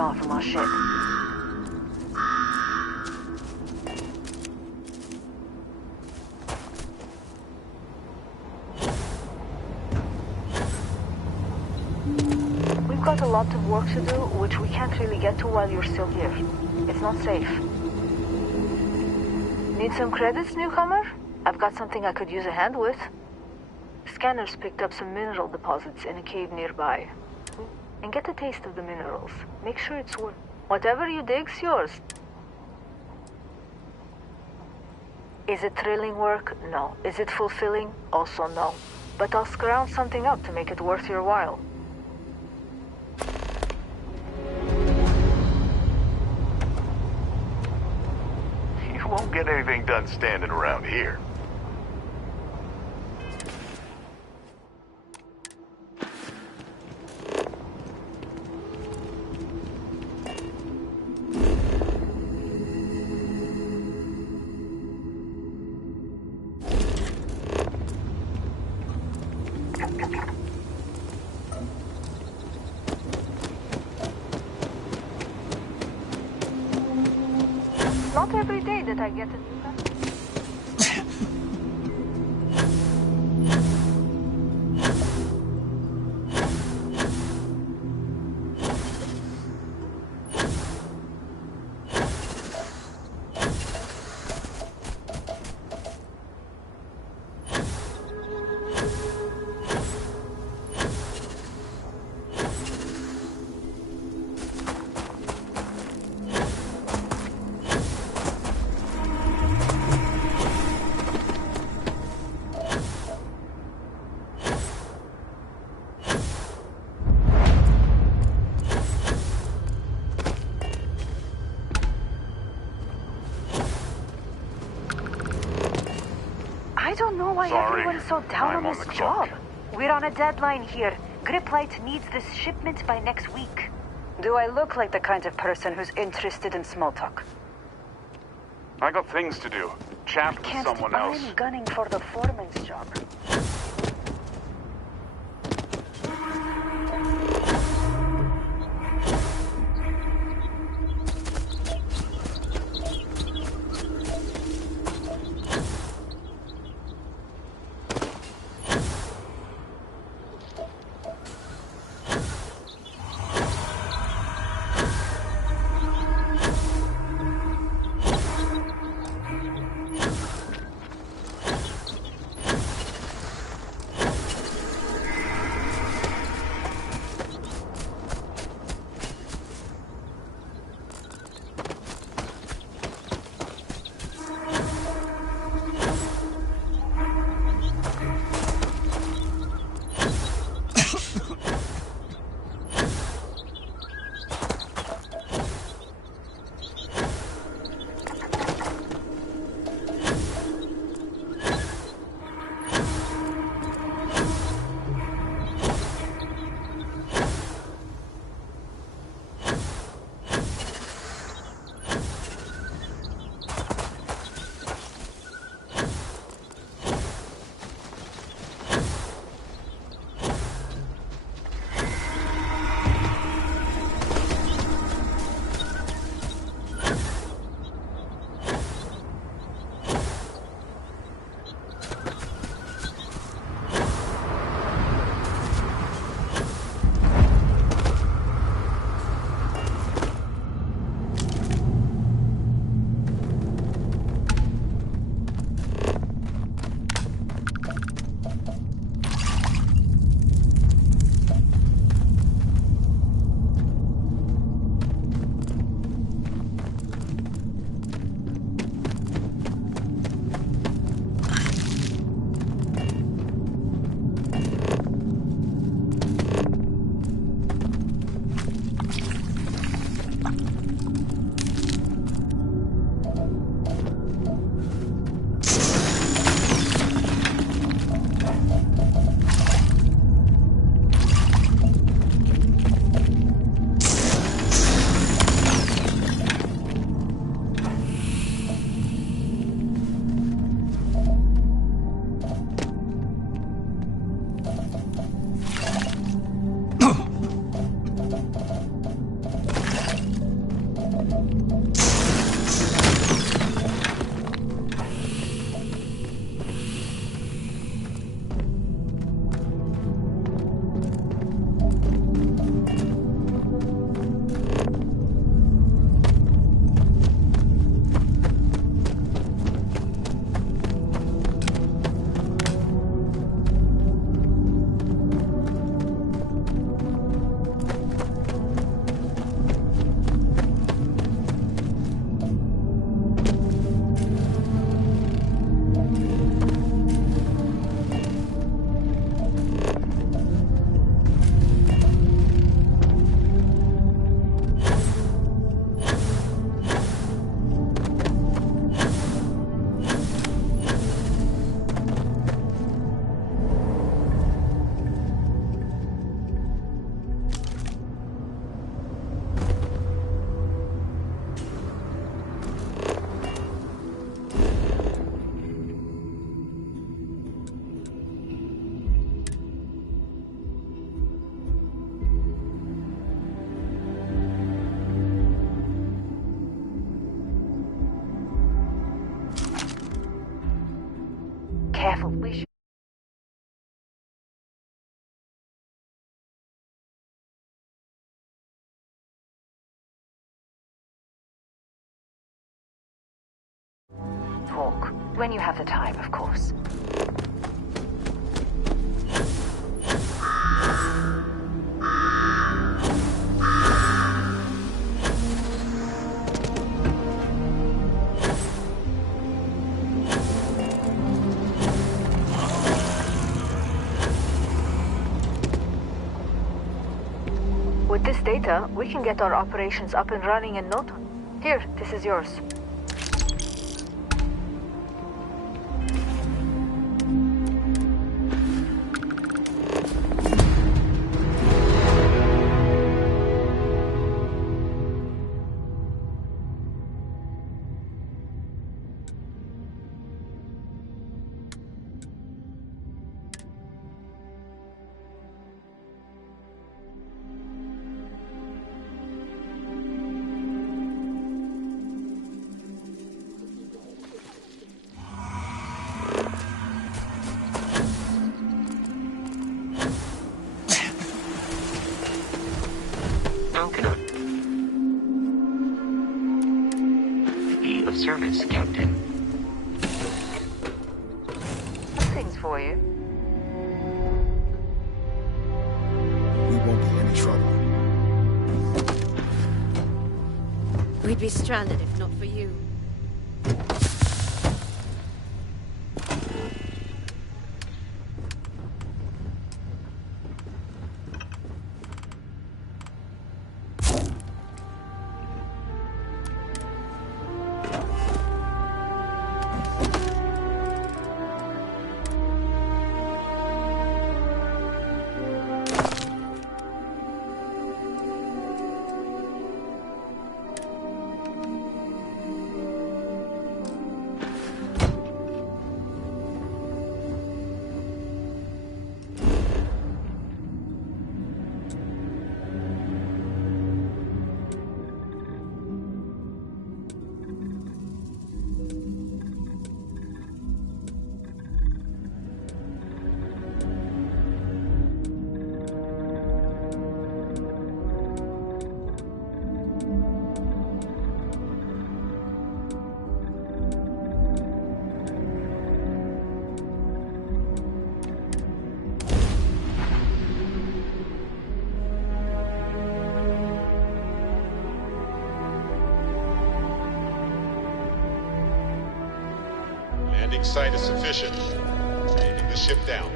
far from our ship. We've got a lot of work to do, which we can't really get to while you're still here. It's not safe. Need some credits, newcomer? I've got something I could use a hand with. Scanners picked up some mineral deposits in a cave nearby. And get a taste of the minerals. Make sure it's worth... Whatever you dig's yours. Is it thrilling work? No. Is it fulfilling? Also no. But I'll scrounge something up to make it worth your while. You won't get anything done standing around here. Not every day that I get a new customer. I don't know why everyone's so down on this job. We're on a deadline here. Griplight needs this shipment by next week. Do I look like the kind of person who's interested in small talk? I got things to do. Chat with someone else. I'm gunning for the foreman's job. Careful, we should... Talk. When you have the time, of course. With this data, we can get our operations up and running in no time. Here, this is yours. Service, Captain. Things for you. We won't be in any trouble. We'd be stranded if not for you. Landing site is sufficient. Taking the ship down.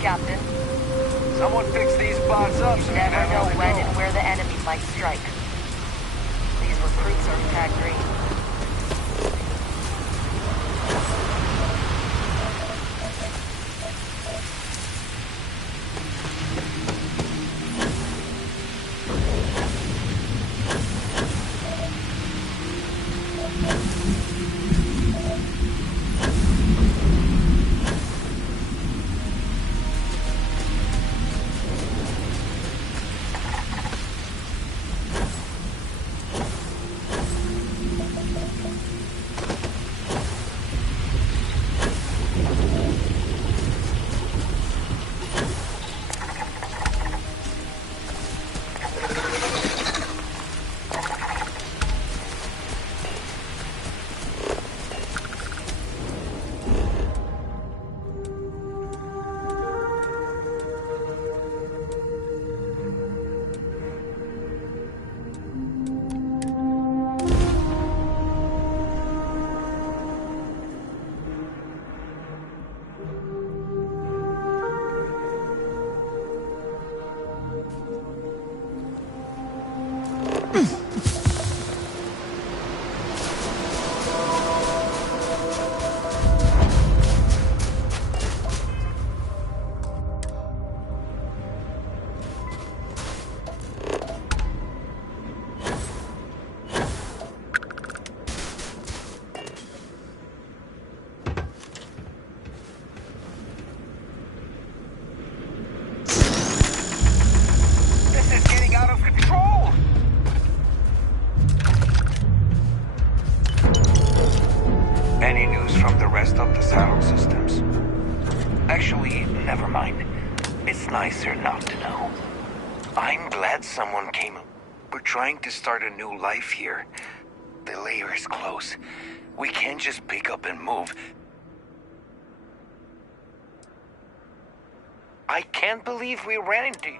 Captain. Someone fix these bots up so we Never have know nowhere to when go. and where the enemy might strike. These recruits are tag green. This is getting out of control! Any news from the rest of the sound systems? Actually, never mind. It's nicer not to know. I'm glad someone came. We're trying to start a new life here. The layer is close. We can't just pick up and move. I can't believe we ran into...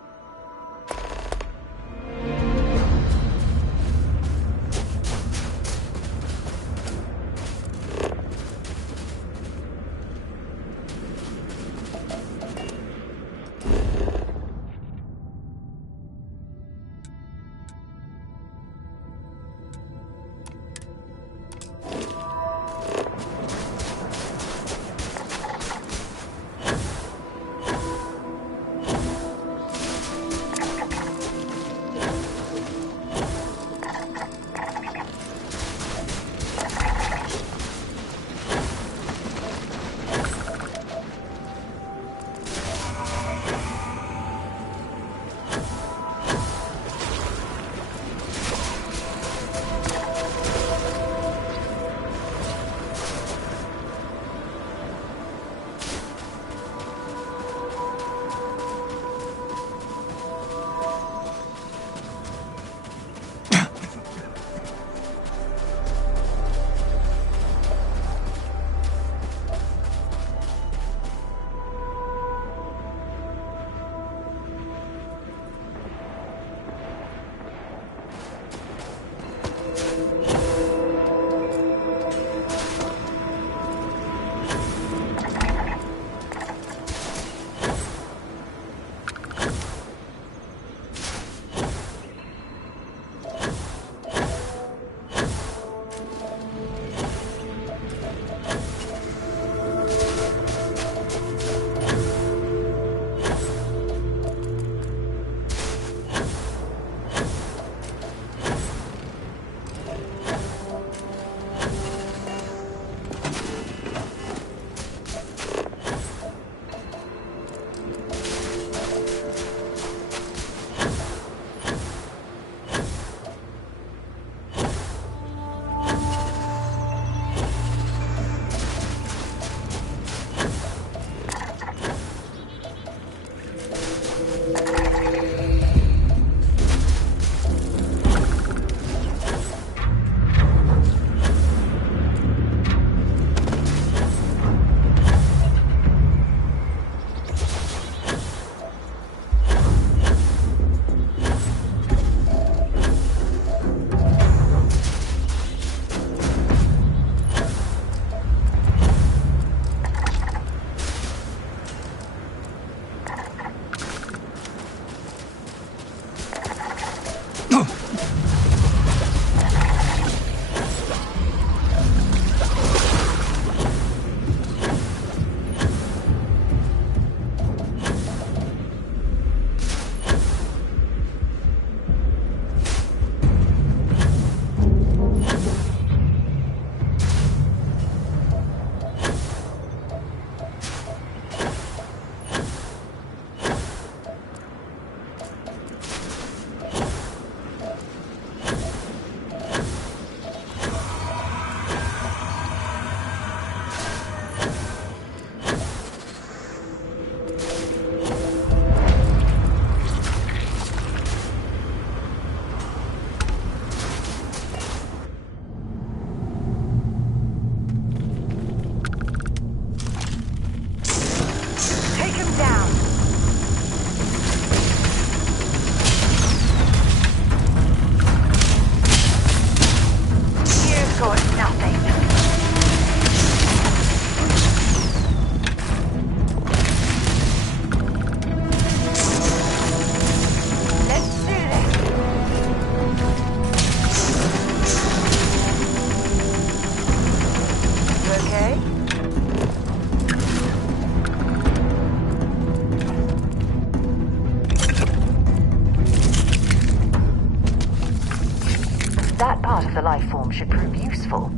the life form should prove useful.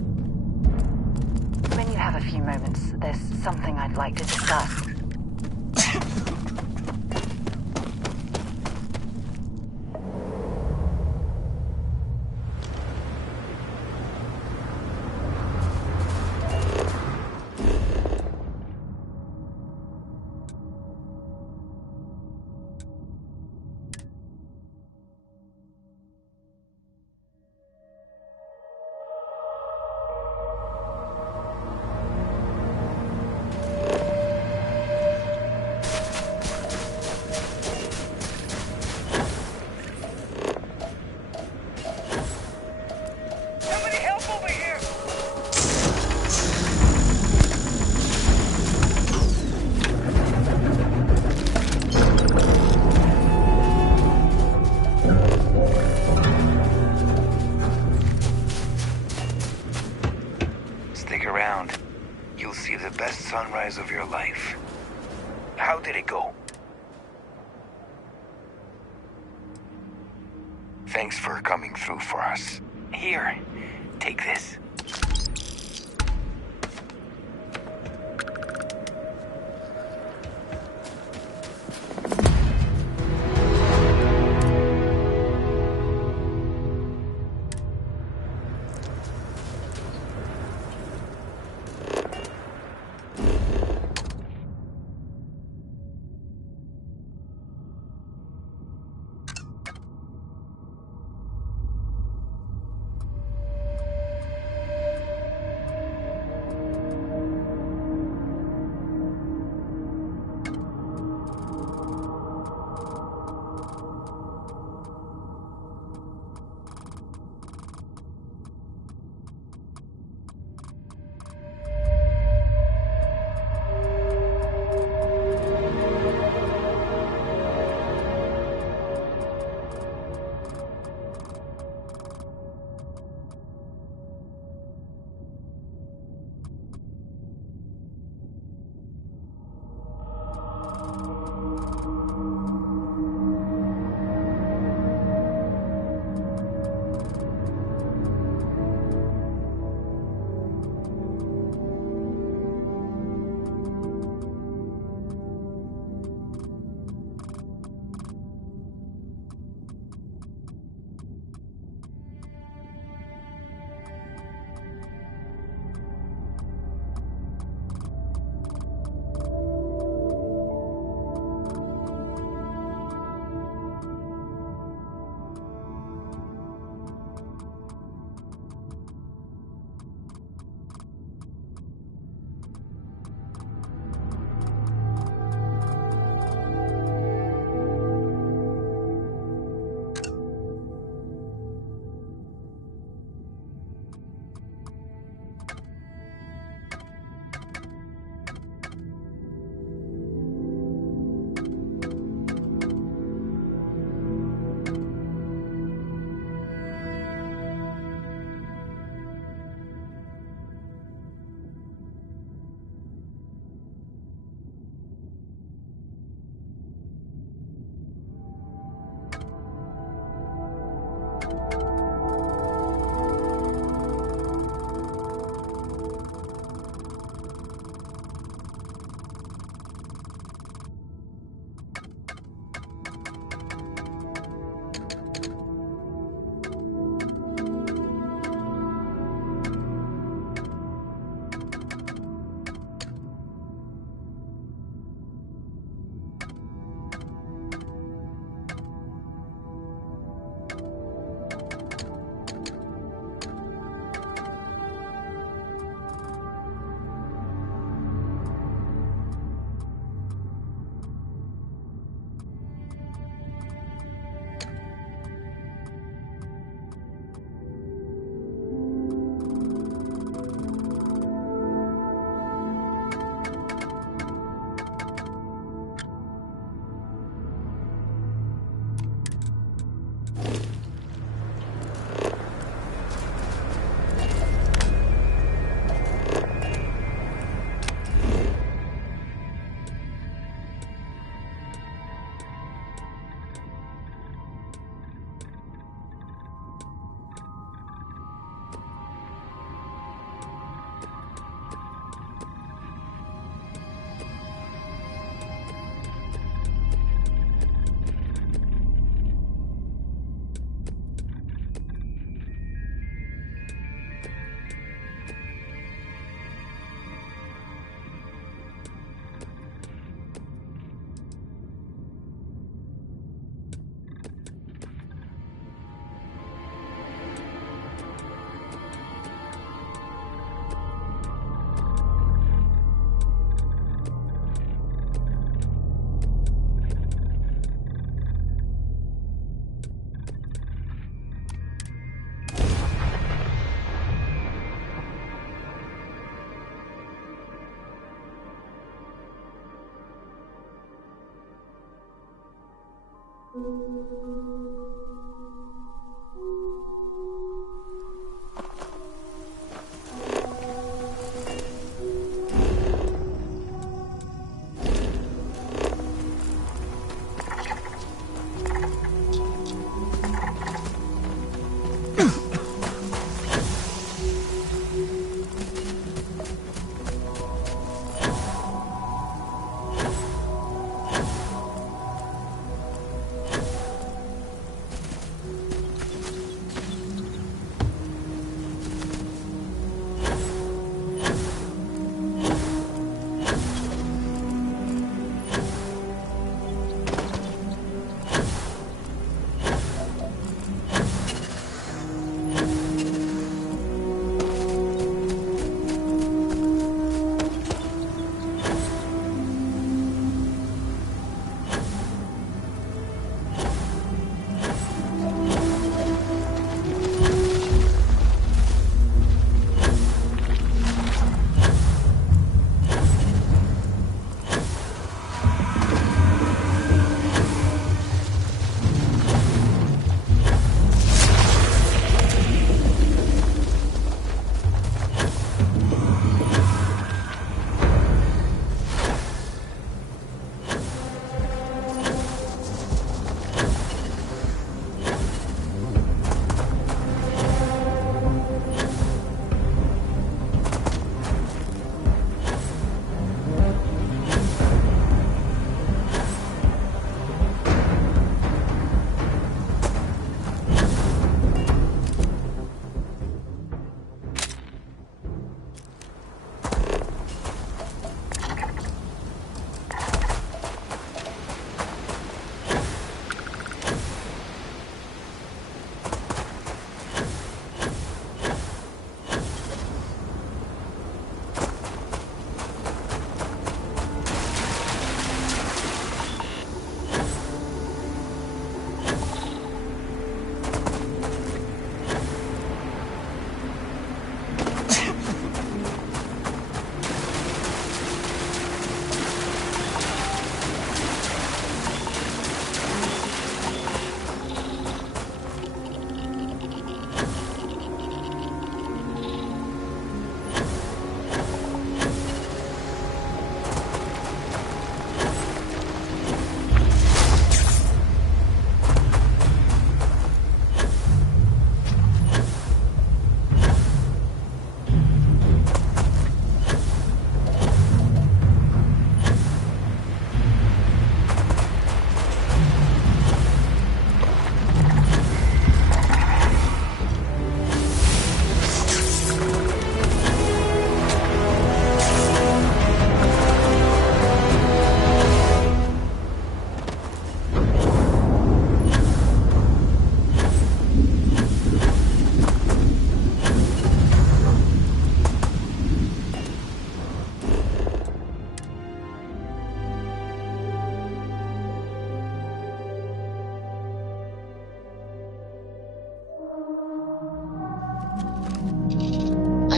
When you have a few moments, there's something I'd like to discuss. Stick around. You'll see the best sunrise of your life. How did it go? Thanks for coming through for us. Here, take this.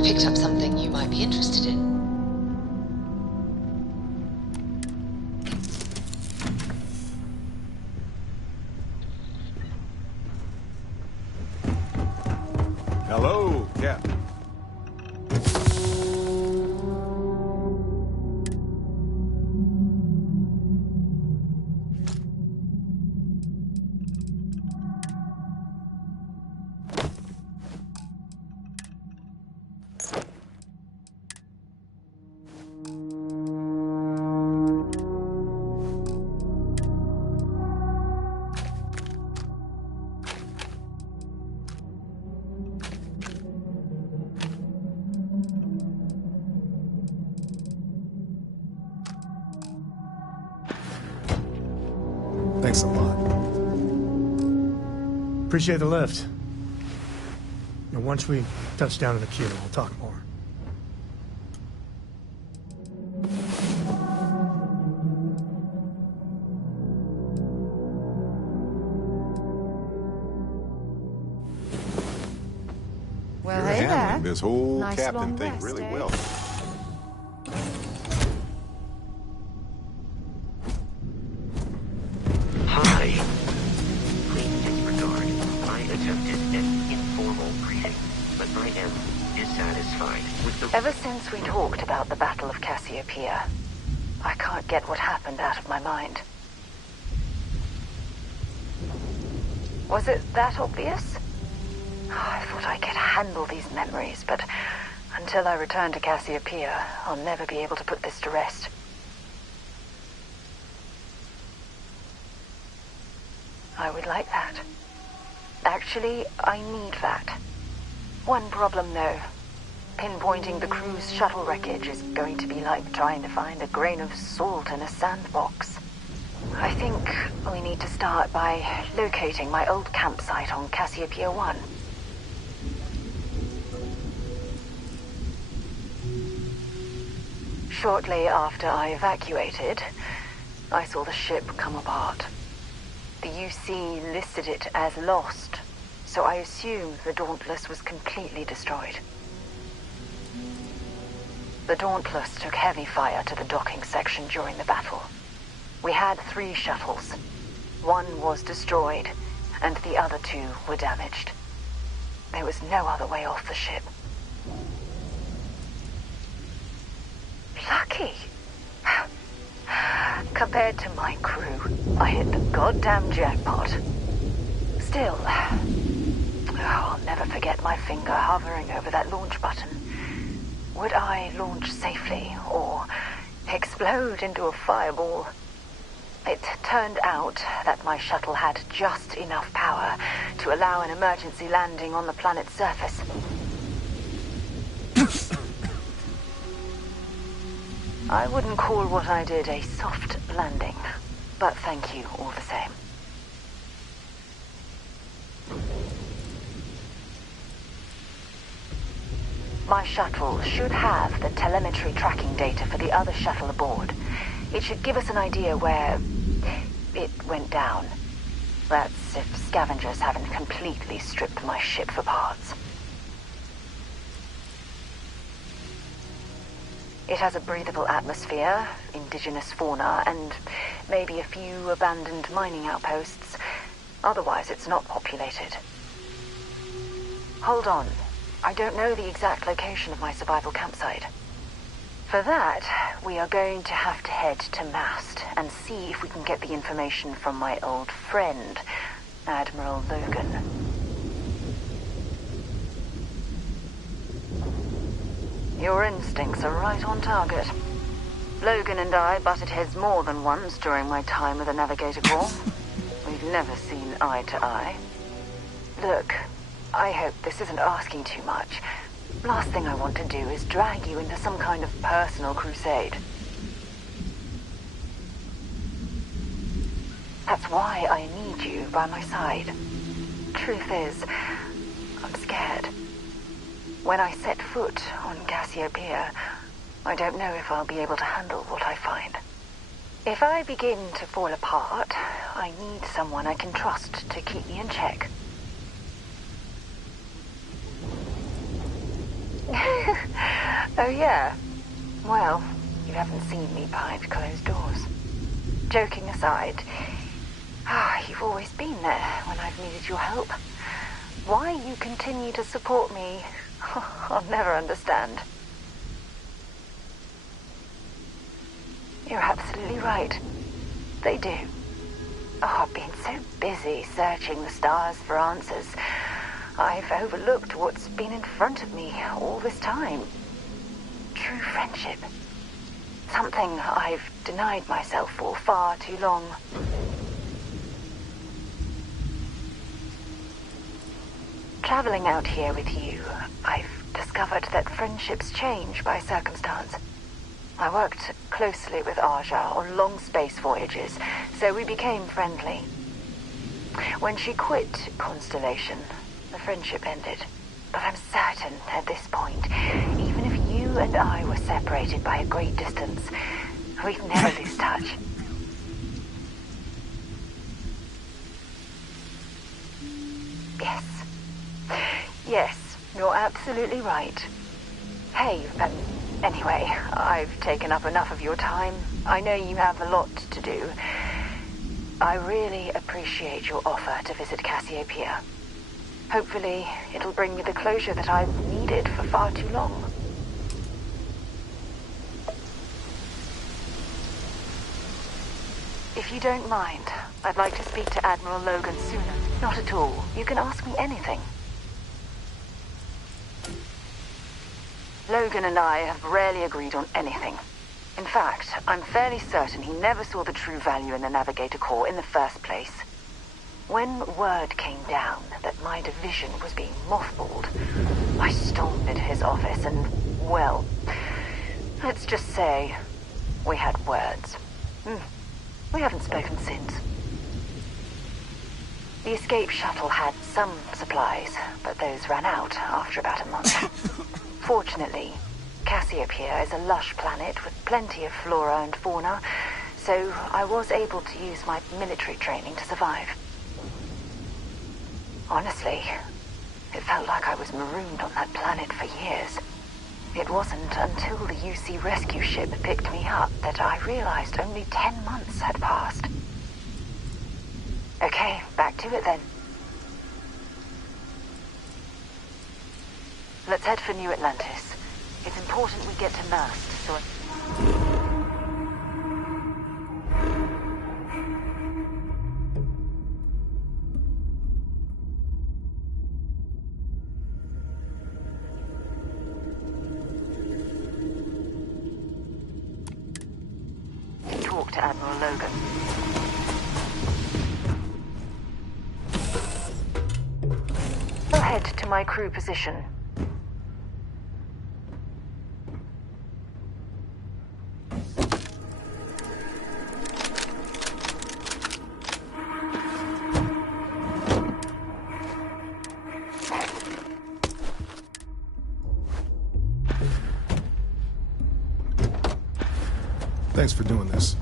picked up something you might be interested in. Hello, Captain. Thanks a lot. Appreciate the lift. Once we touch down in the queue, we'll talk more. Well, You're hey handling there. this whole Nice captain long thing rest, really eh? well. Hi. Ever since we talked about the Battle of Cassiopeia, I can't get what happened out of my mind. Was it that obvious? I thought I could handle these memories, but until I return to Cassiopeia, I'll never be able to put this to rest. I would like that. Actually, I need that. One problem, though. Pinpointing the crew's shuttle wreckage is going to be like trying to find a grain of salt in a sandbox. I think we need to start by locating my old campsite on Cassiopeia 1. Shortly after I evacuated, I saw the ship come apart. The UC listed it as lost, so I assume the Dauntless was completely destroyed. The Dauntless took heavy fire to the docking section during the battle. We had 3 shuttles. One was destroyed, and the other 2 were damaged. There was no other way off the ship. Lucky. Compared to my crew, I hit the goddamn jackpot. Still, I'll never forget my finger hovering over that launch button. Would I launch safely, or explode into a fireball? It turned out that my shuttle had just enough power to allow an emergency landing on the planet's surface. I wouldn't call what I did a soft landing, but thank you all the same. My shuttle should have the telemetry tracking data for the other shuttle aboard. It should give us an idea where it went down. That's if scavengers haven't completely stripped my ship for parts. It has a breathable atmosphere, indigenous fauna, and maybe a few abandoned mining outposts. Otherwise, it's not populated. Hold on. I don't know the exact location of my survival campsite. For that, we are going to have to head to Mast and see if we can get the information from my old friend, Admiral Logan. Your instincts are right on target. Logan and I butted heads more than once during my time with the Navigator Corps. We've never seen eye to eye. Look, I hope this isn't asking too much. Last thing I want to do is drag you into some kind of personal crusade. That's why I need you by my side. Truth is, I'm scared. When I set foot on Cassiopeia, I don't know if I'll be able to handle what I find. If I begin to fall apart, I need someone I can trust to keep me in check. Oh yeah? Well, you haven't seen me behind closed doors. Joking aside, you've always been there when I've needed your help. Why you continue to support me, I'll never understand. You're absolutely right. They do. I've been so busy searching the stars for answers. I've overlooked what's been in front of me all this time. True friendship. Something I've denied myself for far too long. Traveling out here with you, I've discovered that friendships change by circumstance. I worked closely with Aja on long space voyages, so we became friendly. When she quit Constellation, the friendship ended. But I'm certain at this point, even if you and I were separated by a great distance, we'd never lose touch. Yes. Yes, you're absolutely right. Hey, anyway, I've taken up enough of your time. I know you have a lot to do. I really appreciate your offer to visit Cassiopeia. Hopefully, it'll bring me the closure that I've needed for far too long. If you don't mind, I'd like to speak to Admiral Logan sooner. Not at all. You can ask me anything. Logan and I have rarely agreed on anything. In fact, I'm fairly certain he never saw the true value in the Navigator Corps in the first place. When word came down that my division was being mothballed, I stormed into his office and, well, let's just say we had words. We haven't spoken since. The escape shuttle had some supplies, but those ran out after about a month. Fortunately, Cassiopeia is a lush planet with plenty of flora and fauna, so I was able to use my military training to survive. Honestly, it felt like I was marooned on that planet for years. It wasn't until the UC rescue ship picked me up that I realized only 10 months had passed. Okay, back to it then. Let's head for New Atlantis. It's important we get to Mast, so talk to Admiral Logan. I'll head to my crew position. Thanks for doing this.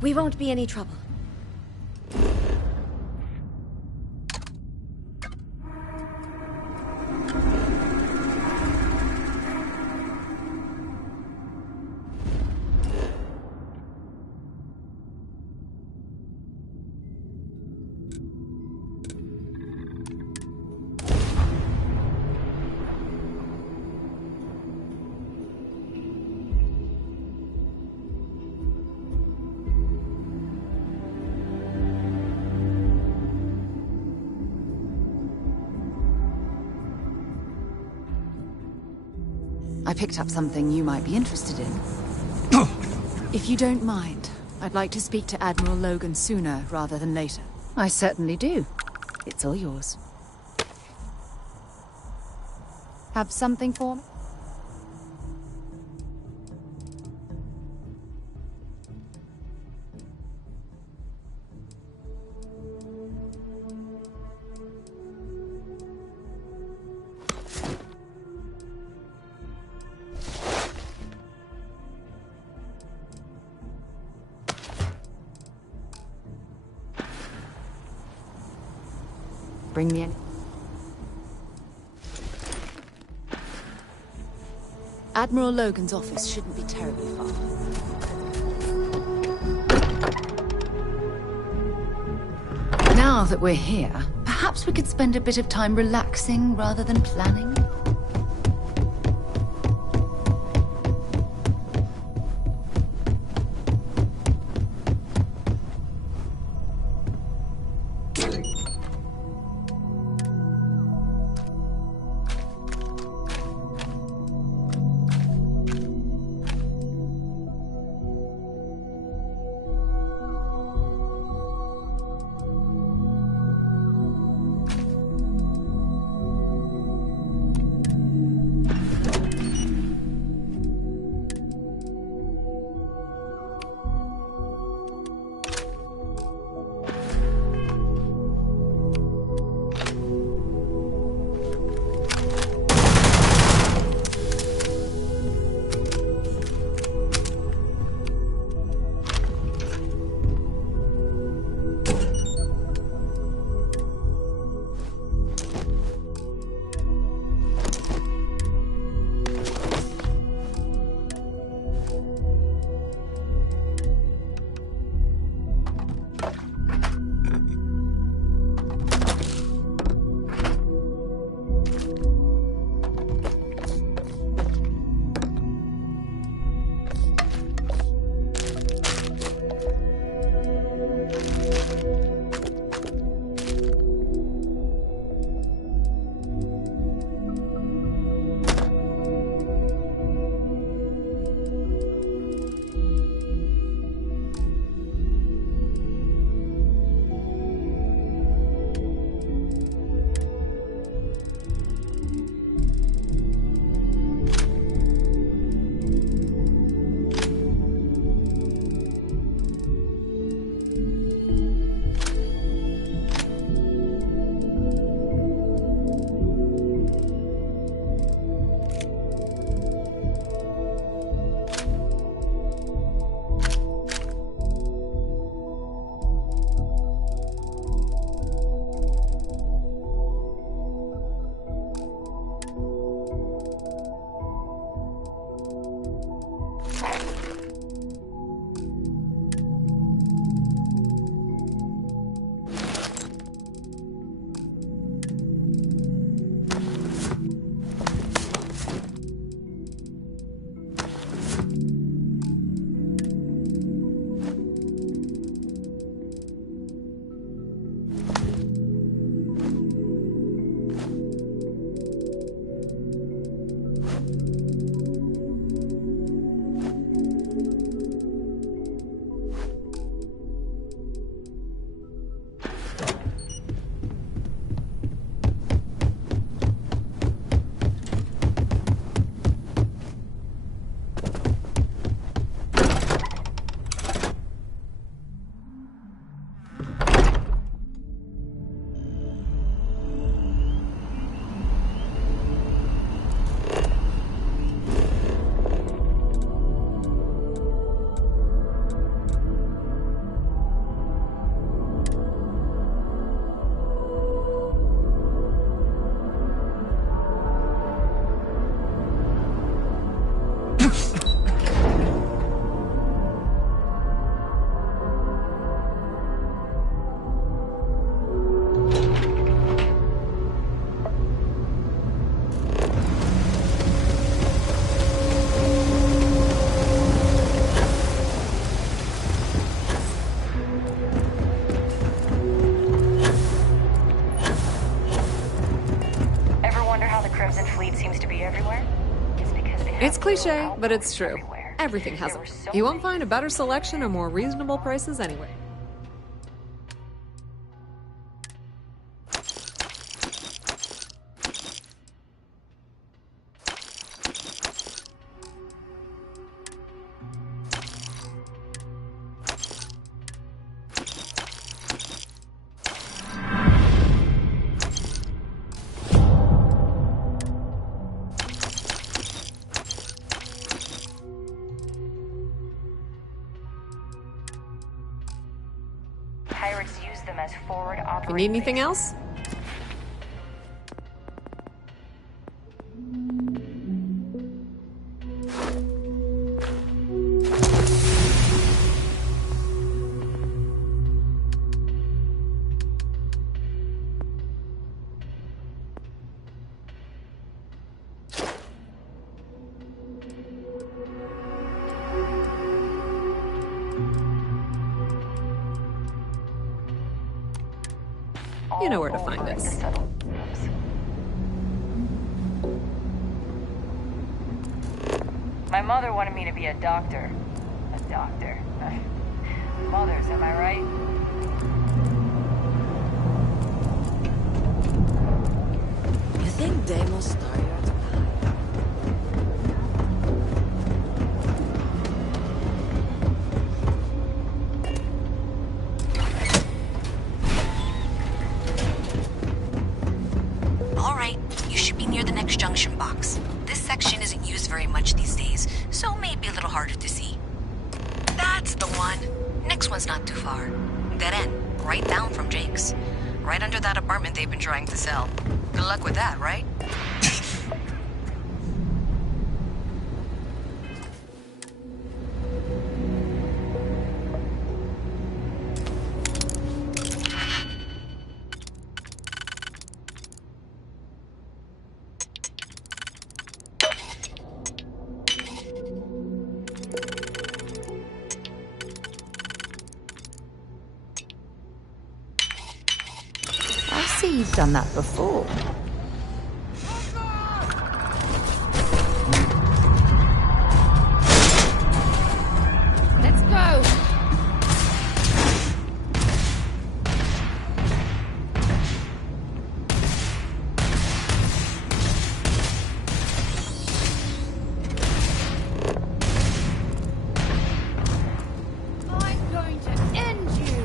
We won't be any trouble. I picked up something you might be interested in. If you don't mind, I'd like to speak to Admiral Logan sooner rather than later. I certainly do. It's all yours. Have something for me? Bring me in. Admiral Logan's office shouldn't be terribly far. Now that we're here, perhaps we could spend a bit of time relaxing rather than planning? It's cliche, but it's true. Everything has a... You won't find a better selection or more reasonable prices anywhere. You need anything else? You know where to find us. My mother wanted me to be a doctor. A doctor. Mothers, am I right? You think Deimos tired? Junction box. This section isn't used very much these days, so may be a little harder to see. That's the one. Next one's not too far. Dead end, right down from Jake's. Right under that apartment they've been trying to sell. Good luck with that, right? You've done that before. Let's go! I'm going to end you!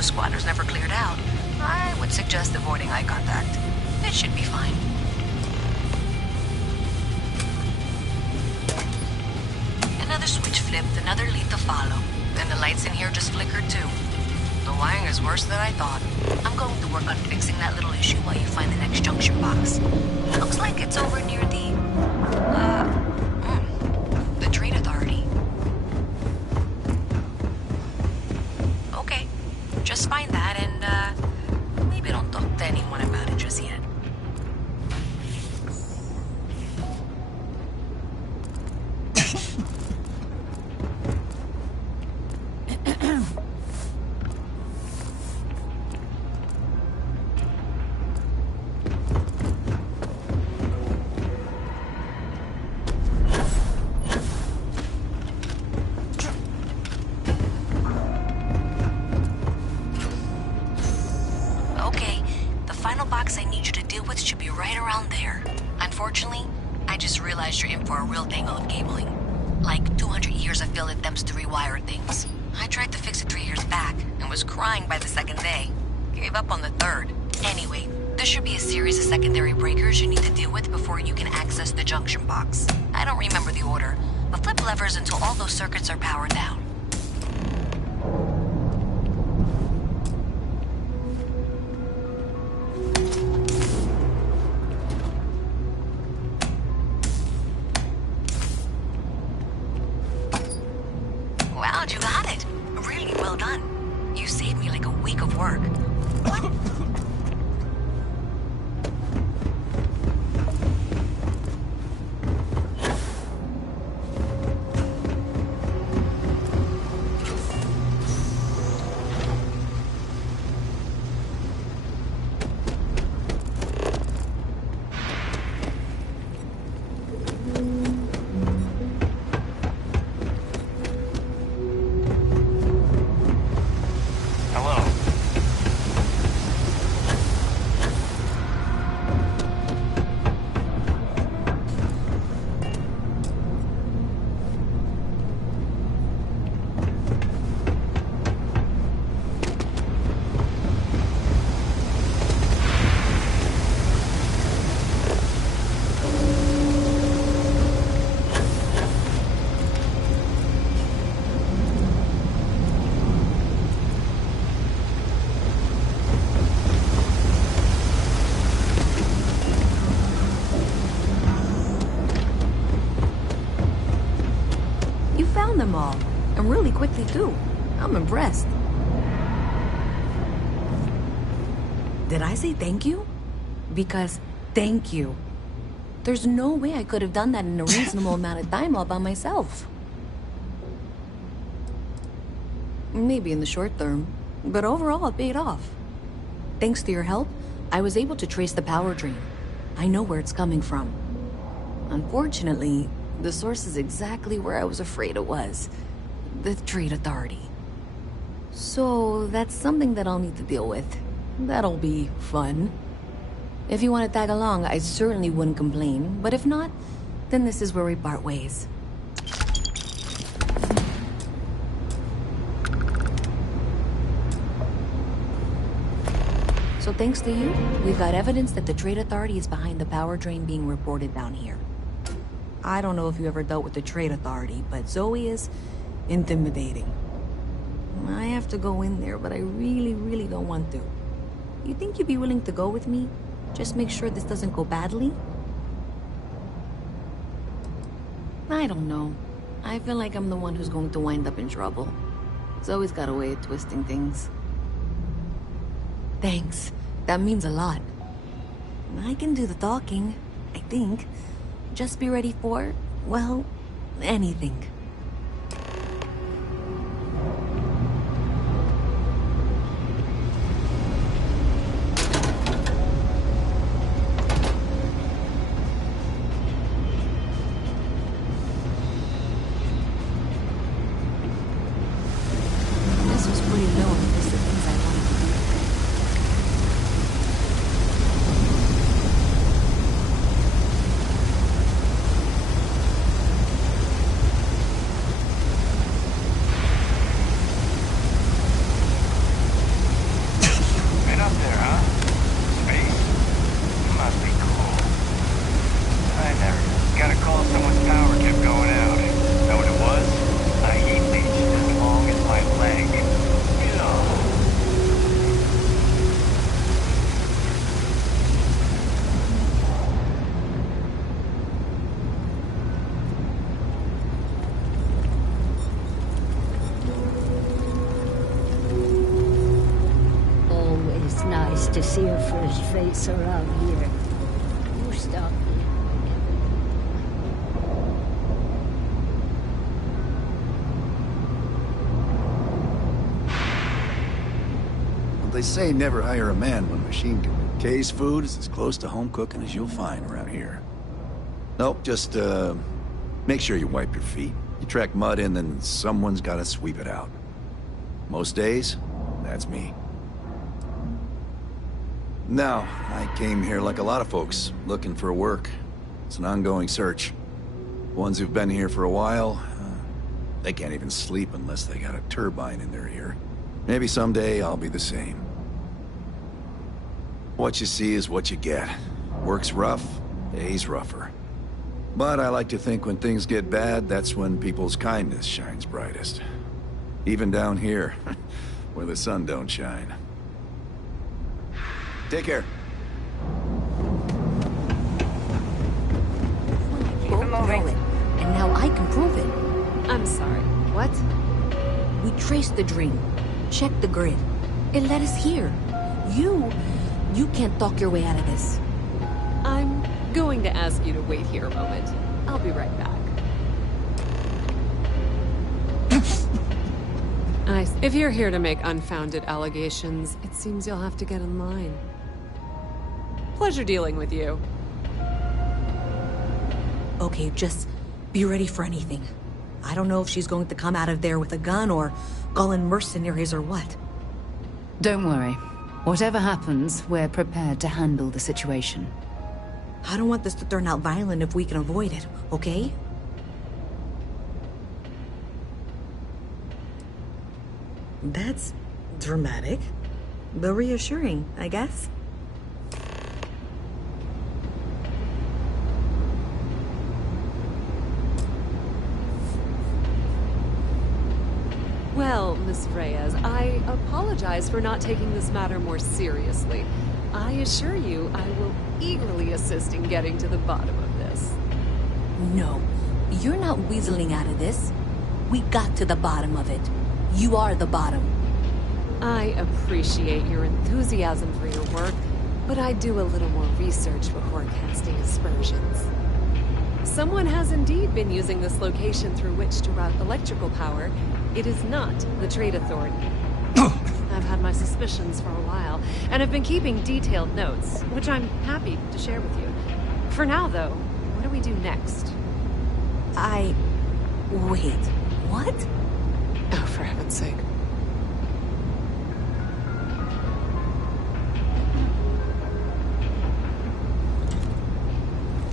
those squatters never cleared out, I would suggest avoiding eye contact. It should be fine. Another switch flipped, another lead to follow. And the lights in here just flickered too. The wiring is worse than I thought. I'm going to work on fixing that little issue while you find the next junction box. Looks like it's over near the Trade Authority. Okay, just find that and, maybe don't talk to anyone about it just yet. You're in for a real tangle of cabling. Like 200 years of field attempts to rewire things. I tried to fix it 3 years back and was crying by the second day. Gave up on the third. Anyway, there should be a series of secondary breakers you need to deal with before you can access the junction box. I don't remember the order, but flip levers until all those circuits are powered down. Wow, you got it. Really well done. You saved me like a week of work. What? Them all, and really quickly too. I'm impressed. Did I say thank you? Because thank you. There's no way I could have done that in a reasonable amount of time all by myself. Maybe in the short term, but overall it paid off. Thanks to your help, I was able to trace the power drain. I know where it's coming from. Unfortunately, the source is exactly where I was afraid it was. The Trade Authority. So that's something that I'll need to deal with. That'll be fun. If you want to tag along, I certainly wouldn't complain. But if not, then this is where we part ways. So thanks to you, we've got evidence that the Trade Authority is behind the power drain being reported down here. I don't know if you ever dealt with the Trade Authority, but Zoe is intimidating. I have to go in there, but I really don't want to. You think you'd be willing to go with me? Just make sure this doesn't go badly? I don't know. I feel like I'm the one who's going to wind up in trouble. Zoe's got a way of twisting things. Thanks. That means a lot. I can do the talking, I think. Just be ready for, well, anything. This was pretty low on the list of things I wanted to do. to see a fresh face around here. You stop me. Well, they say never hire a man when machine cooking. Kay's food is as close to home cooking as you'll find around here. Nope, just, make sure you wipe your feet. You track mud in, then someone's gotta sweep it out. Most days, that's me. Now, I came here like a lot of folks, looking for work. It's an ongoing search. Ones who've been here for a while, they can't even sleep unless they got a turbine in their ear. Maybe someday I'll be the same. What you see is what you get. Work's rough, day's rougher. But I like to think when things get bad, that's when people's kindness shines brightest. Even down here, where the sun don't shine. Take care. Keep it moving. And now I can prove it. I'm sorry, what? We traced the dream, checked the grid. It led us here. You can't talk your way out of this. I'm going to ask you to wait here a moment. I'll be right back. If you're here to make unfounded allegations, it seems you'll have to get in line. Pleasure dealing with you. Okay, just be ready for anything. I don't know if she's going to come out of there with a gun or call in mercenaries or what. Don't worry. Whatever happens, we're prepared to handle the situation. I don't want this to turn out violent if we can avoid it, okay? That's dramatic, but reassuring, I guess. Well, Miss Reyes, I apologize for not taking this matter more seriously. I assure you, I will eagerly assist in getting to the bottom of this. No, you're not weaseling out of this. We got to the bottom of it. You are the bottom. I appreciate your enthusiasm for your work, but I do a little more research before casting aspersions. Someone has indeed been using this location through which to route electrical power. It is not the Trade Authority. I've had my suspicions for a while, and have been keeping detailed notes, which I'm happy to share with you. For now, though, what do we do next? Wait, what? Oh, for heaven's sake.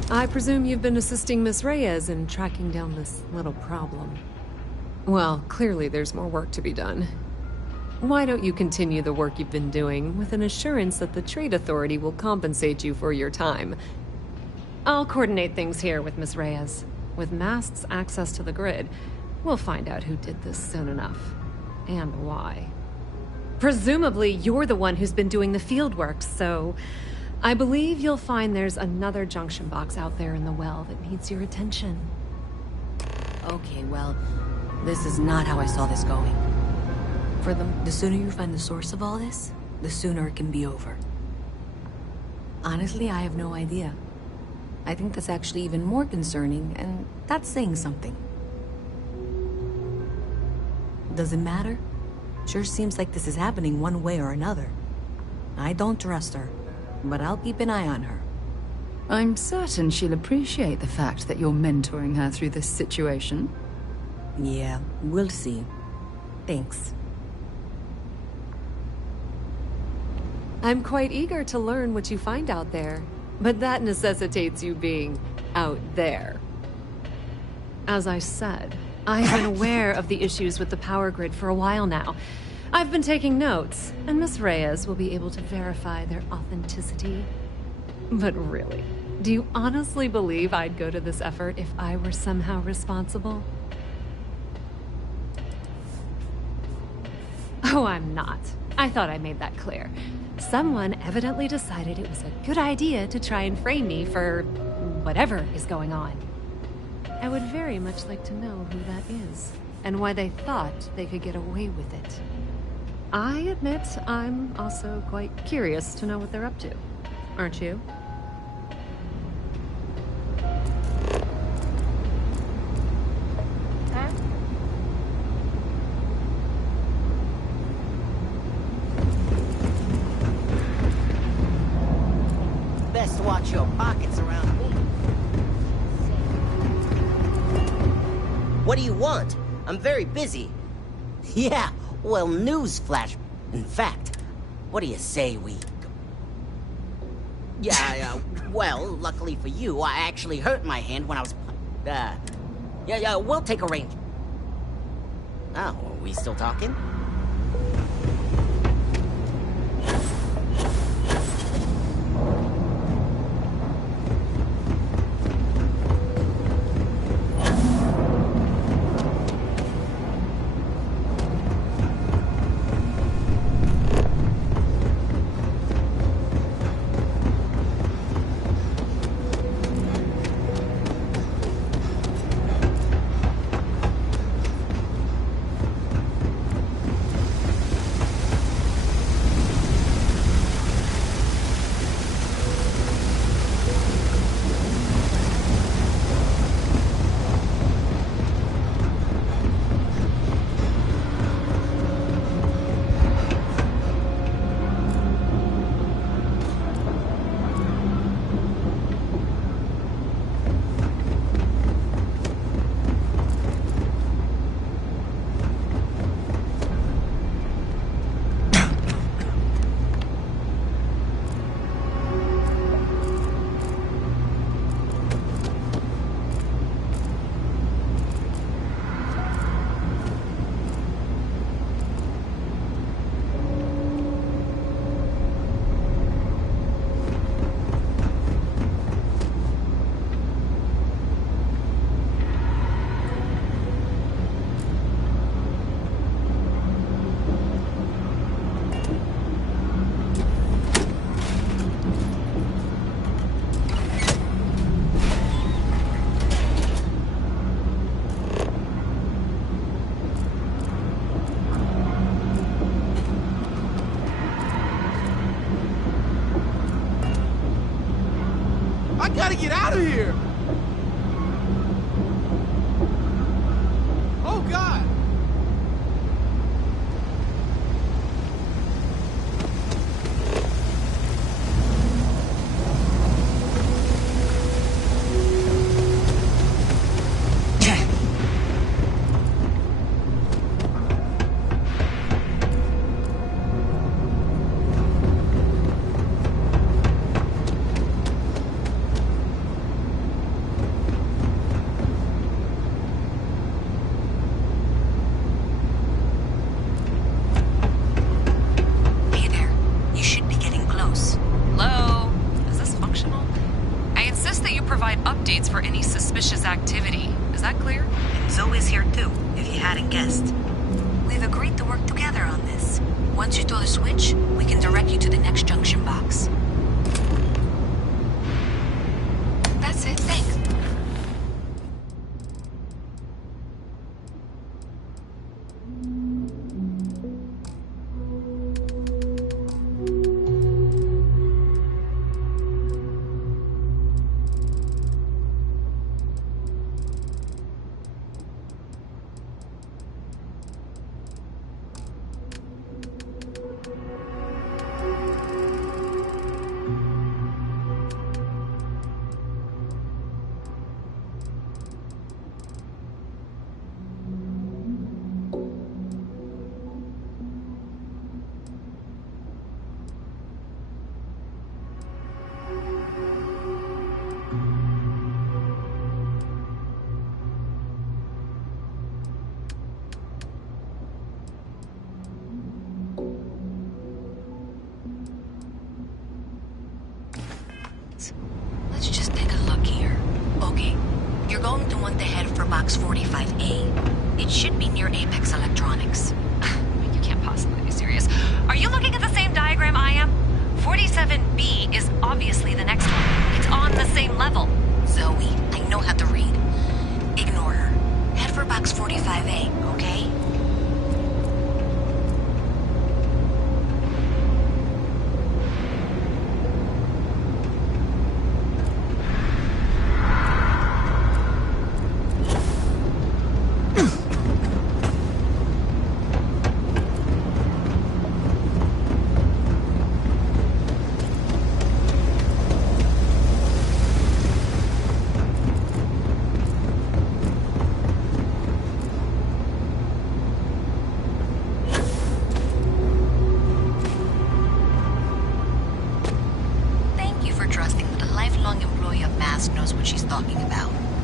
I presume you've been assisting Miss Reyes in tracking down this little problem. Well, clearly there's more work to be done. Why don't you continue the work you've been doing with an assurance that the Trade Authority will compensate you for your time? I'll coordinate things here with Miss Reyes. With Mast's access to the grid, we'll find out who did this soon enough. And why. Presumably, you're the one who's been doing the field work, so I believe you'll find there's another junction box out there in the well that needs your attention. Okay, well, this is not how I saw this going. For the sooner you find the source of all this, the sooner it can be over. Honestly, I have no idea. I think that's actually even more concerning, and that's saying something. Does it matter? Sure seems like this is happening one way or another. I don't trust her, but I'll keep an eye on her. I'm certain she'll appreciate the fact that you're mentoring her through this situation. Yeah, we'll see. Thanks. I'm quite eager to learn what you find out there, but that necessitates you being out there. As I said, I've been aware of the issues with the power grid for a while now. I've been taking notes, and Miss Reyes will be able to verify their authenticity. But really, do you honestly believe I'd go to this effort if I were somehow responsible? Oh, I'm not. I thought I made that clear. Someone evidently decided it was a good idea to try and frame me for whatever is going on. I would very much like to know who that is, and why they thought they could get away with it. I admit I'm also quite curious to know what they're up to. Aren't you? Best watch your pockets around me. What do you want? I'm very busy. Yeah, well, newsflash. In fact, what do you say we... Yeah, well, luckily for you, I actually hurt my hand when I was... Yeah, we'll take a range. Oh, are we still talking? I gotta get out of here! Oh, God! updates for any suspicious activity. Is that clear? And Zoe's here too, if you hadn't guessed. We've agreed to work together on this. Once you throw the switch, we can direct you to the next junction box. That's it, thanks. Let's just take a look here. Okay, you're going to want to head for box 45A. It should be near Apex Electronics. You can't possibly be serious. Are you looking at the same diagram I am? 47B is obviously the next one. It's on the same level. Zoe, I know how to read. Ignore her. Head for box 45A, okay?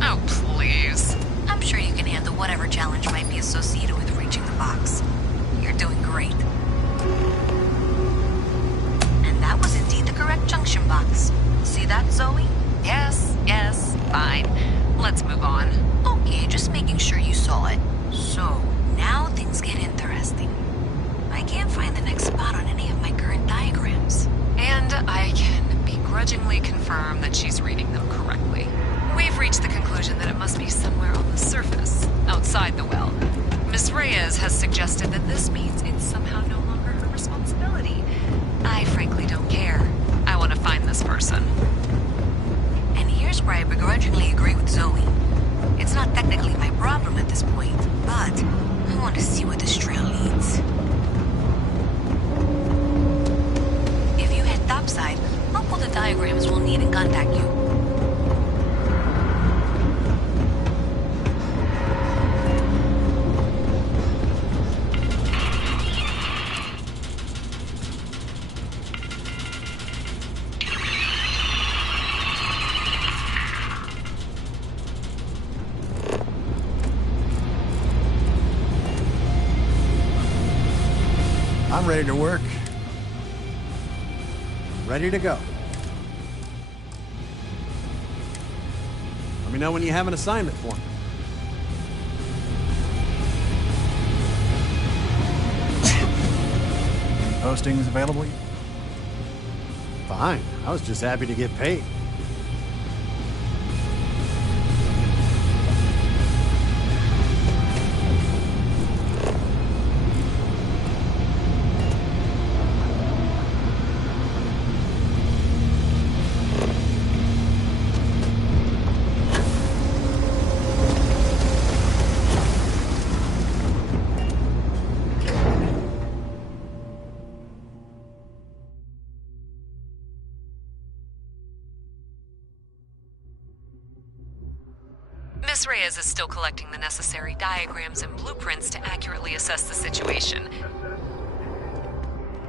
Oh, please. I'm sure you can handle whatever challenge might be associated with reaching the box. You're doing great. And that was indeed the correct junction box. See that, Zoe? Yes, fine. Let's move on. Okay, just making sure you saw it. So, now things get interesting. I can't find the next spot on any of my current diagrams. And I can begrudgingly confirm that she's reading them correctly. We've reached the conclusion that it must be somewhere on the surface, outside the well. Miss Reyes has suggested that this means it's somehow no longer her responsibility. I frankly don't care. I want to find this person. And here's where I begrudgingly agree with Zoe. It's not technically my problem at this point, but I want to see where this trail leads. If you head topside, I'll pull the diagrams we'll need and contact you. I'm ready to work. Ready to go. Let me know when you have an assignment for me. Any postings available? Fine. I was just happy to get paid. Miss Reyes is still collecting the necessary diagrams and blueprints to accurately assess the situation.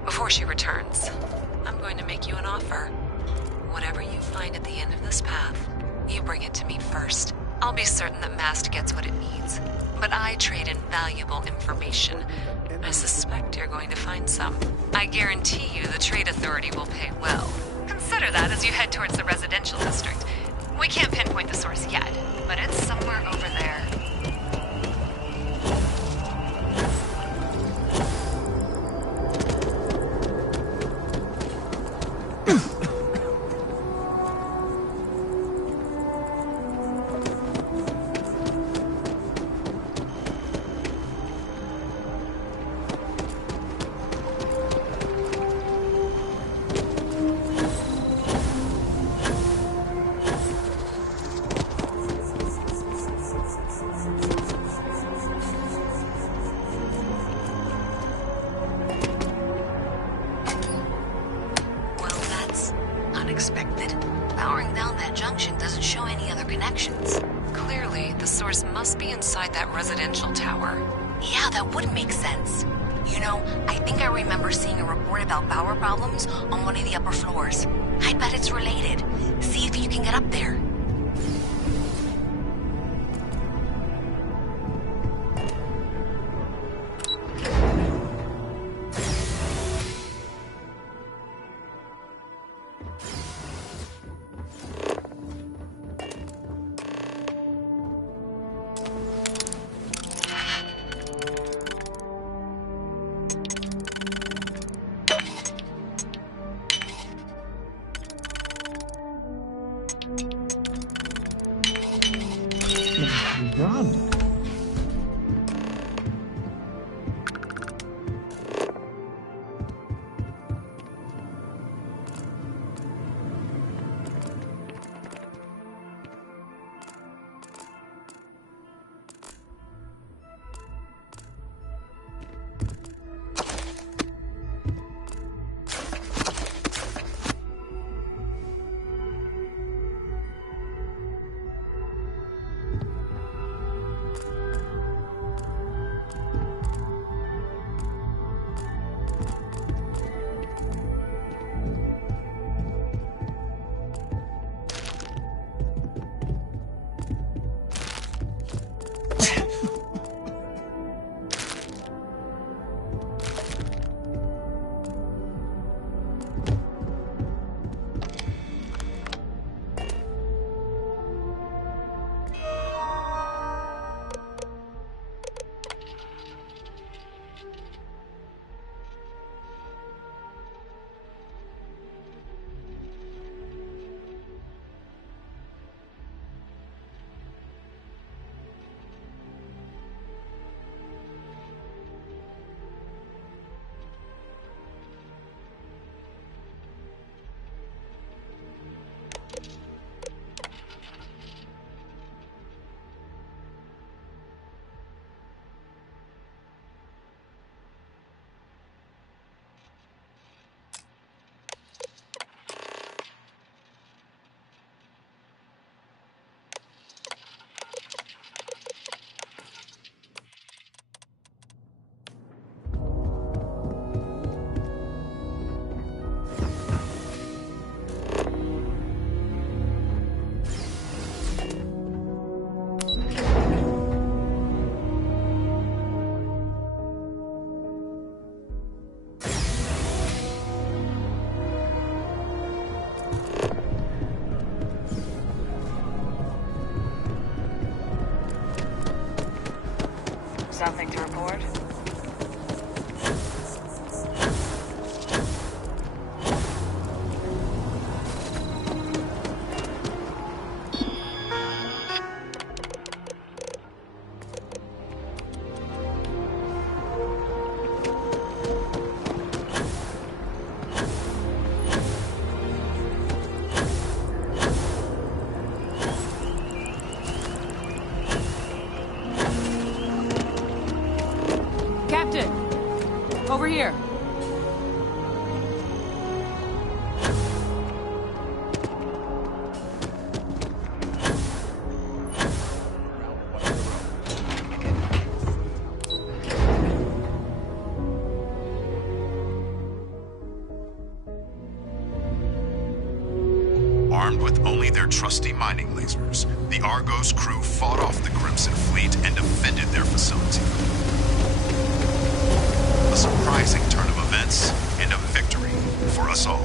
Before she returns, I'm going to make you an offer. Whatever you find at the end of this path, you bring it to me first. I'll be certain that Mast gets what it needs, but I trade in valuable information. I suspect you're going to find some. I guarantee you the Trade Authority will pay well. Consider that as you head towards the residential district. We can't pinpoint the source yet, but it's somewhere over there. Unexpected. Powering down that junction doesn't show any other connections. Clearly, the source must be inside that residential tower. Yeah, that would make sense. You know, I think I remember seeing a report about power problems on one of the upper floors. I bet it's related. See if you can get up there. Run. Something to report? Captain! Over here. Armed with only their trusty mining lasers, the Argos crew fought off the Crimson Fleet and defended their facility. A surprising turn of events and a victory for us all.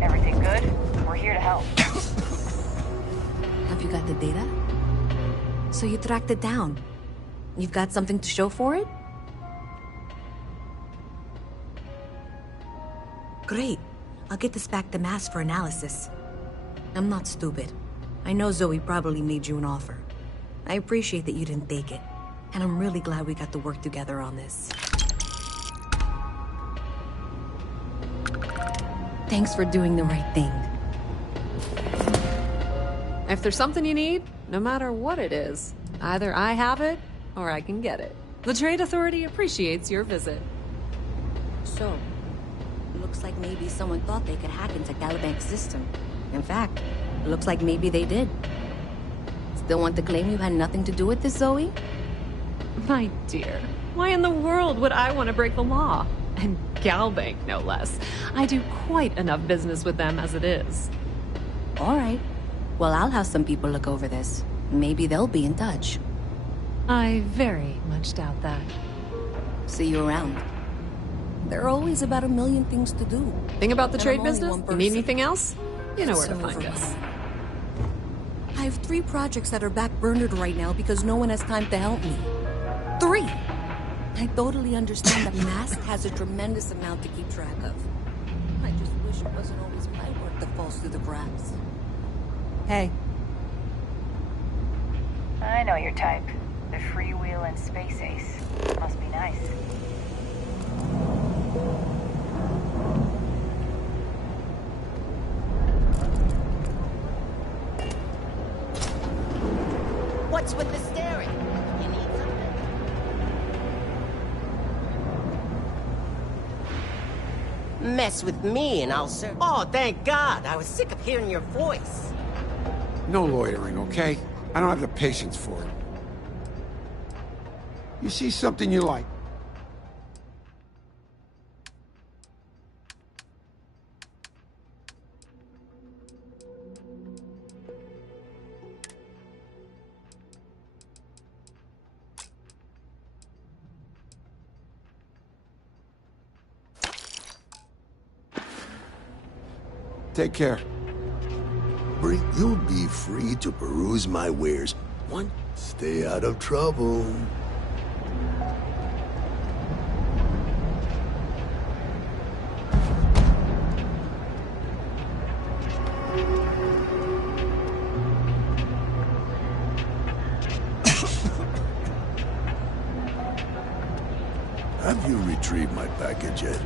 Everything good? We're here to help. Have you got the data? So you tracked it down. You've got something to show for it? Great. I'll get this back to Mass for analysis. I'm not stupid. I know Zoe probably made you an offer. I appreciate that you didn't take it. And I'm really glad we got to work together on this. Thanks for doing the right thing. If there's something you need, no matter what it is, either I have it or I can get it. The Trade Authority appreciates your visit. So, looks like maybe someone thought they could hack into Galabank's system. In fact, looks like maybe they did. Still want to claim you had nothing to do with this, Zoe? My dear, why in the world would I want to break the law? And Galbank, no less. I do quite enough business with them as it is. All right. Well, I'll have some people look over this. Maybe they'll be in touch. I very much doubt that. See you around. There are always about a million things to do. Thing about the And trade I'm only business? one You person. need anything else? You know It's where to so find us. overwhelming. I have 3 projects that are backburnered right now because no one has time to help me. 3! I totally understand that Mask has a tremendous amount to keep track of. I just wish it wasn't always my work that falls through the cracks. Hey. I know your type. The freewheeling space ace. Must be nice. What's with the staring? You need something? Mess with me and I'll serve. Oh, thank God. I was sick of hearing your voice. No loitering, okay? I don't have the patience for it. You see something you like. Take care. You'll be free to peruse my wares. Stay out of trouble. Have you retrieved my package yet?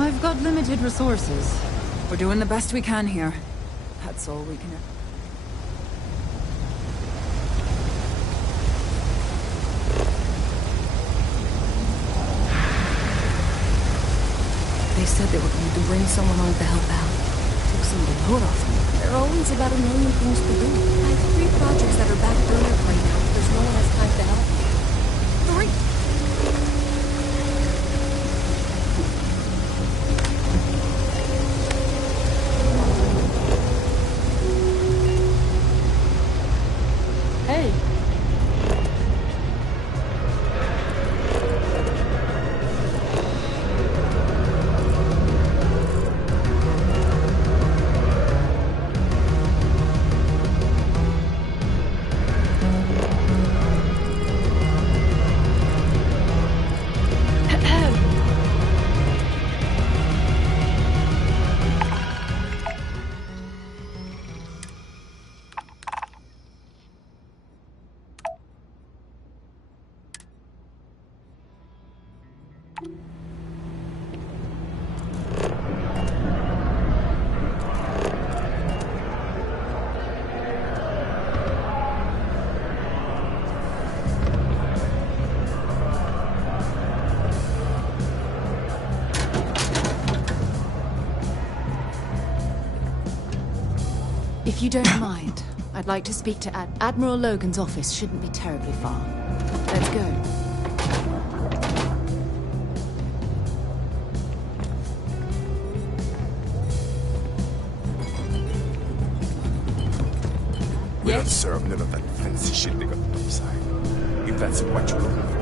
I've got limited resources. We're doing the best we can here. That's all we can... They said they were going to bring someone on to help out. Took some of the load off me. There are always about a million things to do. I have 3 projects that are backburnered right now because no one has time to help me. 3! If you don't mind, I'd like to speak to Admiral Logan's office. Shouldn't be terribly far. Let's go. We don't serve none of that fancy shit they got upside. If that's what you're looking for,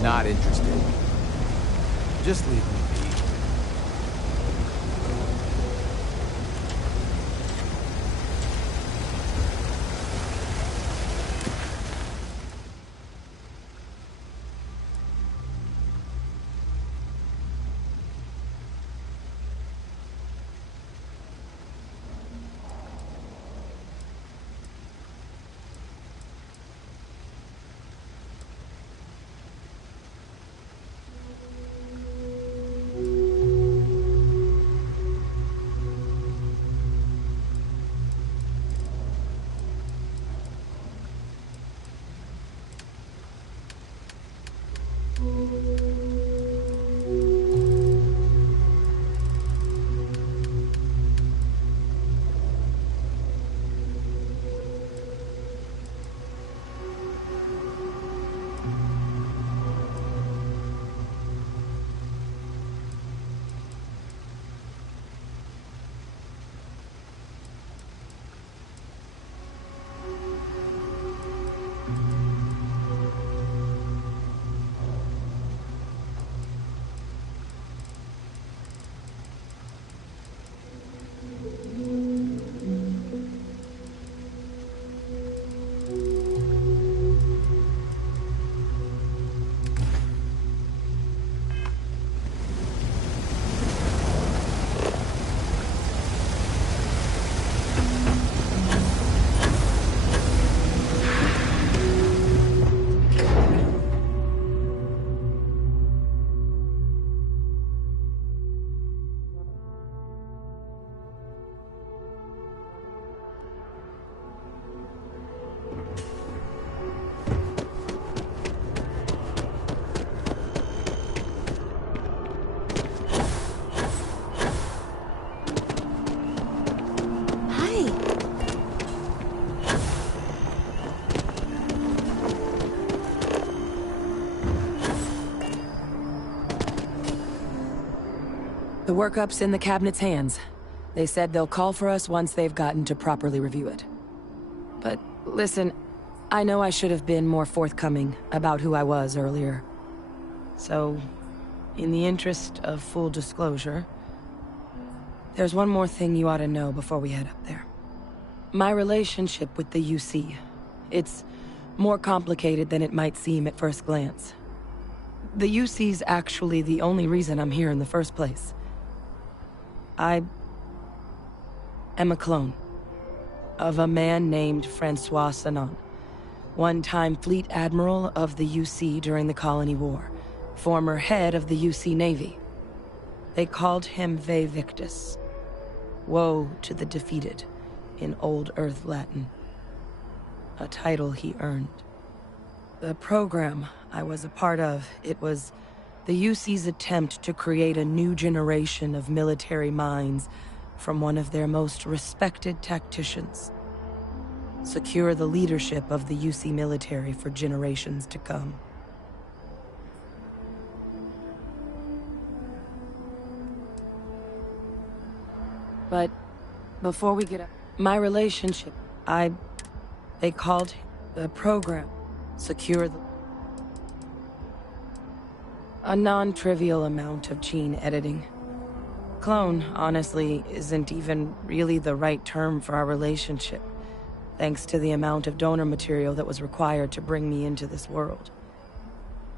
not interested. Just leave me be. The workup's in the cabinet's hands. They said they'll call for us once they've gotten to properly review it. But listen, I know I should have been more forthcoming about who I was earlier. So, in the interest of full disclosure, there's one more thing you ought to know before we head up there. My relationship with the UC. It's more complicated than it might seem at first glance. The UC's actually the only reason I'm here in the first place. am a clone of a man named Francois Sanon, one-time fleet admiral of the UC during the Colony War, former head of the UC Navy. They called him Ve Victus, woe to the defeated, in Old Earth Latin, a title he earned. The program I was a part of, it was the UC's attempt to create a new generation of military minds from one of their most respected tacticians. Secure the leadership of the UC military for generations to come. But before we get up, my relationship, they called the program Secure the... A non-trivial amount of gene editing. Clone, honestly, isn't even really the right term for our relationship, thanks to the amount of donor material that was required to bring me into this world.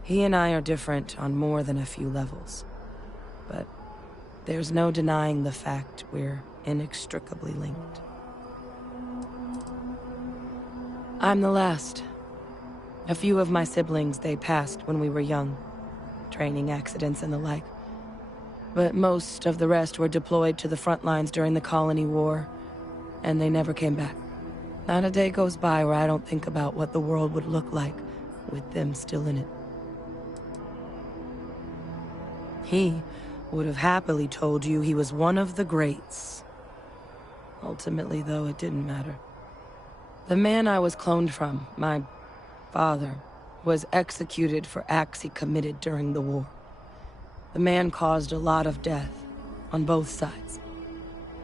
He and I are different on more than a few levels, but there's no denying the fact we're inextricably linked. I'm the last. A few of my siblings, they passed when we were young, training accidents and the like. But most of the rest were deployed to the front lines during the Colony War, and they never came back. Not a day goes by where I don't think about what the world would look like with them still in it. He would have happily told you he was one of the greats. Ultimately, though, it didn't matter. The man I was cloned from, my father, was executed for acts he committed during the war. The man caused a lot of death, on both sides.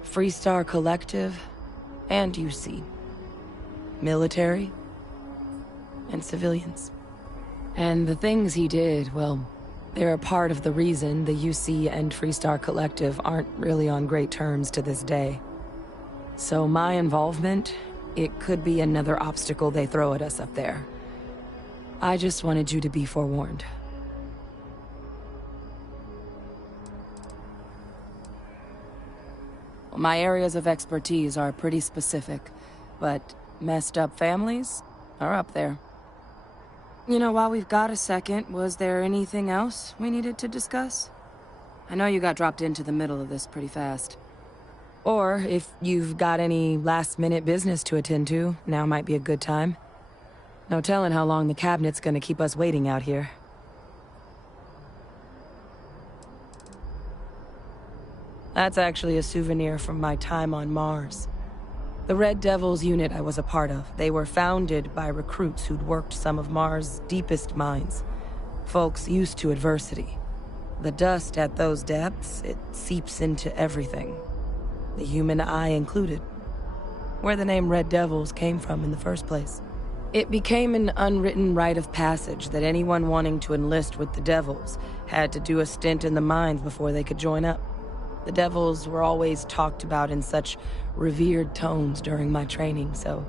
Freestar Collective and UC. Military and civilians. And the things he did, well, they're a part of the reason the UC and Freestar Collective aren't really on great terms to this day. So my involvement, it could be another obstacle they throw at us up there. I just wanted you to be forewarned. My areas of expertise are pretty specific, but messed up families are up there. You know, while we've got a second, was there anything else we needed to discuss? I know you got dropped into the middle of this pretty fast. Or if you've got any last-minute business to attend to, now might be a good time. No telling how long the cabinet's gonna keep us waiting out here. That's actually a souvenir from my time on Mars. The Red Devils unit I was a part of, they were founded by recruits who'd worked some of Mars' deepest mines. Folks used to adversity. The dust at those depths, it seeps into everything. The human eye included. Where the name Red Devils came from in the first place. It became an unwritten rite of passage that anyone wanting to enlist with the Devils had to do a stint in the mines before they could join up. The Devils were always talked about in such revered tones during my training, so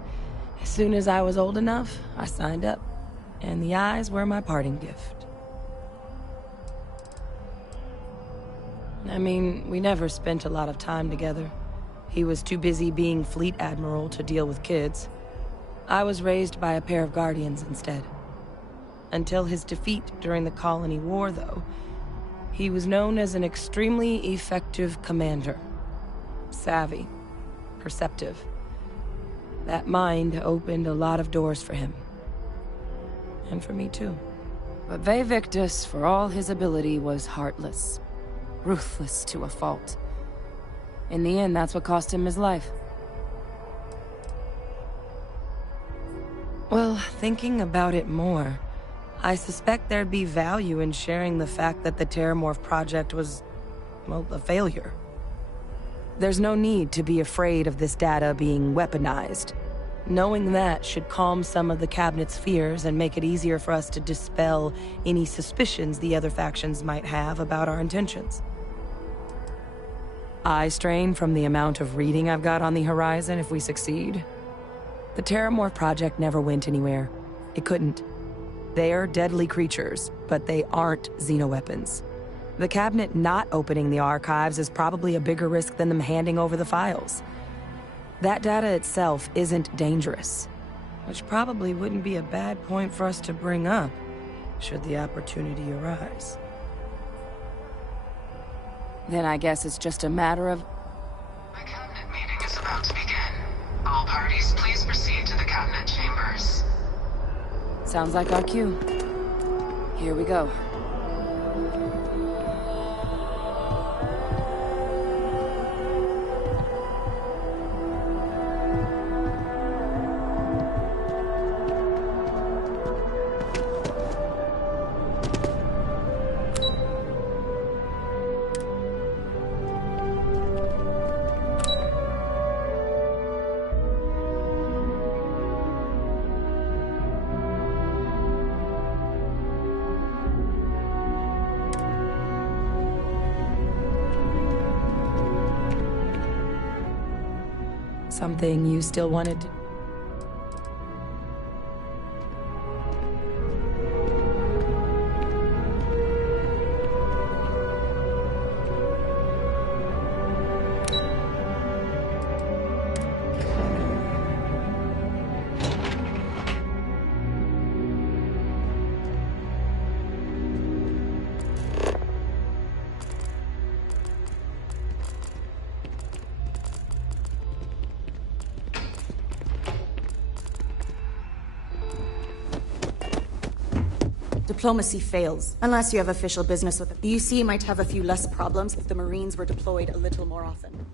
as soon as I was old enough, I signed up. And the eyes were my parting gift. I mean, we never spent a lot of time together. He was too busy being fleet admiral to deal with kids. I was raised by a pair of guardians instead. Until his defeat during the Colony War, though, he was known as an extremely effective commander. Savvy. Perceptive. That mind opened a lot of doors for him. And for me, too. But Ve Victus, for all his ability, was heartless. Ruthless to a fault. In the end, that's what cost him his life. Well, thinking about it more, I suspect there'd be value in sharing the fact that the Terramorph project was, well, a failure. There's no need to be afraid of this data being weaponized. Knowing that should calm some of the Cabinet's fears and make it easier for us to dispel any suspicions the other factions might have about our intentions. Eye strain from the amount of reading I've got on the horizon if we succeed. The Terramorph project never went anywhere. It couldn't. They're deadly creatures, but they aren't xenoweapons. The Cabinet not opening the archives is probably a bigger risk than them handing over the files. That data itself isn't dangerous, which probably wouldn't be a bad point for us to bring up, should the opportunity arise. Then I guess it's just a matter of... The cabinet meeting is about to begin. All parties, please proceed to the cabinet chambers. Sounds like our cue. Here we go. Something you still wanted to... Diplomacy fails, unless you have official business with it. The UC might have a few less problems if the Marines were deployed a little more often.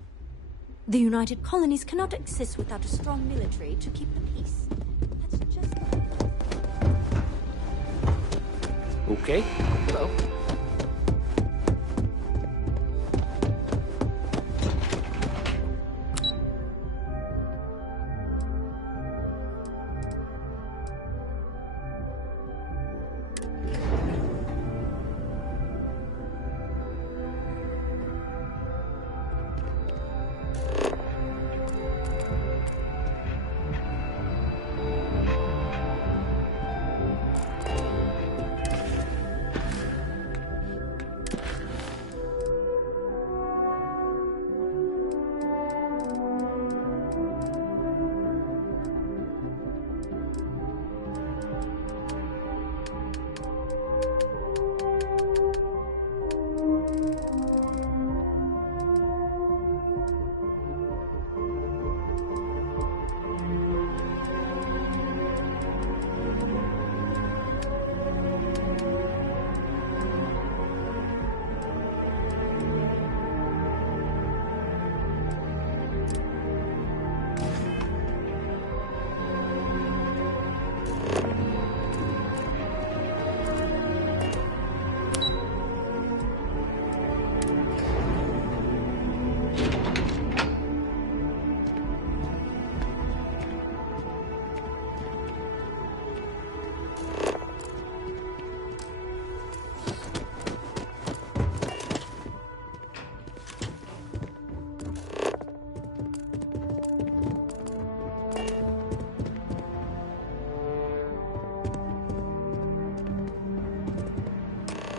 The United Colonies cannot exist without a strong military to keep the peace. That's just... Okay. Hello.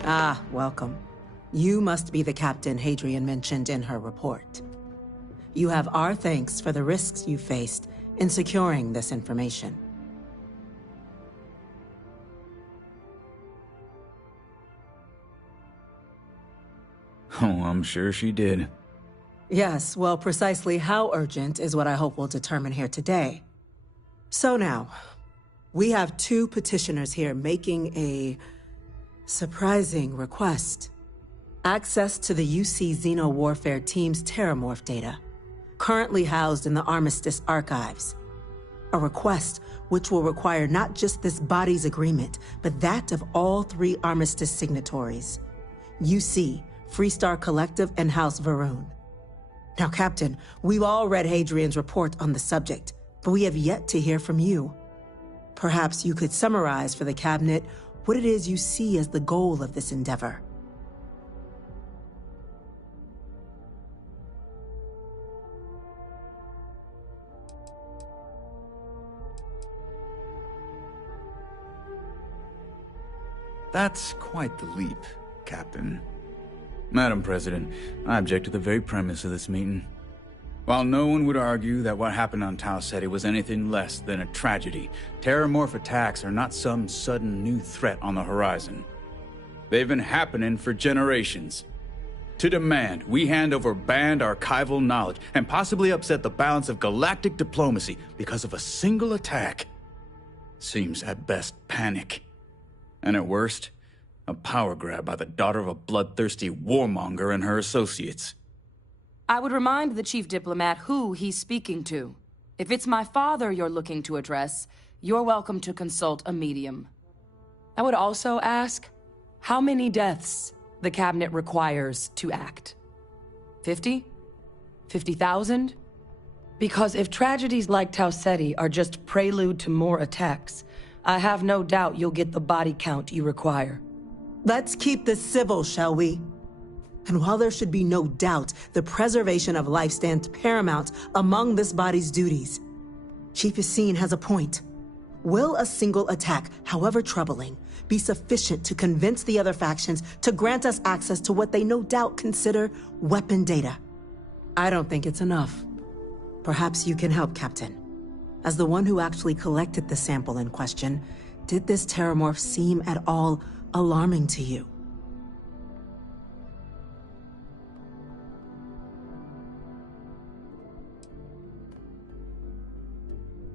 Ah, welcome. You must be the captain Hadrian mentioned in her report. You have our thanks for the risks you faced in securing this information. Oh, I'm sure she did. Yes, well, precisely how urgent is what I hope we'll determine here today. So now, we have two petitioners here making a surprising request. Access to the UC Xeno Warfare Team's Terramorph data, currently housed in the Armistice archives. A request which will require not just this body's agreement, but that of all three Armistice signatories. UC, Freestar Collective, and House Varun. Now, Captain, we've all read Hadrian's report on the subject, but we have yet to hear from you. Perhaps you could summarize for the Cabinet what it is you see as the goal of this endeavor. That's quite the leap, Captain. Madam President, I object to the very premise of this meeting. While no one would argue that what happened on Tau Ceti was anything less than a tragedy, terramorph attacks are not some sudden new threat on the horizon. They've been happening for generations. To demand we hand over banned archival knowledge and possibly upset the balance of galactic diplomacy because of a single attack seems at best panic. And at worst, a power grab by the daughter of a bloodthirsty warmonger and her associates. I would remind the chief diplomat who he's speaking to. If it's my father you're looking to address, you're welcome to consult a medium. I would also ask, how many deaths the cabinet requires to act? 50? 50,000? Because if tragedies like Tau Ceti are just prelude to more attacks, I have no doubt you'll get the body count you require. Let's keep this civil, shall we? And while there should be no doubt the preservation of life stands paramount among this body's duties, Chief Yassine has a point. Will a single attack, however troubling, be sufficient to convince the other factions to grant us access to what they no doubt consider weapon data? I don't think it's enough. Perhaps you can help, Captain. As the one who actually collected the sample in question, did this terramorph seem at all alarming to you?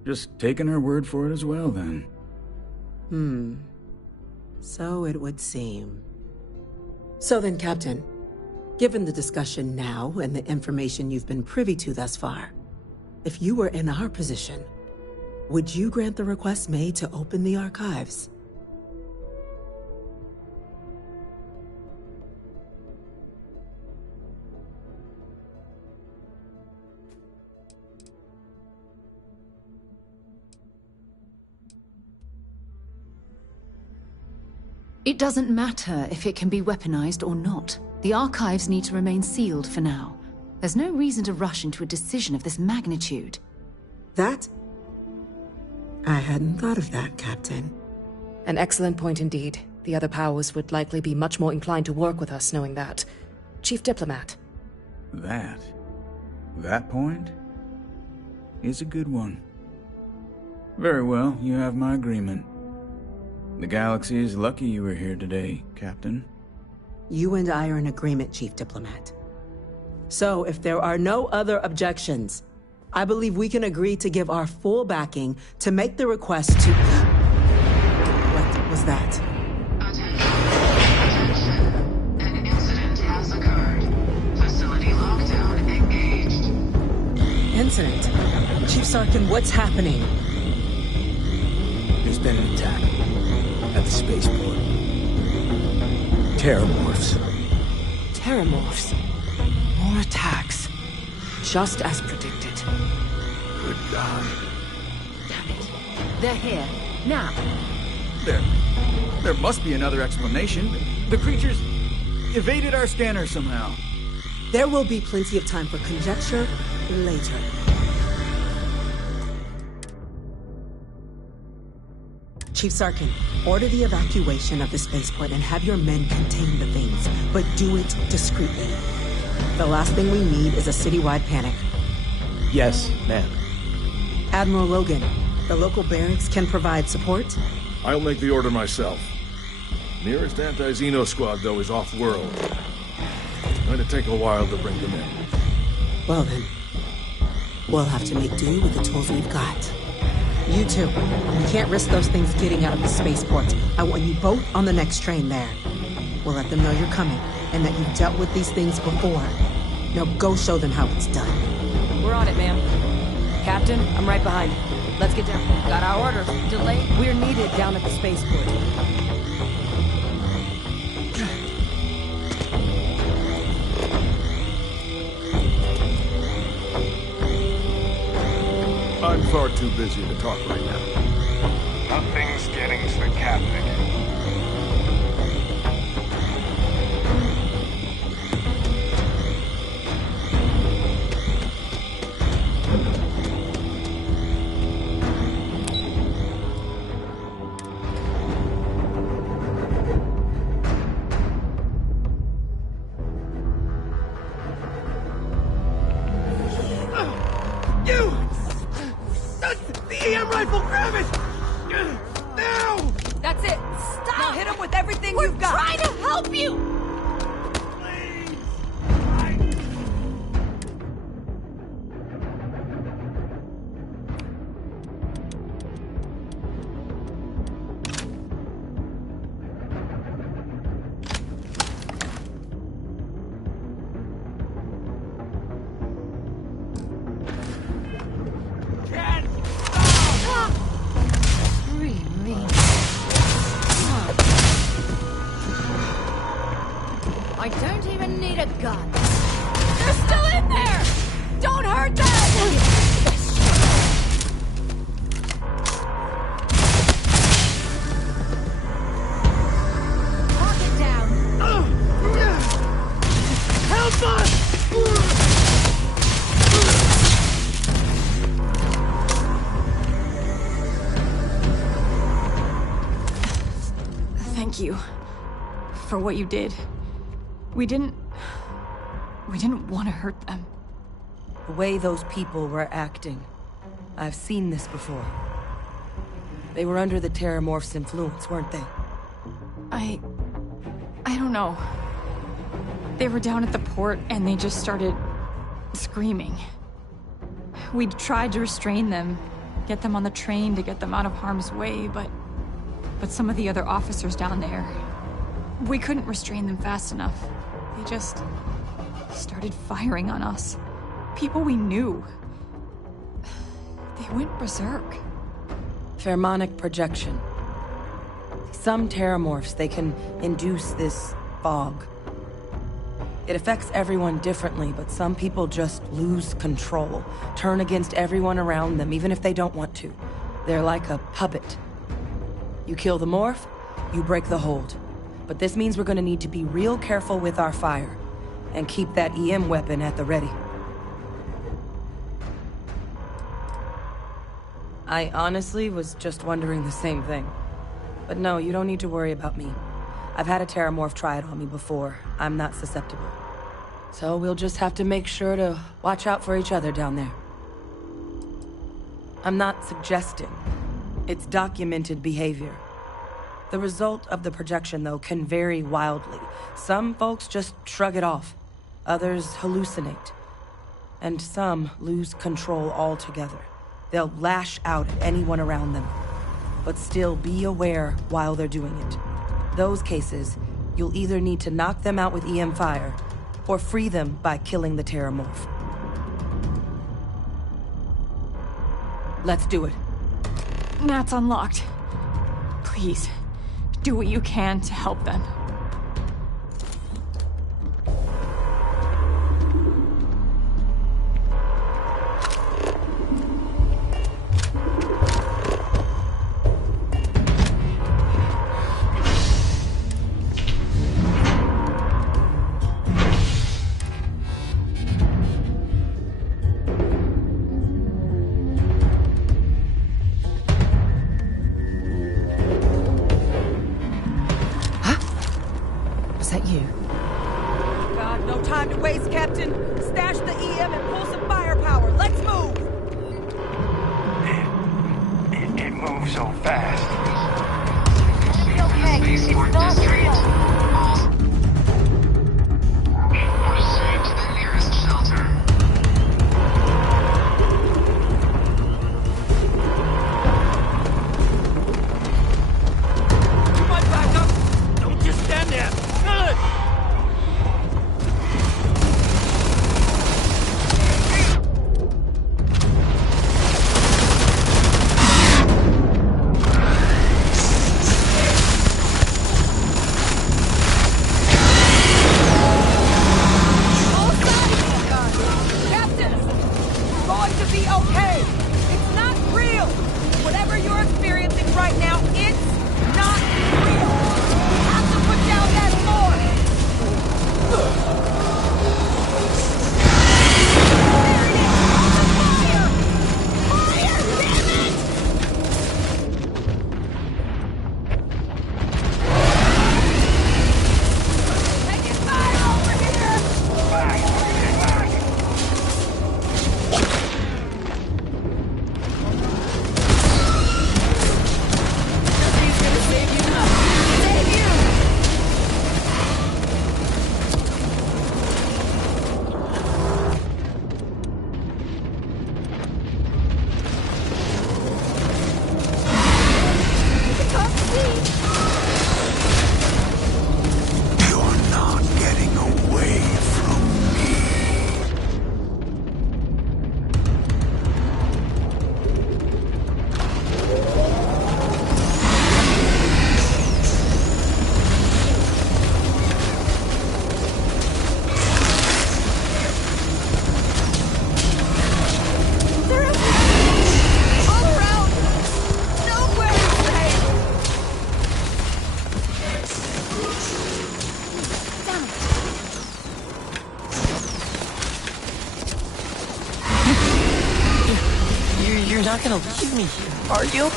Just taking her word for it as well, then. So it would seem. So then, Captain, given the discussion now and the information you've been privy to thus far, if you were in our position, would you grant the request made to open the archives? It doesn't matter if it can be weaponized or not. The archives need to remain sealed for now. There's no reason to rush into a decision of this magnitude. That? I hadn't thought of that, Captain. An excellent point indeed. The other powers would likely be much more inclined to work with us knowing that. Chief Diplomat. That point is a good one. Very well, you have my agreement. The galaxy is lucky you were here today, Captain. You and I are in agreement, Chief Diplomat. So, if there are no other objections, I believe we can agree to give our full backing to make the request to... What was that? Attention. An incident has occurred. Facility lockdown engaged. Incident? Chief Sarkin, what's happening? There's been an attack at the spaceport. Terramorphs. Terramorphs. More attacks. Just as predicted. Good God. Damn it. They're here. Now. There must be another explanation. The creatures evaded our scanner somehow. There will be plenty of time for conjecture later. Chief Sarkin, order the evacuation of the spaceport and have your men contain the things, but do it discreetly. The last thing we need is a citywide panic. Yes, ma'am. Admiral Logan, the local barracks can provide support? I'll make the order myself. Nearest anti-Xeno squad, though, is off-world. Going to take a while to bring them in. Well then, we'll have to make do with the tools we've got. You too. We can't risk those things getting out of the spaceport. I want you both on the next train there. We'll let them know you're coming, and that you've dealt with these things before. Now go show them how it's done. We're on it, ma'am. Captain, I'm right behind. Let's get down. Got our orders. Delay. We're needed down at the spaceport. I'm far too busy to talk right now. Nothing's getting to the cabinet. rifle! Grab it! Now! That's it! Stop! Now hit him with everything We're you've got! trying to help you! I don't even need a gun. They're still in there! Don't hurt them! Pocket down! Help us! Thank you for what you did. We didn't want to hurt them. The way those people were acting, I've seen this before. They were under the Terramorph's influence, weren't they? I don't know. They were down at the port and they just started screaming. We tried to restrain them, get them on the train to get them out of harm's way, but some of the other officers down there, we couldn't restrain them fast enough. They just started firing on us. People we knew. They went berserk. Pheromonic projection. Some Terramorphs, they can induce this fog. It affects everyone differently, but some people just lose control, turn against everyone around them, even if they don't want to. They're like a puppet. You kill the morph, you break the hold. But this means we're gonna need to be real careful with our fire, and keep that EM weapon at the ready. I honestly was just wondering the same thing. But no, you don't need to worry about me. I've had a Terramorph try it on me before. I'm not susceptible. So we'll just have to make sure to watch out for each other down there. I'm not suggesting. It's documented behavior. The result of the projection, though, can vary wildly. Some folks just shrug it off. Others hallucinate. And some lose control altogether. They'll lash out at anyone around them. But still be aware while they're doing it. Those cases, you'll either need to knock them out with EM fire, or free them by killing the Terramorph. Let's do it. Nat's unlocked. Please, do what you can to help them. You're not gonna leave me here, are you?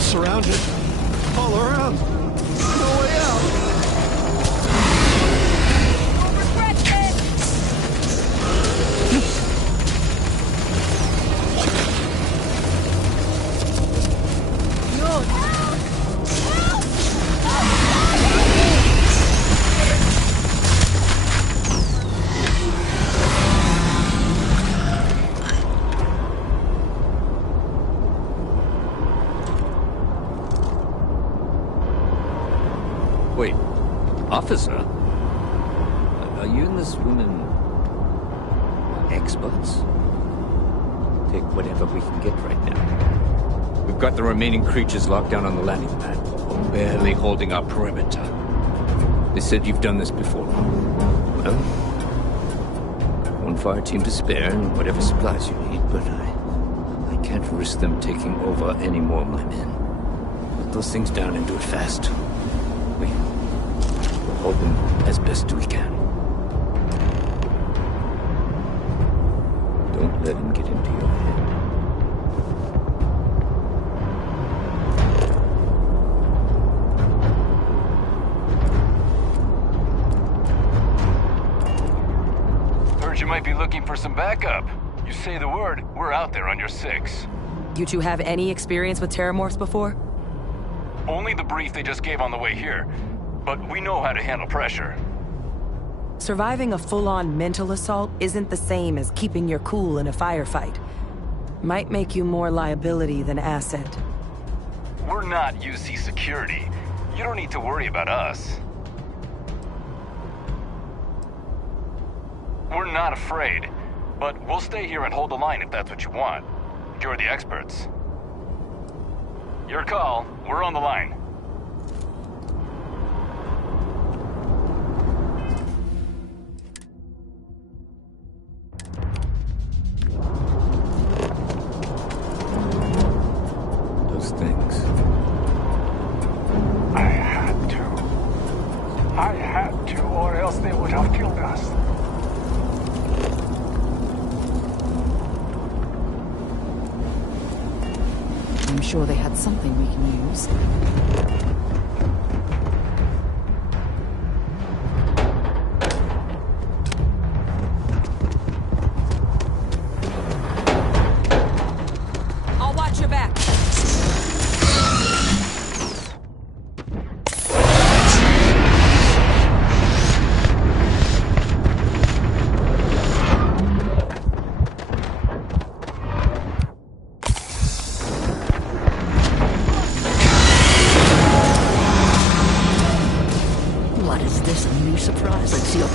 Surrounded. All around. No way out. Wait, officer? Are you and this woman experts? Take whatever we can get right now. We've got the remaining creatures locked down on the landing pad. We're barely holding our perimeter. They said you've done this before. Well, one fire team to spare and whatever supplies you need, but I can't risk them taking over any more of my men. Put those things down and do it fast. We'll hold them as best we can. Don't let him get into your head. Heard you might be looking for some backup. You say the word, we're out there on your 6. You two have any experience with terramorphs before? Only the brief they just gave on the way here. But we know how to handle pressure. Surviving a full-on mental assault isn't the same as keeping your cool in a firefight. Might make you more liability than asset. We're not UC security. You don't need to worry about us. We're not afraid, but we'll stay here and hold the line if that's what you want. You're the experts. Your call. We're on the line. Those things. I had to. I had to, or else they would have killed us. I'm sure they had something we can use. I'll watch your back. What is this, a new surprise? Let's see a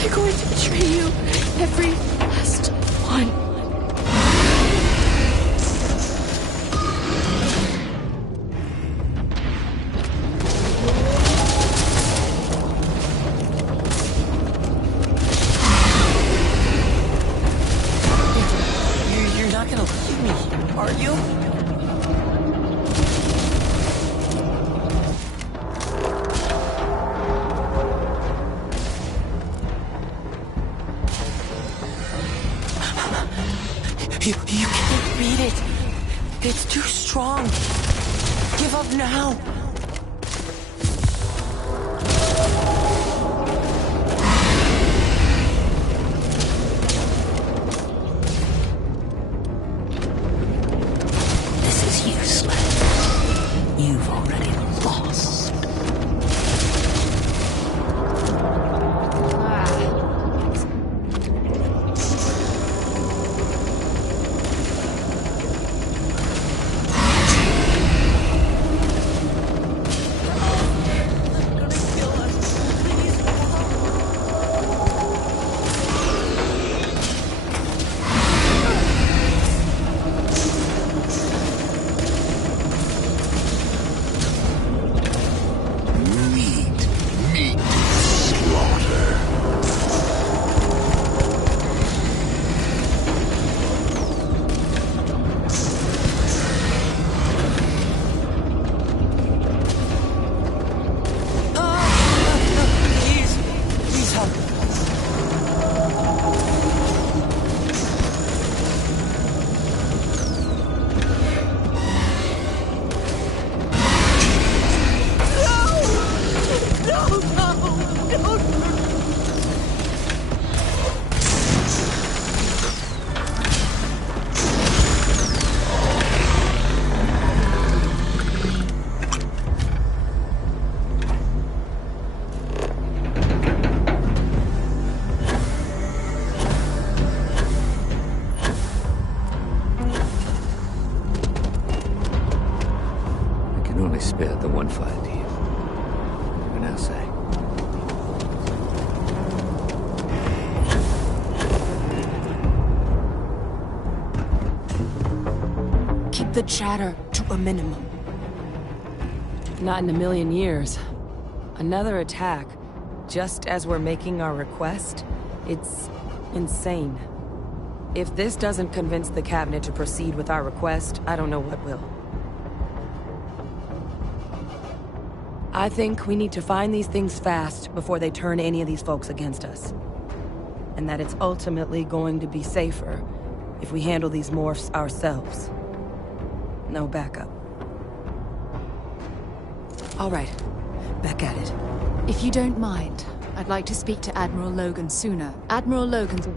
They're going to betray you. Every last one. You're not gonna leave me here, are you? You can't beat it. It's too strong. Give up now. chatter to a minimum. Not in a million years. Another attack, just as we're making our request? It's insane. If this doesn't convince the cabinet to proceed with our request, I don't know what will. I think we need to find these things fast before they turn any of these folks against us. And that it's ultimately going to be safer if we handle these morphs ourselves. No backup. All right, back at it. If you don't mind, I'd like to speak to Admiral Logan sooner. Admiral Logan's...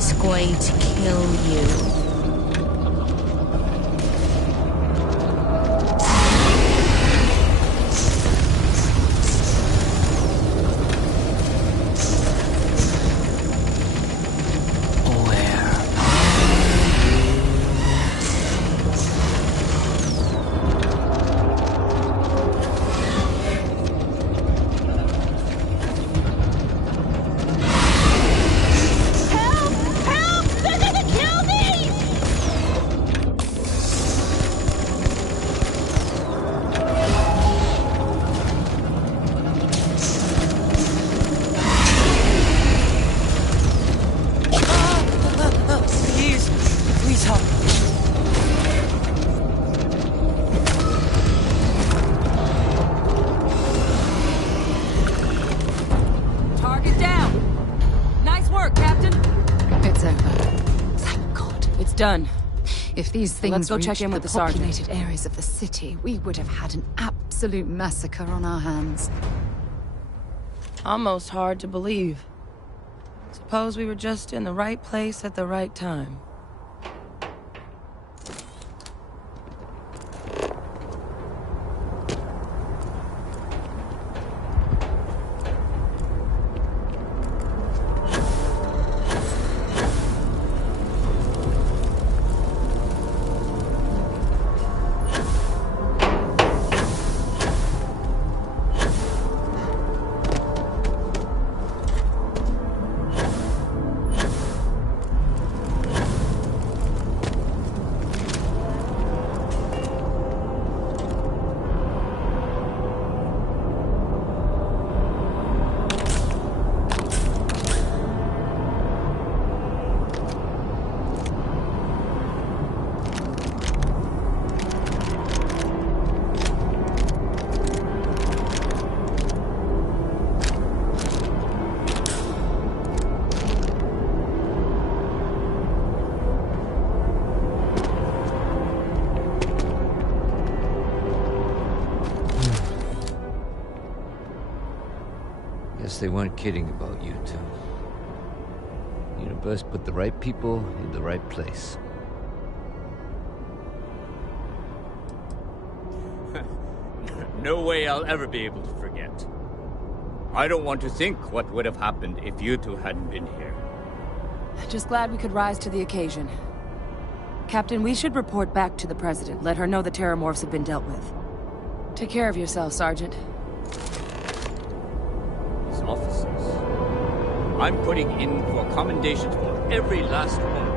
is going to kill you. Done. If these things Let's go reached check in with the populated sergeant. areas of the city, we would have had an absolute massacre on our hands. Almost hard to believe. Suppose we were just in the right place at the right time. Guess they weren't kidding about you two. The universe put the right people in the right place. No way I'll ever be able to forget. I don't want to think what would have happened if you two hadn't been here. Just glad we could rise to the occasion. Captain, we should report back to the President. Let her know the Terramorphs have been dealt with. Take care of yourself, Sergeant. These officers. I'm putting in for commendations for every last one.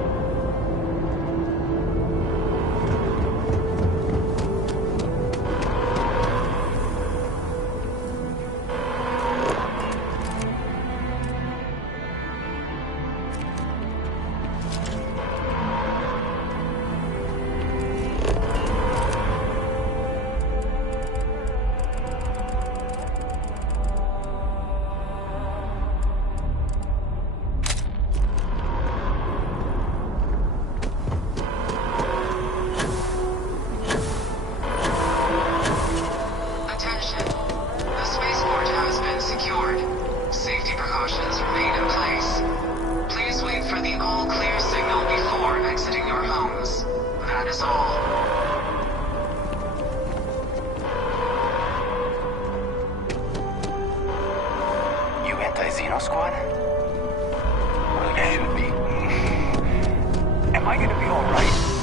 Squad? Well, it should be. Am I gonna be alright?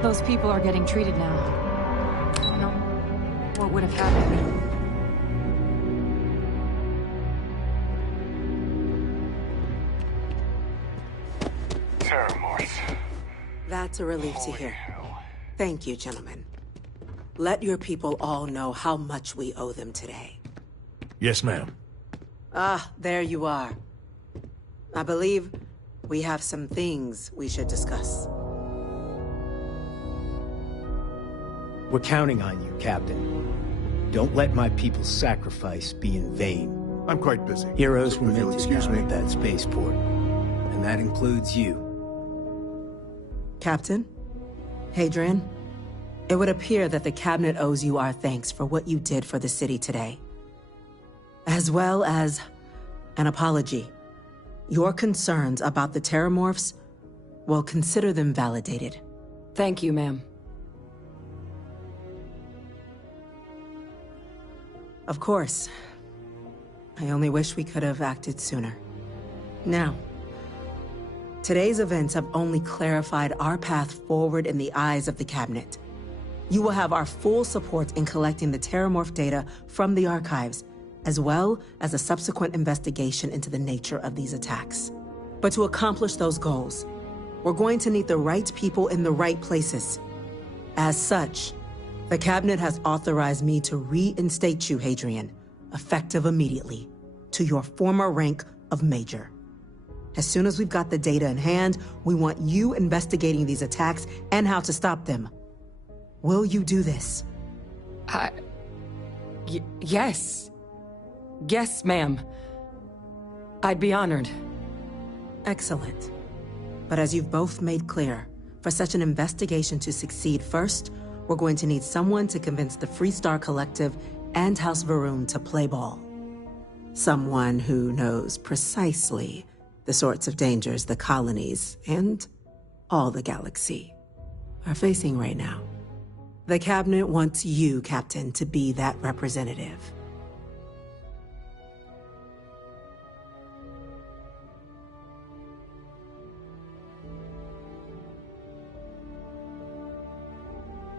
Those people are getting treated now. I don't know what would have happened. Terramorphs. That's a relief to hear. Thank you, gentlemen. Let your people all know how much we owe them today. Yes, ma'am. Ah, there you are. I believe we have some things we should discuss. We're counting on you, Captain. Don't let my people's sacrifice be in vain. I'm quite busy. Heroes were If you'll meant to excuse me. down at that spaceport. And that includes you. Captain? Hadrian? It would appear that the Cabinet owes you our thanks for what you did for the city today. As well as an apology. Your concerns about the Terramorphs, well, consider them validated. Thank you, ma'am. Of course. I only wish we could have acted sooner. Now, today's events have only clarified our path forward in the eyes of the Cabinet. You will have our full support in collecting the Terramorph data from the archives, as well as a subsequent investigation into the nature of these attacks. But to accomplish those goals, we're going to need the right people in the right places. As such, the Cabinet has authorized me to reinstate you, Hadrian, effective immediately, to your former rank of Major. As soon as we've got the data in hand, we want you investigating these attacks and how to stop them. Will you do this? Yes. Yes, ma'am. I'd be honored. Excellent. But as you've both made clear, for such an investigation to succeed first, we're going to need someone to convince the Freestar Collective and House Varun to play ball. Someone who knows precisely the sorts of dangers the colonies and all the galaxy are facing right now. The Cabinet wants you, Captain, to be that representative.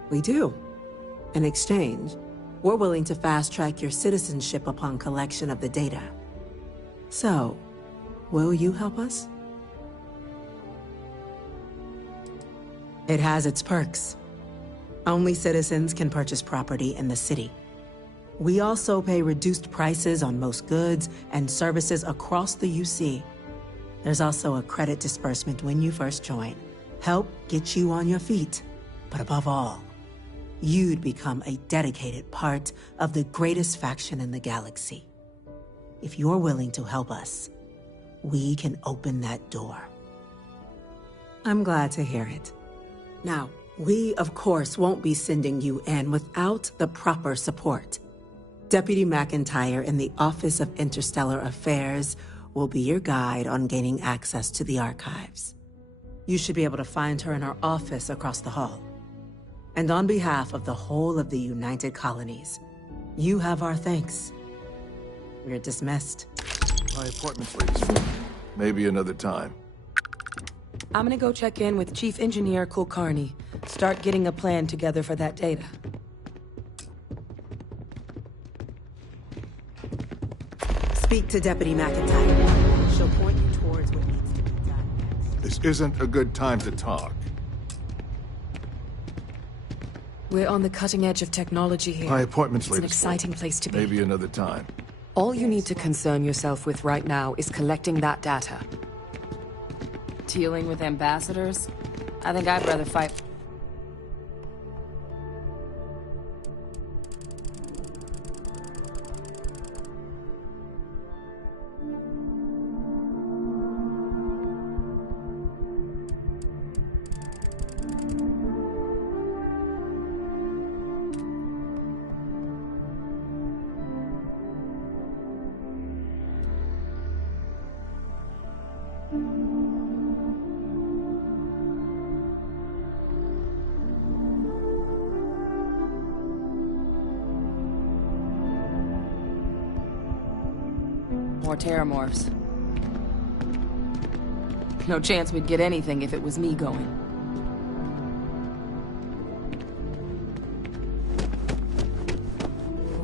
We do. In exchange, we're willing to fast-track your citizenship upon collection of the data. So, will you help us? It has its perks. Only citizens can purchase property in the city. We also pay reduced prices on most goods and services across the UC. There's also a credit disbursement when you first join, help get you on your feet. But above all, you'd become a dedicated part of the greatest faction in the galaxy. If you're willing to help us, we can open that door. I'm glad to hear it. Now, we, of course, won't be sending you in without the proper support. Deputy McIntyre in the Office of Interstellar Affairs will be your guide on gaining access to the archives. You should be able to find her in her office across the hall. And on behalf of the whole of the United Colonies, you have our thanks. We're dismissed. My appointment's late. Maybe another time. I'm gonna go check in with Chief Engineer Kulkarni. Start getting a plan together for that data. Speak to Deputy McIntyre. She'll point you towards what needs to be done next. This isn't a good time to talk. We're on the cutting edge of technology here. My appointment's It's late. an exciting place to be. Maybe another time. All you need to concern yourself with right now is collecting that data. Dealing with ambassadors? I think I'd rather fight. More terramorphs. No chance we'd get anything if it was me going.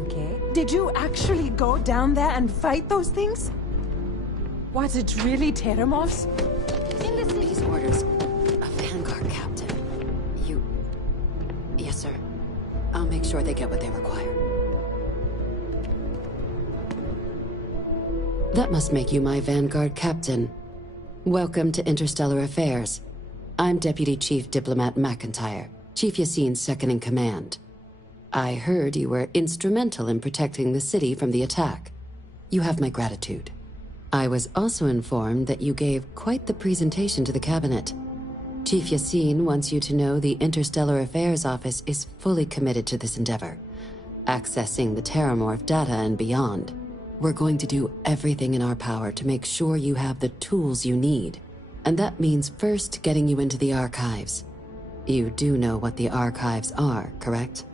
Okay. Did you actually go down there and fight those things? Was it really terramorphs? In the city's orders, a Vanguard captain. You... Yes, sir. I'll make sure they get what they require. That must make you my Vanguard captain. Welcome to Interstellar Affairs. I'm Deputy Chief Diplomat McIntyre, Chief Yassine's second-in-command. I heard you were instrumental in protecting the city from the attack. You have my gratitude. I was also informed that you gave quite the presentation to the cabinet. Chief Yassine wants you to know the Interstellar Affairs Office is fully committed to this endeavor, accessing the Terramorph data and beyond. We're going to do everything in our power to make sure you have the tools you need. And that means first getting you into the archives. You do know what the archives are, correct?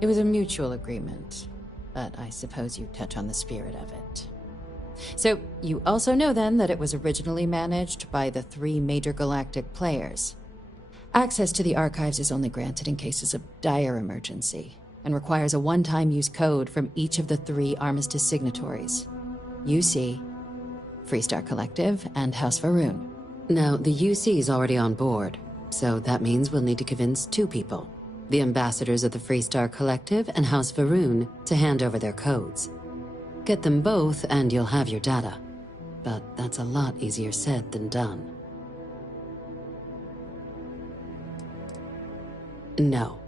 It was a mutual agreement, but I suppose you touch on the spirit of it. So, you also know then that it was originally managed by the 3 major galactic players. Access to the archives is only granted in cases of dire emergency, and requires a one-time use code from each of the 3 Armistice signatories. UC, Freestar Collective, and House Va'Run. Now, the UC is already on board, so that means we'll need to convince 2 people. The ambassadors of the Freestar Collective and House Va'Run to hand over their codes. Get them both and you'll have your data. But that's a lot easier said than done. No.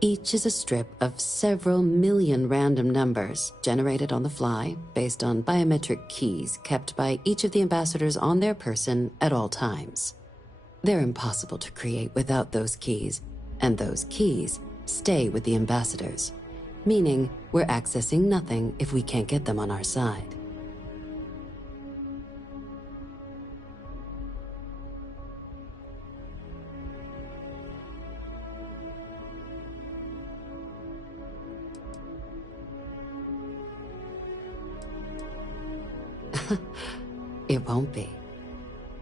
Each is a strip of several million random numbers generated on the fly based on biometric keys kept by each of the ambassadors on their person at all times. They're impossible to create without those keys, and those keys stay with the ambassadors, meaning we're accessing nothing if we can't get them on our side. It won't be.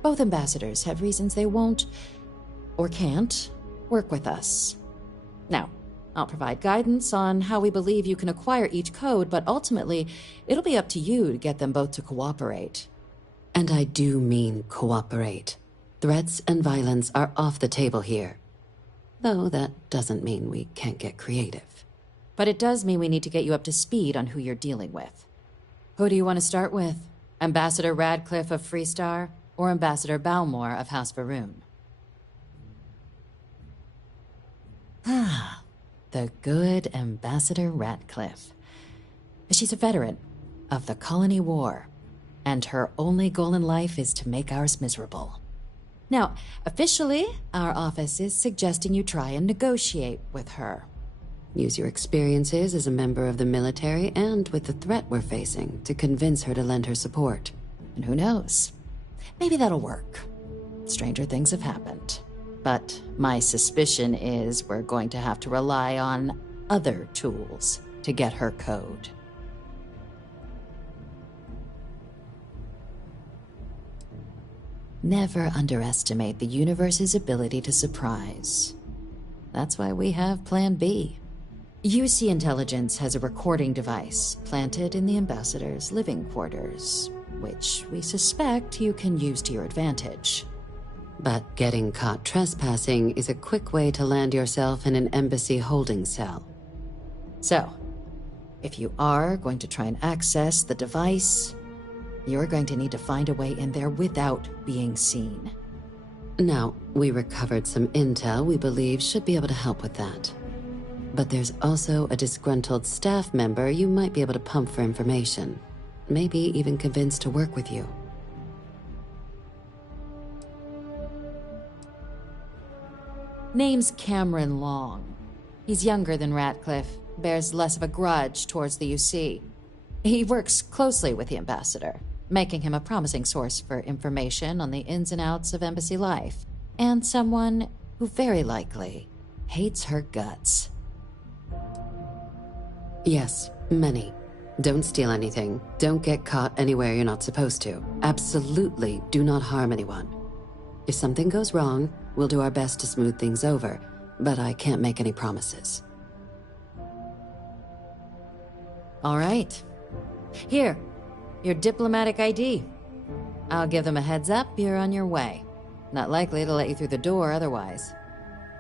Both ambassadors have reasons they won't, or can't, work with us. Now, I'll provide guidance on how we believe you can acquire each code, but ultimately, it'll be up to you to get them both to cooperate. And I do mean cooperate. Threats and violence are off the table here. Though that doesn't mean we can't get creative. But it does mean we need to get you up to speed on who you're dealing with. Who do you want to start with? Ambassador Radcliffe of Freestar, or Ambassador Balmore of House Varun? Ah, the good Ambassador Radcliffe. She's a veteran of the Colony War, and her only goal in life is to make ours miserable. Now, officially, our office is suggesting you try and negotiate with her. Use your experiences as a member of the military and with the threat we're facing to convince her to lend her support. And who knows? Maybe that'll work. Stranger things have happened. But my suspicion is we're going to have to rely on other tools to get her code. Never underestimate the universe's ability to surprise. That's why we have Plan B. UC Intelligence has a recording device planted in the Ambassador's living quarters, which we suspect you can use to your advantage. But getting caught trespassing is a quick way to land yourself in an embassy holding cell. So, if you are going to try and access the device, you're going to need to find a way in there without being seen. Now, we recovered some intel we believe should be able to help with that. But there's also a disgruntled staff member you might be able to pump for information. Maybe even convince to work with you. Name's Cameron Long. He's younger than Ratcliffe, bears less of a grudge towards the UC. He works closely with the Ambassador, making him a promising source for information on the ins and outs of embassy life, and someone who very likely hates her guts. Yes, many. Don't steal anything. Don't get caught anywhere you're not supposed to. Absolutely do not harm anyone. If something goes wrong, we'll do our best to smooth things over, but I can't make any promises. All right. Here, your diplomatic ID. I'll give them a heads up you're on your way. Not likely to let you through the door otherwise.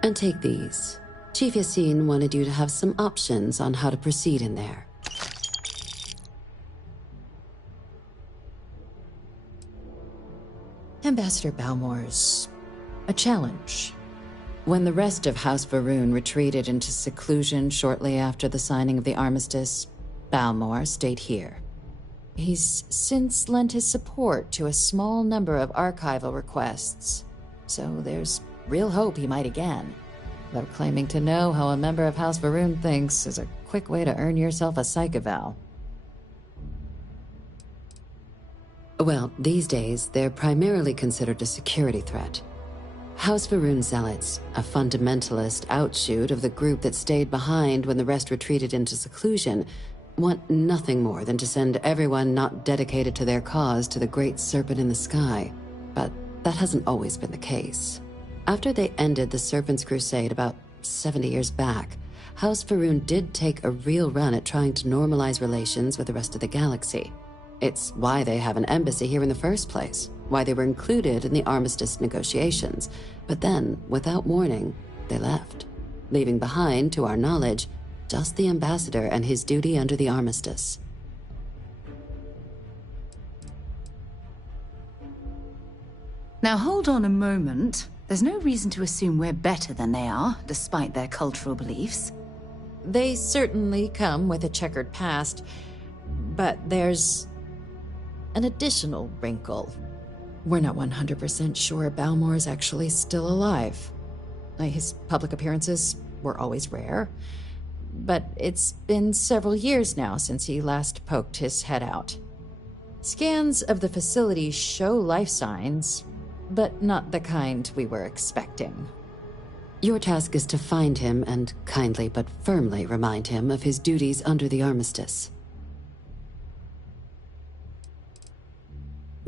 And take these. Chief Yassine wanted you to have some options on how to proceed in there. Ambassador Balmore's a challenge. When the rest of House Varun retreated into seclusion shortly after the signing of the armistice, Balmore stayed here. He's since lent his support to a small number of archival requests, so there's real hope he might again. Though claiming to know how a member of House Varun thinks is a quick way to earn yourself a psych eval. Well, these days, they're primarily considered a security threat. House Varun Zealots, a fundamentalist outshoot of the group that stayed behind when the rest retreated into seclusion, want nothing more than to send everyone not dedicated to their cause to the great serpent in the sky. But that hasn't always been the case. After they ended the Serpent's Crusade about 70 years back, House Varun did take a real run at trying to normalize relations with the rest of the galaxy. It's why they have an embassy here in the first place, why they were included in the armistice negotiations. But then, without warning, they left, leaving behind, to our knowledge, just the ambassador and his duty under the armistice. Now hold on a moment. There's no reason to assume we're better than they are, despite their cultural beliefs. They certainly come with a checkered past, but there's an additional wrinkle. We're not 100% sure Balmore's actually still alive. His public appearances were always rare, but it's been several years now since he last poked his head out. Scans of the facility show life signs, but not the kind we were expecting. Your task is to find him and kindly but firmly remind him of his duties under the armistice.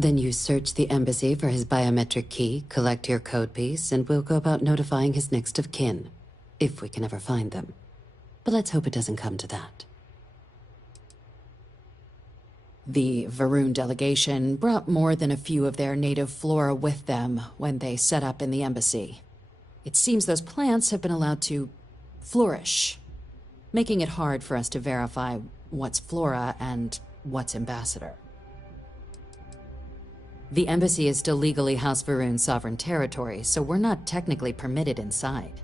Then you search the embassy for his biometric key, collect your code piece, and we'll go about notifying his next of kin, if we can ever find them. But let's hope it doesn't come to that. The Varun delegation brought more than a few of their native flora with them when they set up in the embassy. It seems those plants have been allowed to flourish, making it hard for us to verify what's flora and what's ambassador. The embassy is still legally House Varun's sovereign territory, so we're not technically permitted inside.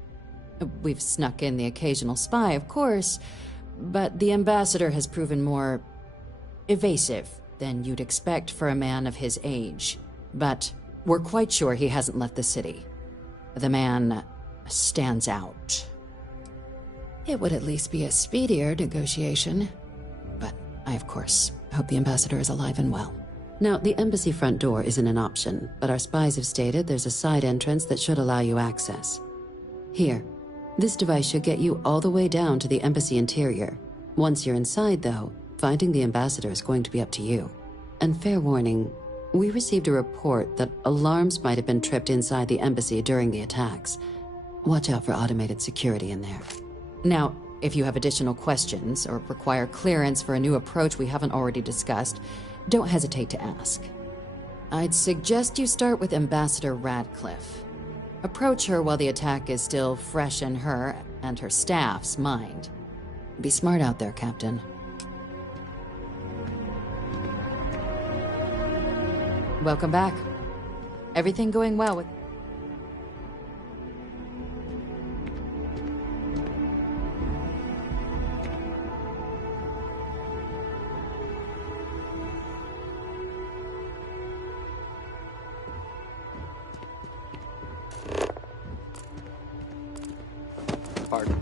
We've snuck in the occasional spy, of course, but the ambassador has proven more evasive than you'd expect for a man of his age. But we're quite sure he hasn't left the city. The man stands out. It would at least be a speedier negotiation. But I, of course, hope the ambassador is alive and well. Now, the embassy front door isn't an option, but our spies have stated there's a side entrance that should allow you access. Here, this device should get you all the way down to the embassy interior. Once you're inside, though, finding the ambassador is going to be up to you. And fair warning, we received a report that alarms might have been tripped inside the embassy during the attacks. Watch out for automated security in there. Now, if you have additional questions or require clearance for a new approach we haven't already discussed, don't hesitate to ask. I'd suggest you start with Ambassador Radcliffe. Approach her while the attack is still fresh in her and her staff's mind. Be smart out there, Captain. Welcome back. Everything going well with... Pardon.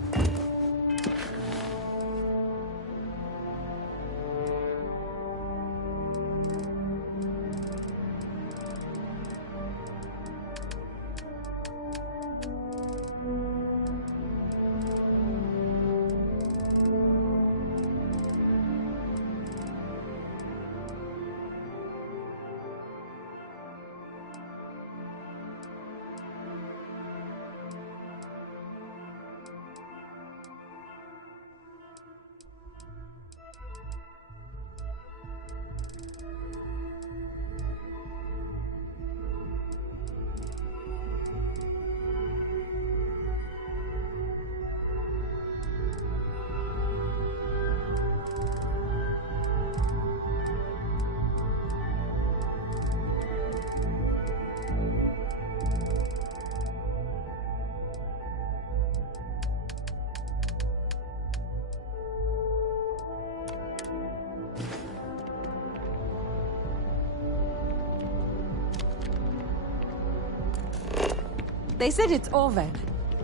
They said it's over.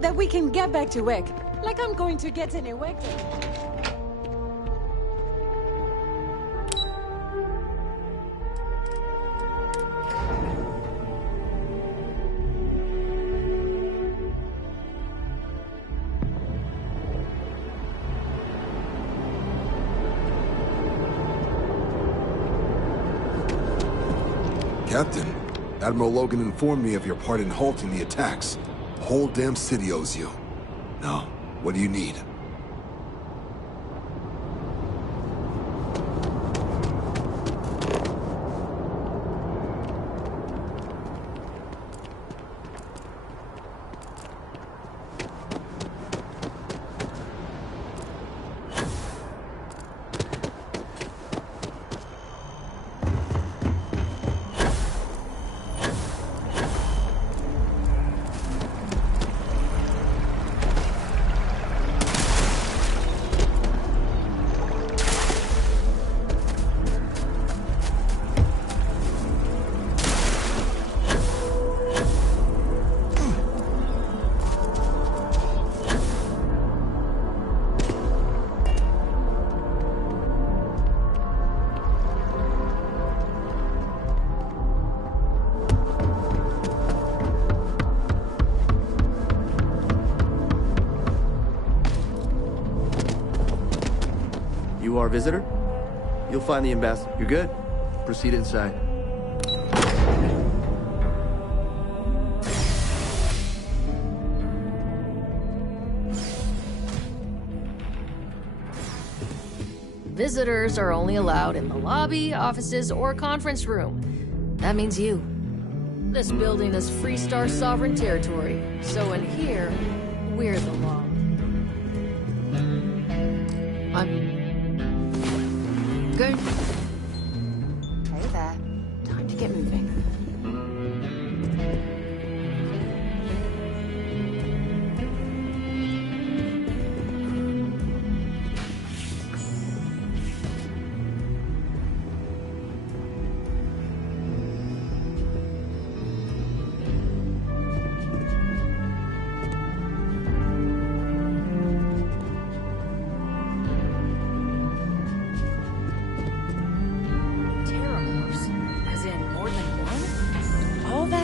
That we can get back to work. Like I'm going to get any work. Captain, Admiral Logan informed me of your part in halting the attacks. The whole damn city owes you. Now, what do you need? You are a visitor? You'll find the ambassador. You're good. Proceed inside. Visitors are only allowed in the lobby, offices, or conference room. That means you. This building is Freestar sovereign territory, so in here, we're the law. Good. Hey there. Time to get moving.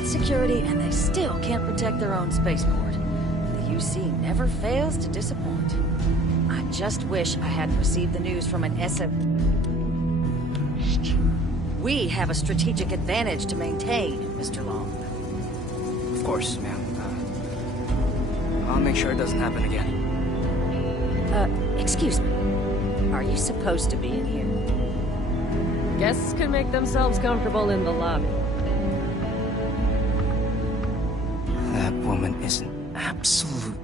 security, and they still can't protect their own spaceport. The UC never fails to disappoint. I just wish I hadn't received the news from an SF. We have a strategic advantage to maintain, Mr. Long. Of course, ma'am. I'll make sure it doesn't happen again. Excuse me. Are you supposed to be in here? Guests can make themselves comfortable in the lobby. That woman is an absolute...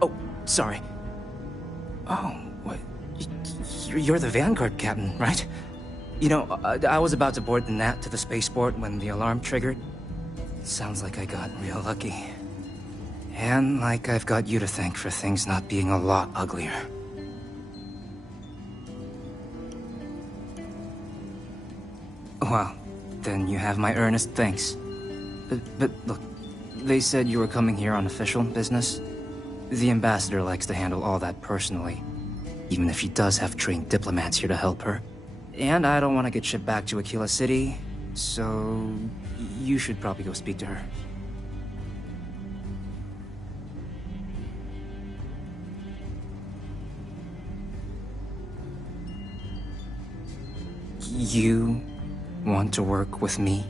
Oh, sorry. Oh, what? You're the Vanguard captain, right? You know, I was about to board the Nat to the spaceport when the alarm triggered. Sounds like I got real lucky. And like I've got you to thank for things not being a lot uglier. Well, then you have my earnest thanks. But look, they said you were coming here on official business. The ambassador likes to handle all that personally, even if she does have trained diplomats here to help her. And I don't want to get shipped back to Aquila City, so you should probably go speak to her. You want to work with me?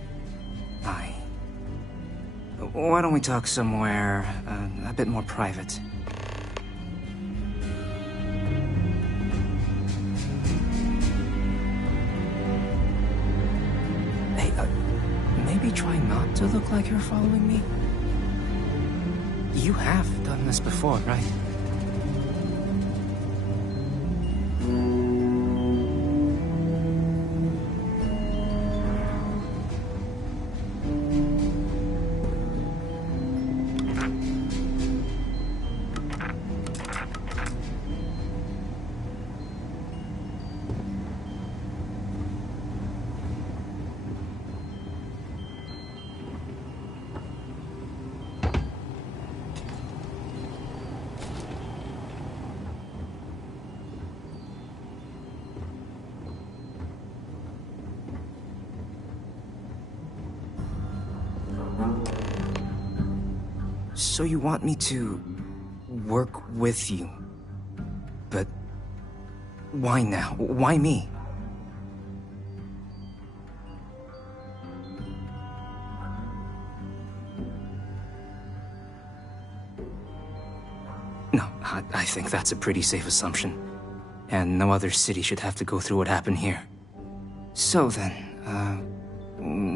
Why don't we talk somewhere a bit more private? Hey, maybe try not to look like you're following me. You have done this before, right? So you want me to work with you? But why now? Why me? No, I think that's a pretty safe assumption. And no other city should have to go through what happened here. So then,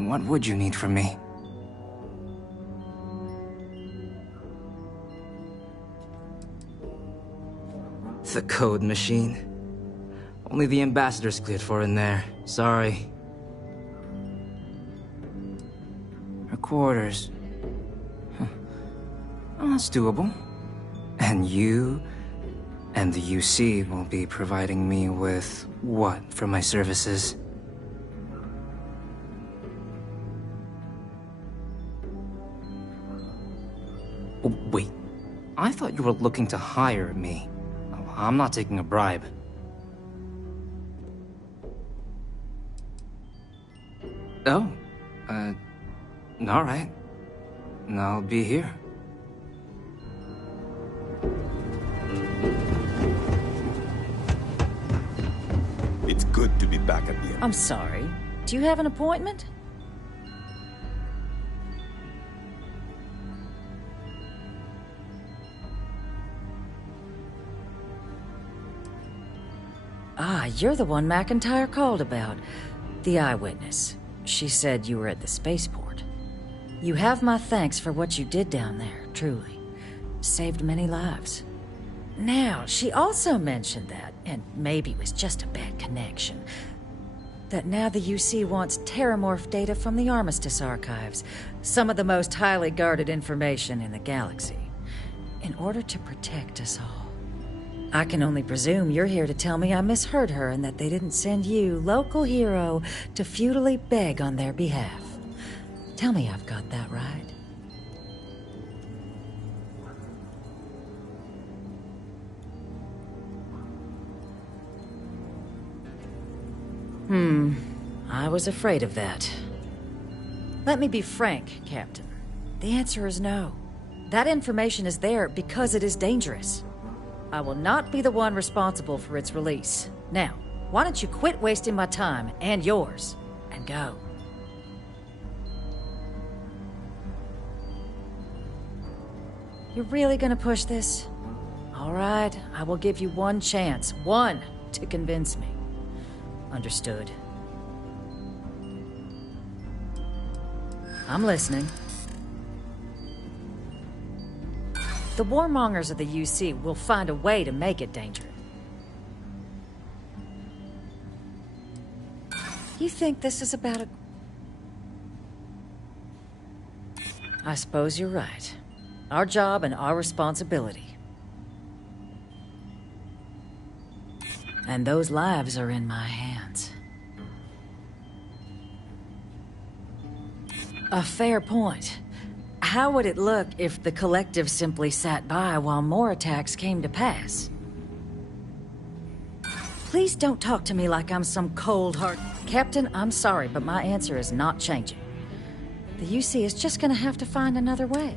what would you need from me? The code machine. Only the ambassador's cleared for in there. Sorry. Her quarters. Huh. Oh, that's doable. And you and the UC will be providing me with what for my services? Oh, wait. I thought you were looking to hire me. I'm not taking a bribe. Oh, all right. I'll be here. It's good to be back at the end. I'm sorry. Do you have an appointment? Ah, you're the one McIntyre called about. The eyewitness. She said you were at the spaceport. You have my thanks for what you did down there, truly. Saved many lives. Now, she also mentioned that, and maybe it was just a bad connection, that now the UC wants terramorph data from the Armistice archives, some of the most highly guarded information in the galaxy, in order to protect us all. I can only presume you're here to tell me I misheard her and that they didn't send you, local hero, to futilely beg on their behalf. Tell me I've got that right. I was afraid of that. Let me be frank, Captain. The answer is no. That information is there because it is dangerous. I will not be the one responsible for its release. Now, why don't you quit wasting my time and yours, and go? You're really gonna push this? All right, I will give you one chance. One to convince me. Understood. I'm listening. The warmongers of the UC will find a way to make it dangerous. You think this is about a... I suppose you're right. Our job and our responsibility. And those lives are in my hands. A fair point. How would it look if the Collective simply sat by while more attacks came to pass? Please don't talk to me like I'm some cold heart. Captain, I'm sorry, but my answer is not changing. The UC is just gonna have to find another way.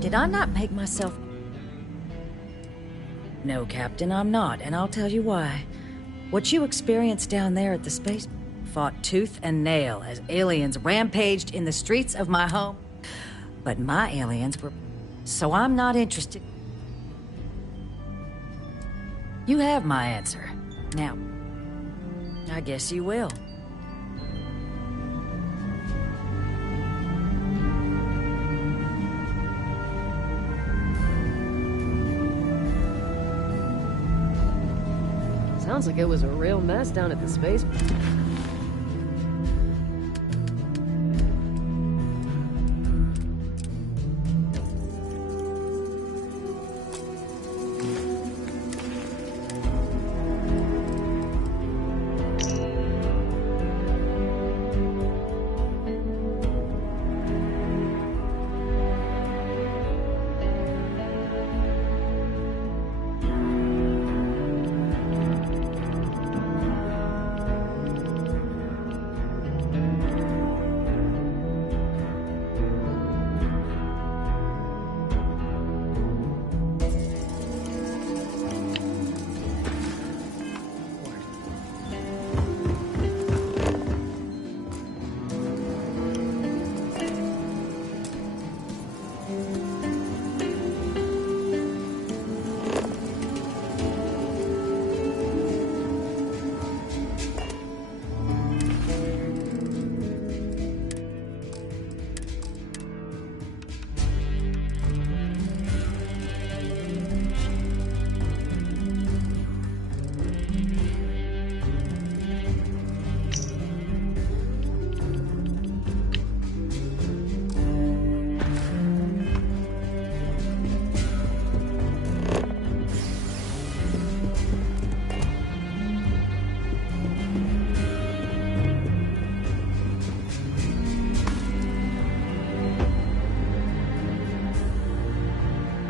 Did I not make myself... No, Captain, I'm not, and I'll tell you why. What you experienced down there at the space... fought tooth and nail as aliens rampaged in the streets of my home. But my aliens were... So I'm not interested. You have my answer. Now, I guess you will. Sounds like it was a real mess down at the space.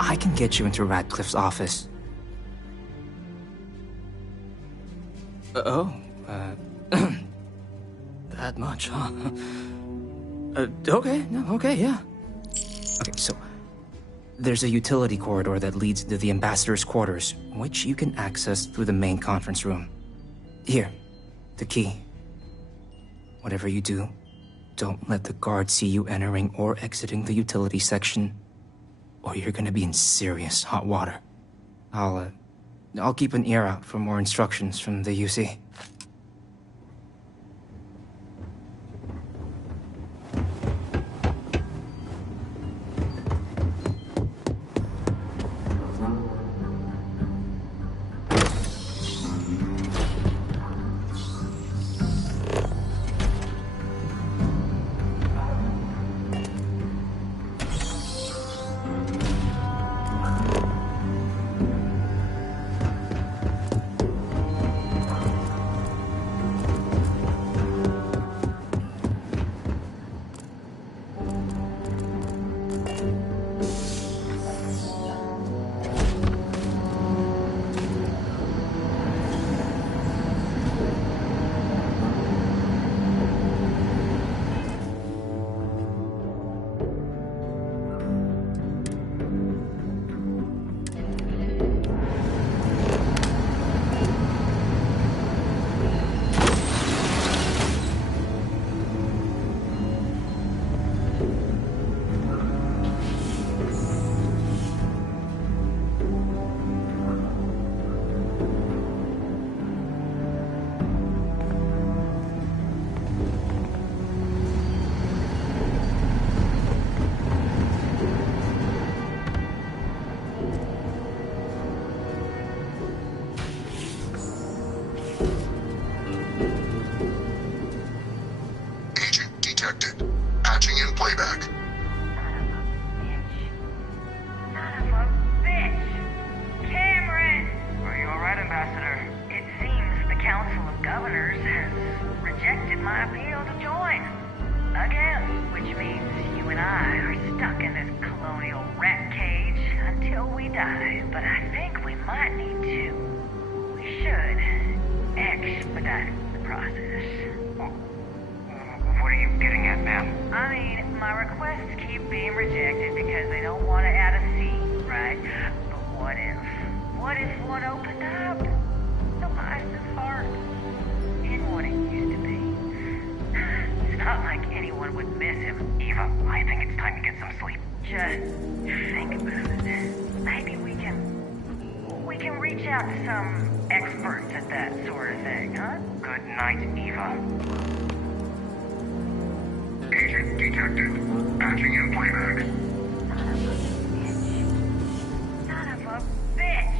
I can get you into Radcliffe's office. That much, huh? Okay, no, okay, yeah. Okay, so there's a utility corridor that leads to the ambassador's quarters, which you can access through the main conference room. Here, the key. Whatever you do, don't let the guards see you entering or exiting the utility section, or you're gonna be in serious hot water. I'll keep an ear out for more instructions from the UC. die, but I think we might need to. We should expedite the process. What are you getting at, ma'am? I mean, my requests keep being rejected because they don't want to add a seat, right? But what if one opened up? The license heart in what it used to be. It's not like anyone would miss him. Eva, I think it's time to get some sleep. Just think about it. Maybe we can reach out to some experts at that sort of thing, huh? Good night, Eva. Agent detected. Patching in playback. Son of a bitch!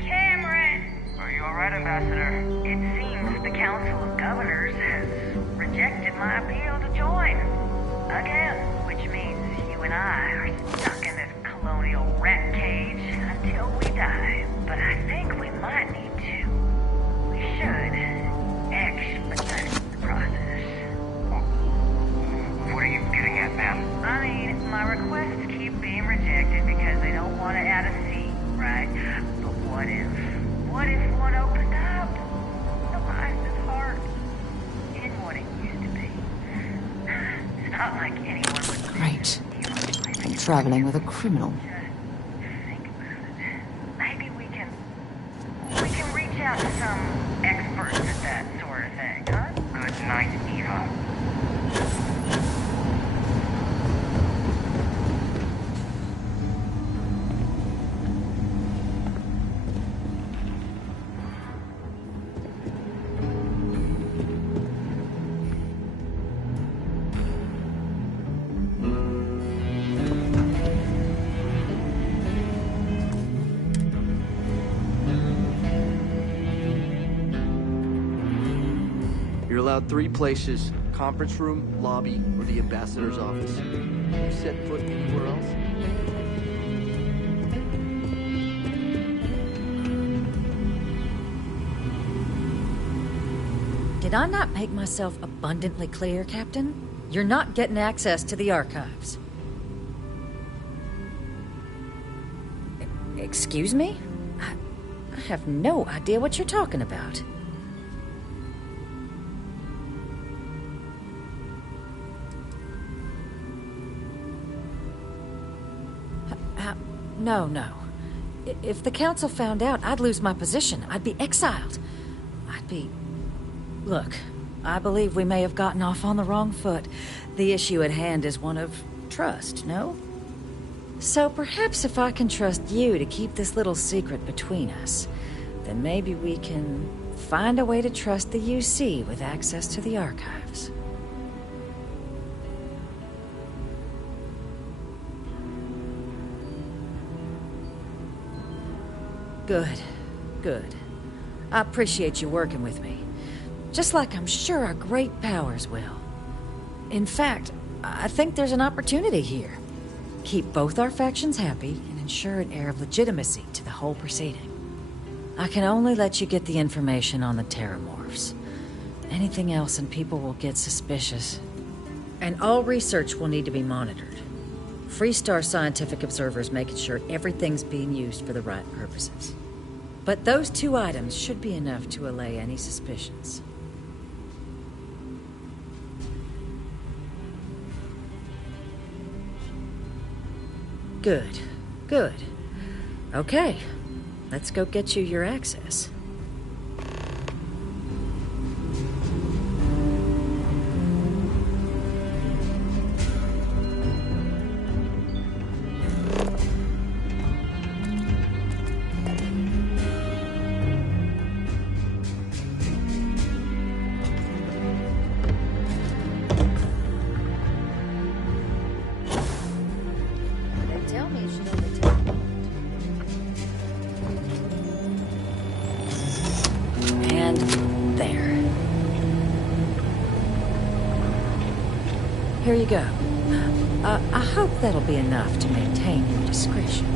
Cameron! Are you alright, Ambassador? It seems the Council of Governors has rejected my appeal to join. Again, which means you and I are stuck in this colonial rat cage until we die. But I think we might need to. We should expedite the process. What are you getting at, ma'am? I mean, my requests keep being rejected because they don't want to add a seat, right? But what if one opened up? The license heart in what it used to be. It's not like anyone would. Great. I'm traveling with a criminal. Maybe we can reach out to some experts at that sort of thing, huh? Good night, Eva. You're allowed 3 places: conference room, lobby, or the ambassador's office. You set foot anywhere else? Did I not make myself abundantly clear, Captain? You're not getting access to the archives. Excuse me? I have no idea what you're talking about. No. If the council found out, I'd lose my position. I'd be exiled. Look, I believe we may have gotten off on the wrong foot. The issue at hand is one of trust, no? So perhaps if I can trust you to keep this little secret between us, then maybe we can find a way to trust the UC with access to the archives. Good. I appreciate you working with me. Just like I'm sure our great powers will. In fact, I think there's an opportunity here. Keep both our factions happy and ensure an air of legitimacy to the whole proceeding. I can only let you get the information on the Terramorphs. Anything else and people will get suspicious. And all research will need to be monitored. Freestar scientific observers making sure everything's being used for the right purposes. But those 2 items should be enough to allay any suspicions. Good. Okay, let's go get you your access. Here you go. I hope that'll be enough to maintain your discretion.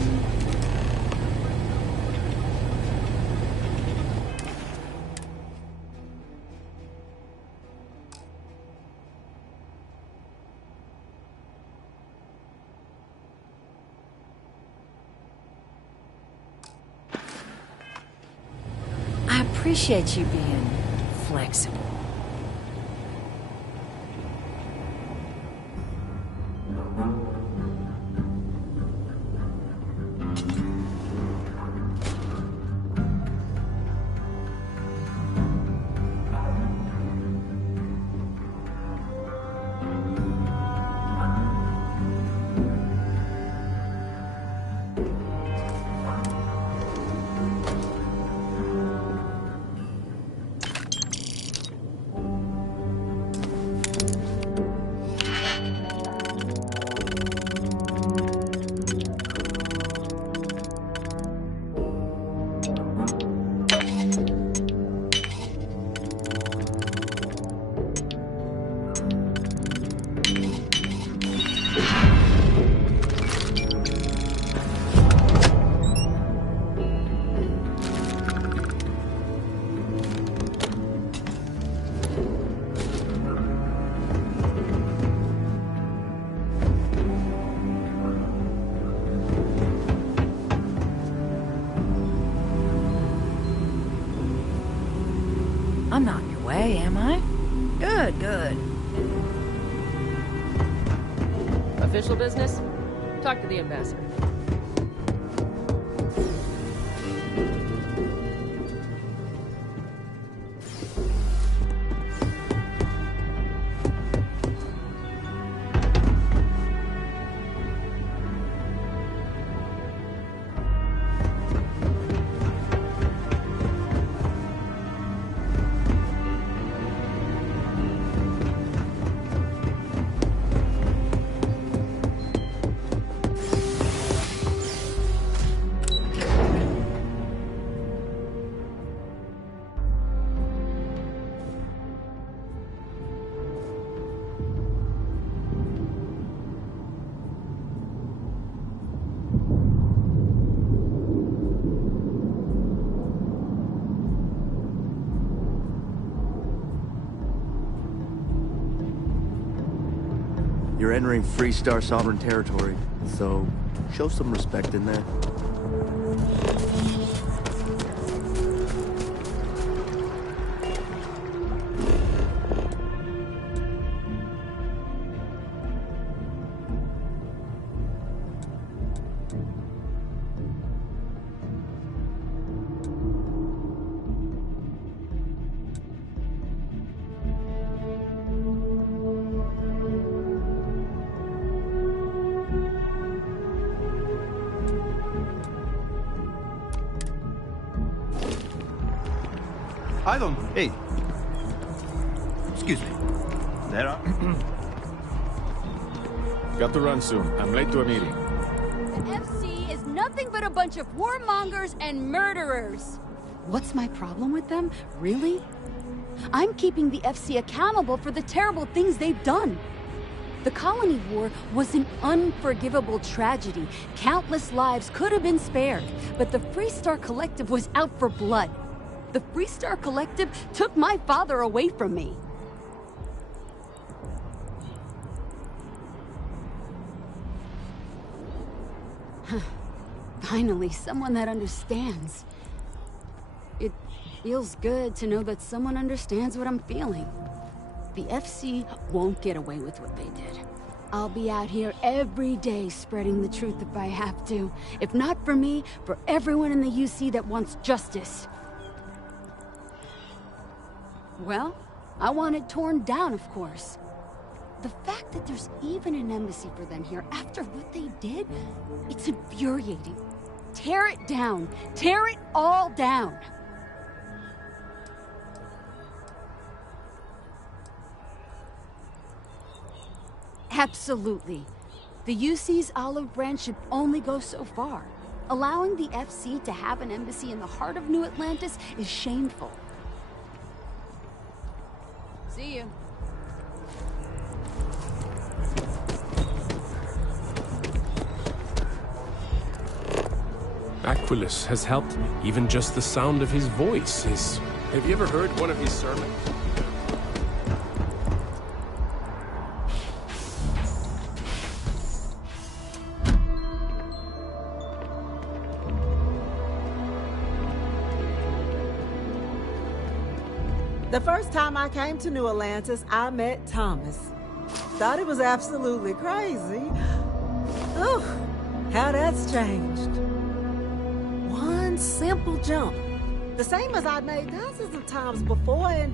appreciate you being flexible. I'm not in your way, am I? Good, good. Official business? Talk to the ambassador. You're entering Freestar Sovereign territory, so show some respect in there. I don't... Hey. Excuse me. There are... Got to run soon. I'm late to a meeting. The FC is nothing but a bunch of warmongers and murderers. What's my problem with them? Really? I'm keeping the FC accountable for the terrible things they've done. The Colony War was an unforgivable tragedy. Countless lives could have been spared, but the Freestar Collective was out for blood. The Freestar Collective took my father away from me. Finally, someone that understands. It feels good to know that someone understands what I'm feeling. The FC won't get away with what they did. I'll be out here every day spreading the truth if I have to. If not for me, for everyone in the UC that wants justice. Well, I want it torn down, of course. The fact that there's even an embassy for them here after what they did, it's infuriating. Tear it down. Tear it all down. Absolutely. The UC's olive branch should only go so far. Allowing the FC to have an embassy in the heart of New Atlantis is shameful. See you. Aquilus has helped me. Even just the sound of his voice is... Have you ever heard one of his sermons? The first time I came to New Atlantis, I met Thomas. Thought it was absolutely crazy. Oh, how that's changed. One simple jump. The same as I'd made dozens of times before, and...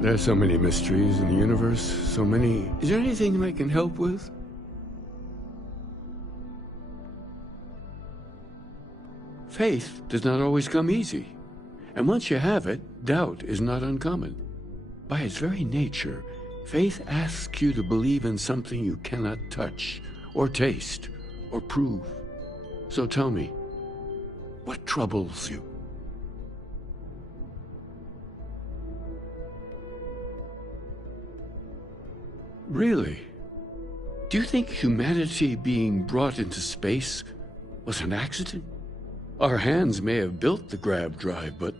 There's so many mysteries in the universe, so many... Is there anything I can help with? Faith does not always come easy. And once you have it, doubt is not uncommon. By its very nature, faith asks you to believe in something you cannot touch, or taste, or prove. So tell me, what troubles you? Really? Do you think humanity being brought into space was an accident? Our hands may have built the grab drive, but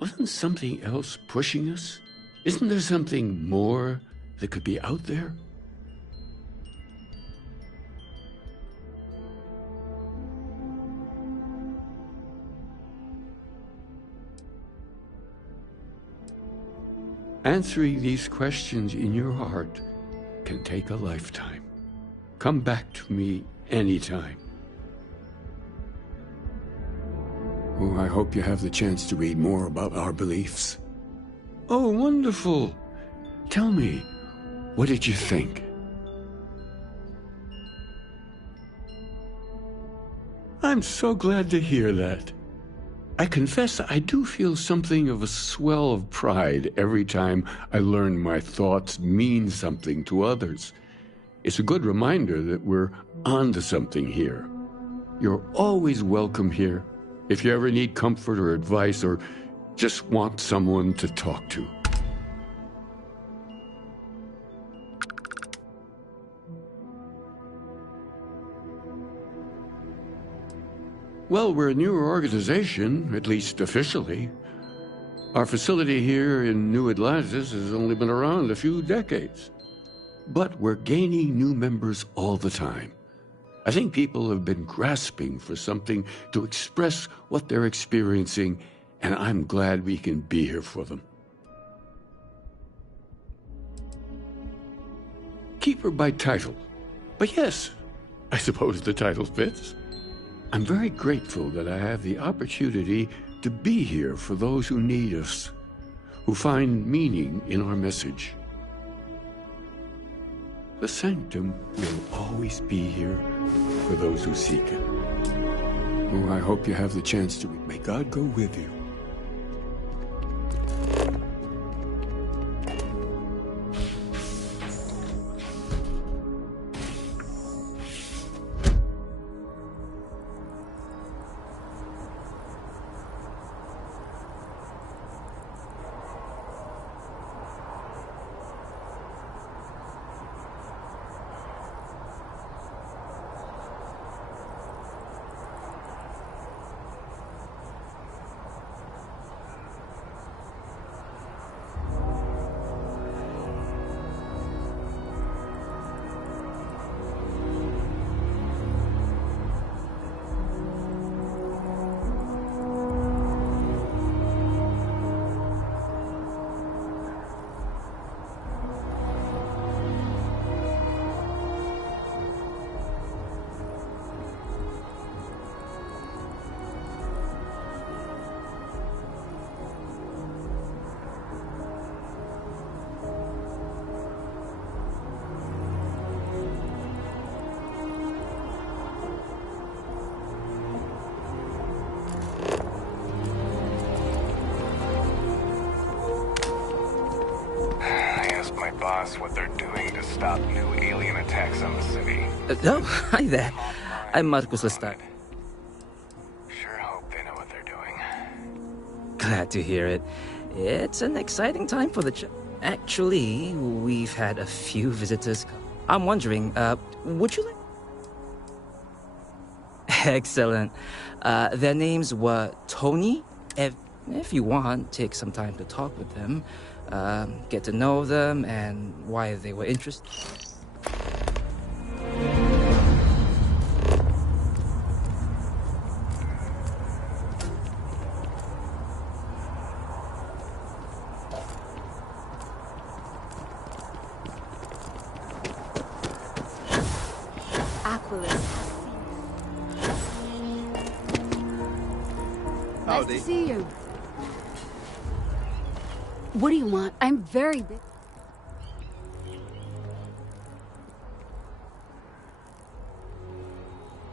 wasn't something else pushing us? Isn't there something more that could be out there? Answering these questions in your heart can take a lifetime. Come back to me anytime. Oh, I hope you have the chance to read more about our beliefs. Oh, wonderful. Tell me, what did you think? I'm so glad to hear that. I confess I do feel something of a swell of pride every time I learn my thoughts mean something to others. It's a good reminder that we're onto something here. You're always welcome here if you ever need comfort or advice or just want someone to talk to. Well, we're a newer organization, at least officially. Our facility here in New Atlantis has only been around a few decades. But we're gaining new members all the time. I think people have been grasping for something to express what they're experiencing, and I'm glad we can be here for them. Keeper by title. But yes, I suppose the title fits. I'm very grateful that I have the opportunity to be here for those who need us, who find meaning in our message. The Sanctum will always be here for those who seek it. Oh, I hope you have the chance to. May God go with you. What they're doing to stop new alien attacks on the city. Oh, hi there. I'm Marcus Lestat. Sure hope they know what they're doing. Glad to hear it. It's an exciting time for the Actually, we've had a few visitors come. I'm wondering, would you like... Excellent. Their names were Tony. If you want, take some time to talk with them. Get to know them and why they were interested. Nice to see you. What do you want? I'm very busy.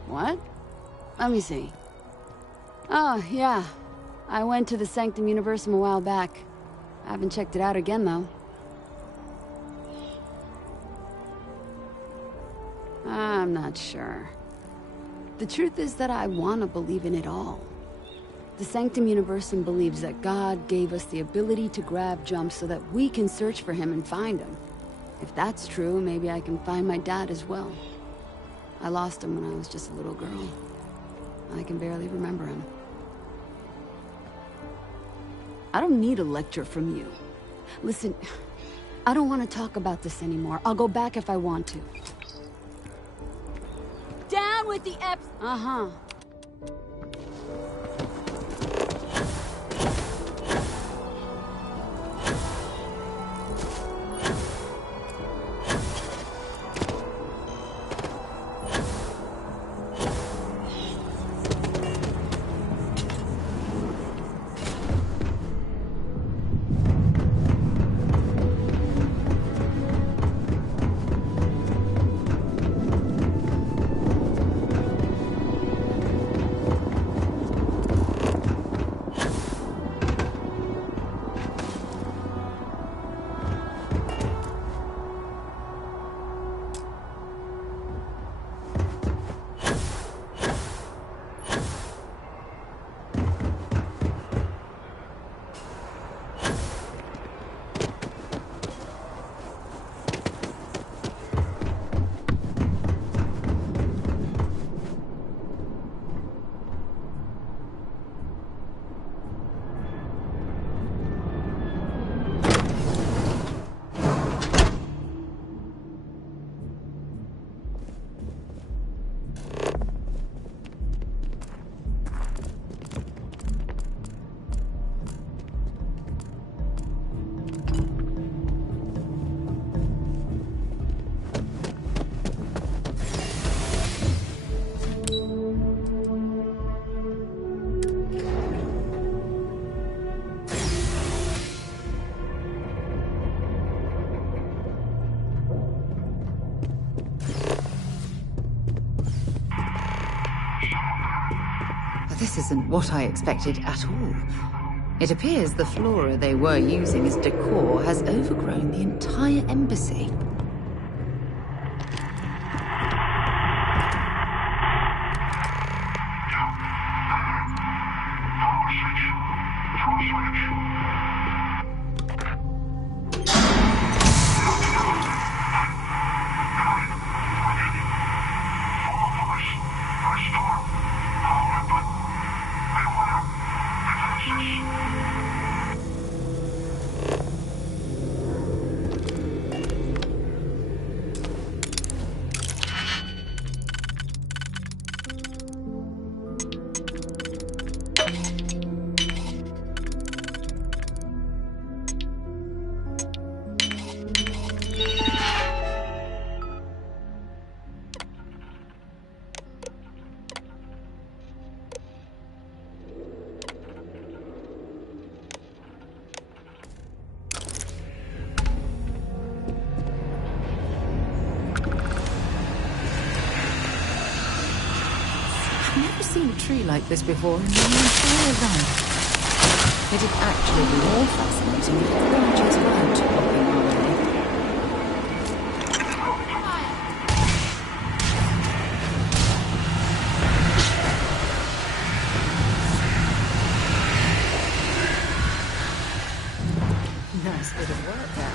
What? Let me see. Oh, yeah. I went to the Sanctum Universum a while back. I haven't checked it out again, though. I'm not sure. The truth is that I want to believe in it all. The Sanctum Universum believes that God gave us the ability to grab jumps so that we can search for him and find him. If that's true, maybe I can find my dad as well. I lost him when I was just a little girl. I can barely remember him. I don't need a lecture from you. Listen, I don't want to talk about this anymore. I'll go back if I want to. Down with the Eps! Uh-huh. This isn't what I expected at all. It appears the flora they were using as decor has overgrown the entire embassy. Seen a tree like this before in my entire life. It'd actually be more fascinating if the branches weren't blocking our way. Nice bit of work there.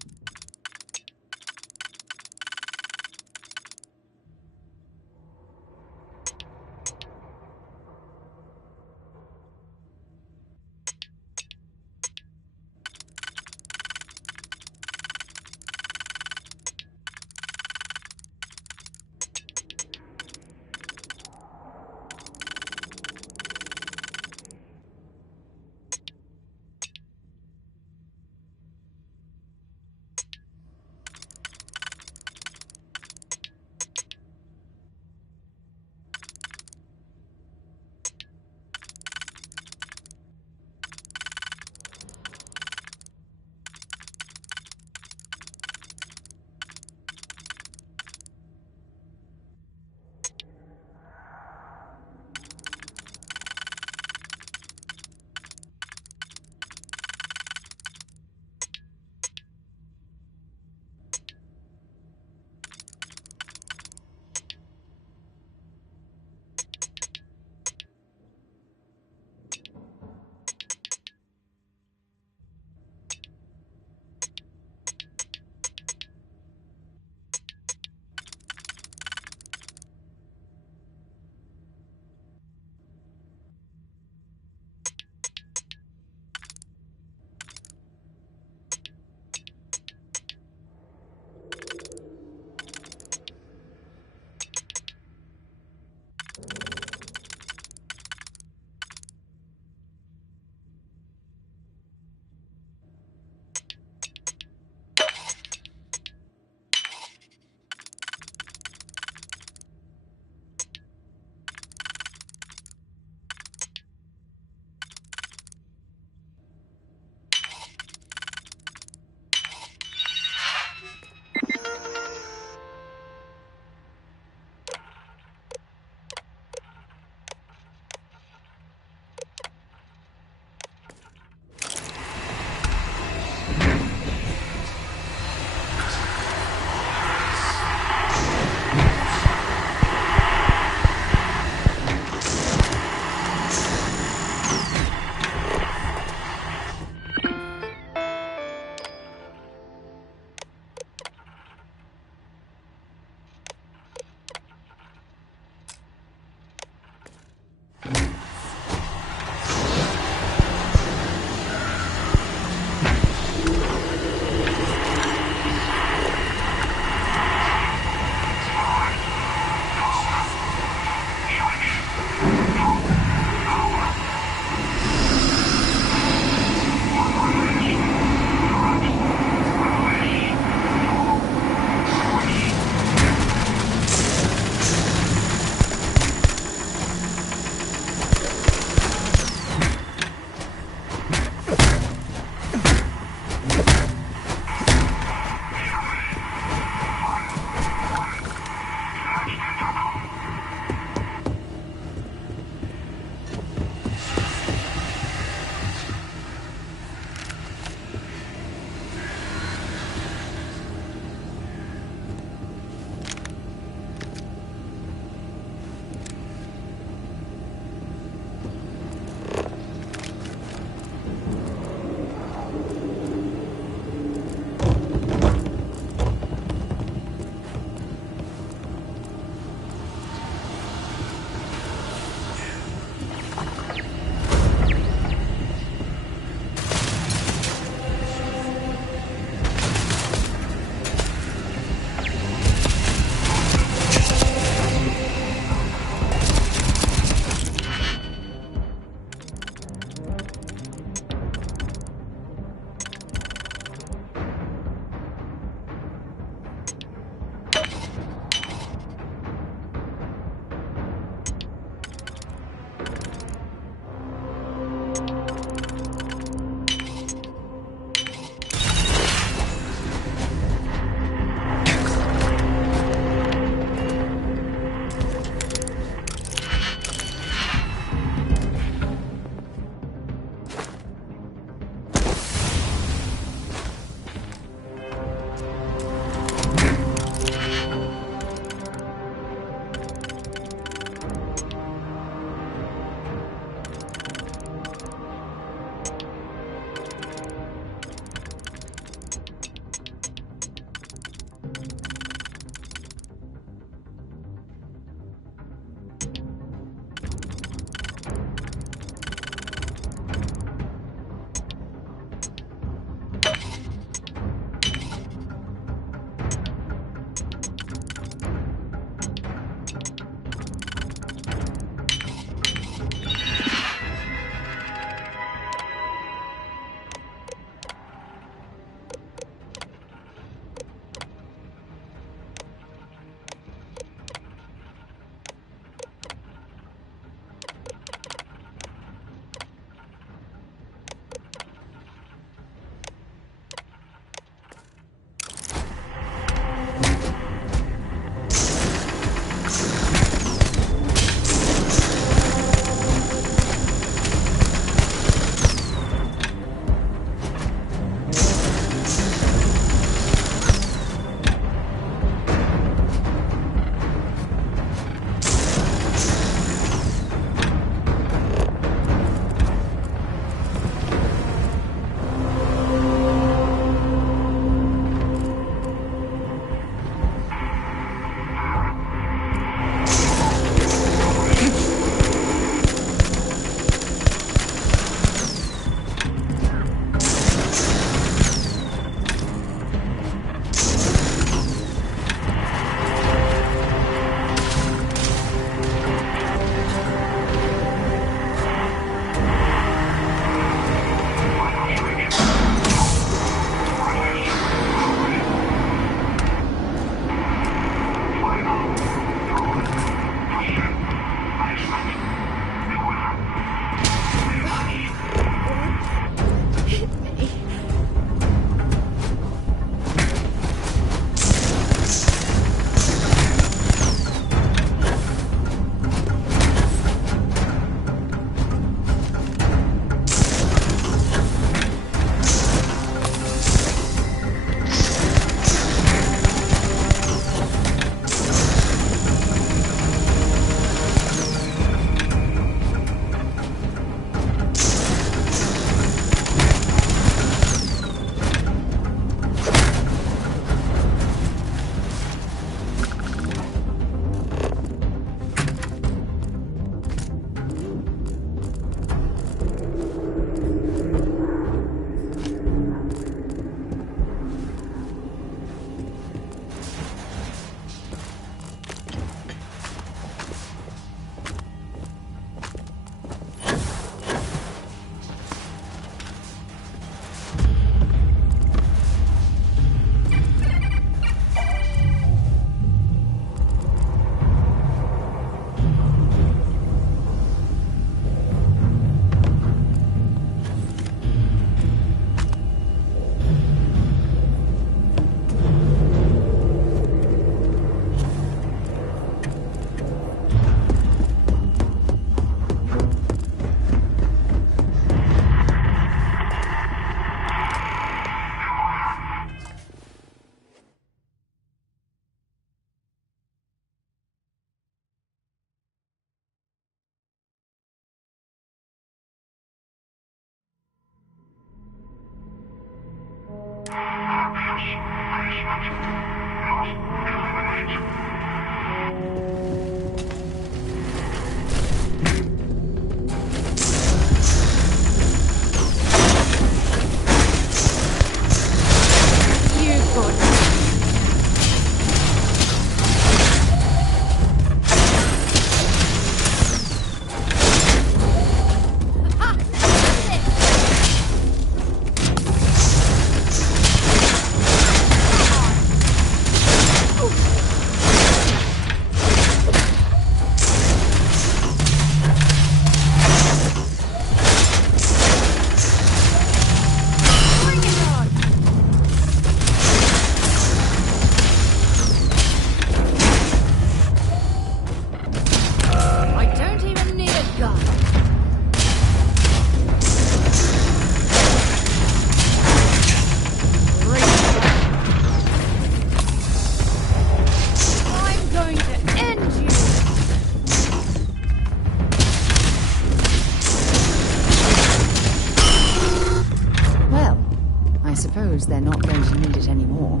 They're not going to need it anymore.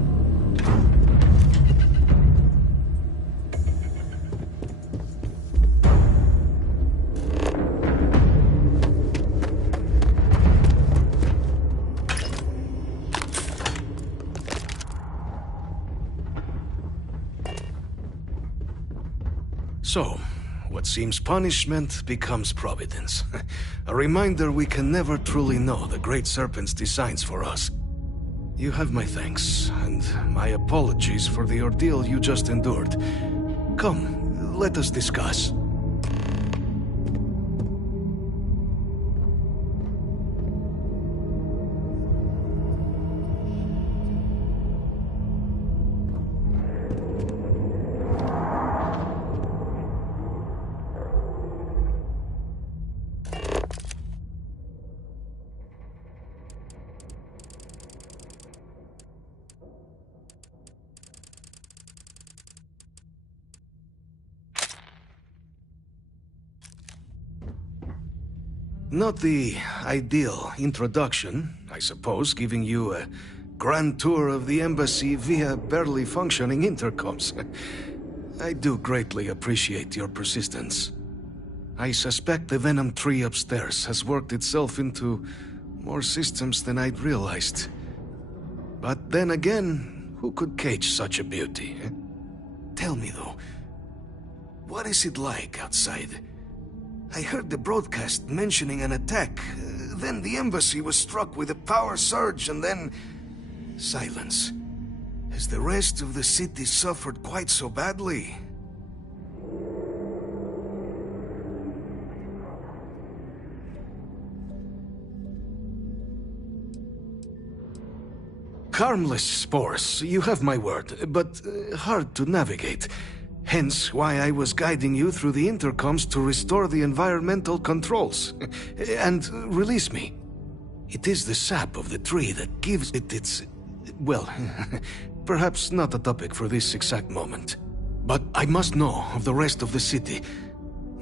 So, what seems punishment becomes providence. A reminder we can never truly know the Great Serpent's designs for us. You have my thanks, and my apologies for the ordeal you just endured. Come, let us discuss. Not the ideal introduction, I suppose, giving you a grand tour of the embassy via barely functioning intercoms. I do greatly appreciate your persistence. I suspect the Venom tree upstairs has worked itself into more systems than I'd realized. But then again, who could cage such a beauty? Tell me though, what is it like outside? I heard the broadcast mentioning an attack. Then the embassy was struck with a power surge and then... silence. Has the rest of the city suffered quite so badly? Harmless spores, you have my word, but hard to navigate. Hence why I was guiding you through the intercoms to restore the environmental controls. And release me. It is the sap of the tree that gives it its... well, perhaps not a topic for this exact moment. But I must know of the rest of the city.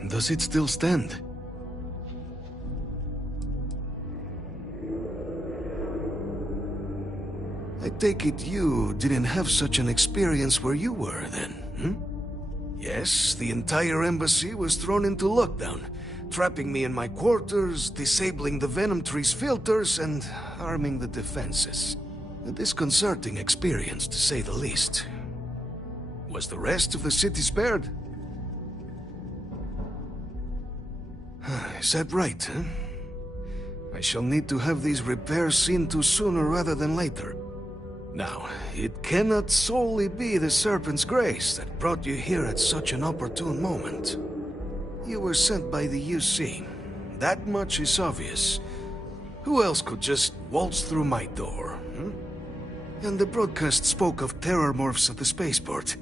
Does it still stand? I take it you didn't have such an experience where you were, then, hmm? Yes, the entire embassy was thrown into lockdown, trapping me in my quarters, disabling the Venom tree's filters, and arming the defenses. A disconcerting experience, to say the least. Was the rest of the city spared? Is that right, huh? I shall need to have these repairs seen to sooner rather than later. Now, it cannot solely be the Serpent's grace that brought you here at such an opportune moment. You were sent by the UC. That much is obvious. Who else could just waltz through my door, hmm? And the broadcast spoke of terror morphs at the spaceport.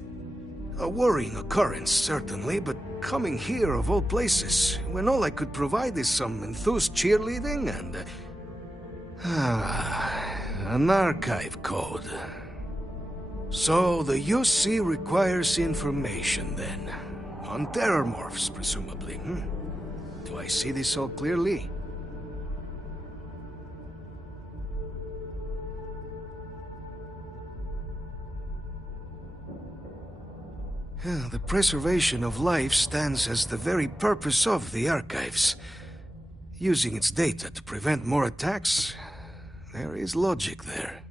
A worrying occurrence, certainly, but coming here of all places, when all I could provide is some enthused cheerleading and... an archive code. So the UC requires information, then. On terror morphs, presumably, hmm? Do I see this all clearly? The preservation of life stands as the very purpose of the archives. Using its data to prevent more attacks, there is logic there.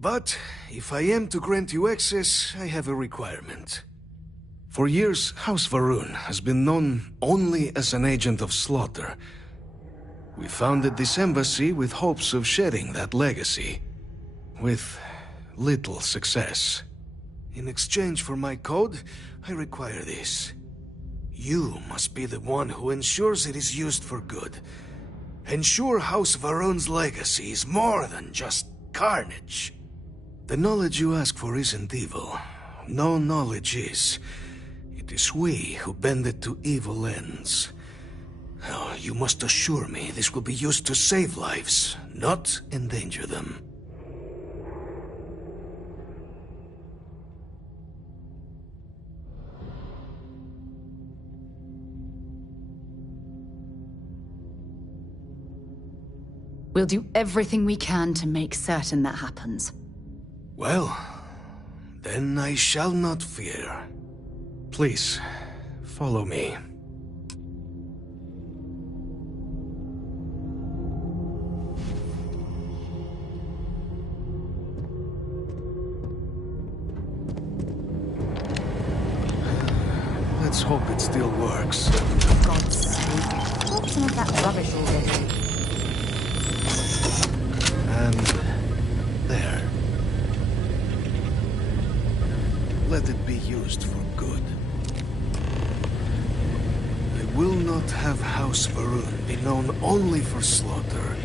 But if I am to grant you access, I have a requirement. For years, House Varun has been known only as an agent of slaughter. We founded this embassy with hopes of shedding that legacy, with little success. In exchange for my code, I require this. You must be the one who ensures it is used for good. Ensure House Varun's legacy is more than just carnage. The knowledge you ask for isn't evil. No knowledge is. It is we who bend it to evil ends. Oh, you must assure me this will be used to save lives, not endanger them. We'll do everything we can to make certain that happens. Well, then I shall not fear. Please, follow me. Let's hope it still works. For God's sake, put some of that rubbish already. And there. Let it be used for good. I will not have House Varun be known only for slaughter.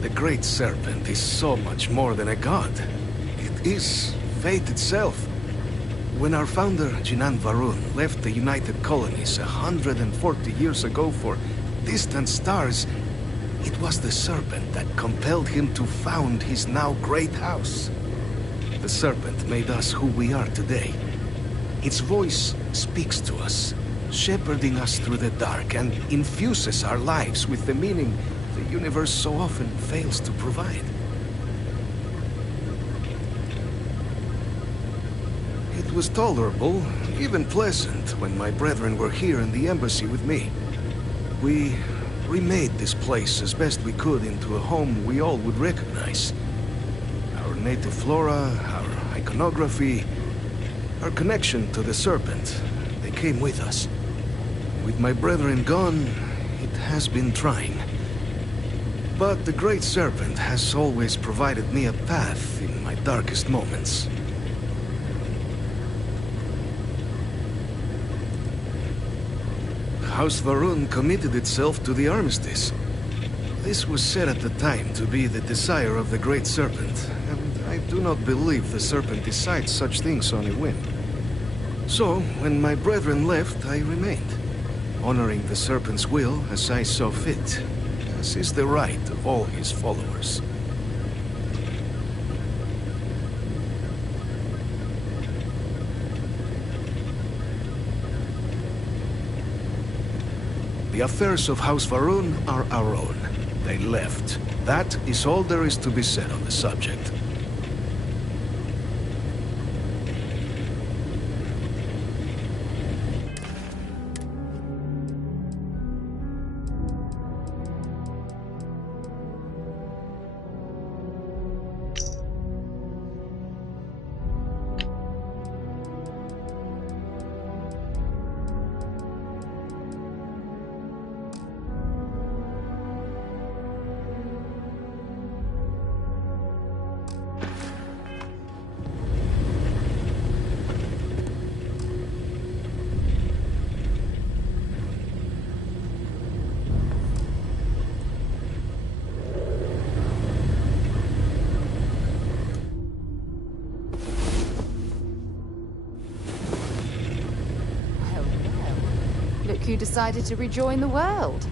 The Great Serpent is so much more than a god. It is fate itself. When our founder, Jinan Varun, left the United Colonies 140 years ago for distant stars, it was the Serpent that compelled him to found his now great house. The Serpent made us who we are today. Its voice speaks to us, shepherding us through the dark, and infuses our lives with the meaning the universe so often fails to provide. It was tolerable, even pleasant, when my brethren were here in the embassy with me. We remade this place as best we could into a home we all would recognize. Our native flora, our iconography, our connection to the Serpent, they came with us. With my brethren gone, it has been trying. But the Great Serpent has always provided me a path in my darkest moments. House Varun committed itself to the armistice. This was said at the time to be the desire of the Great Serpent, and I do not believe the Serpent decides such things on a whim. So, when my brethren left, I remained, honoring the Serpent's will as I saw fit, as is the right of all his followers. The affairs of House Varun are our own. They left. That is all there is to be said on the subject. Look who decided to rejoin the world.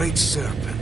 great serpent.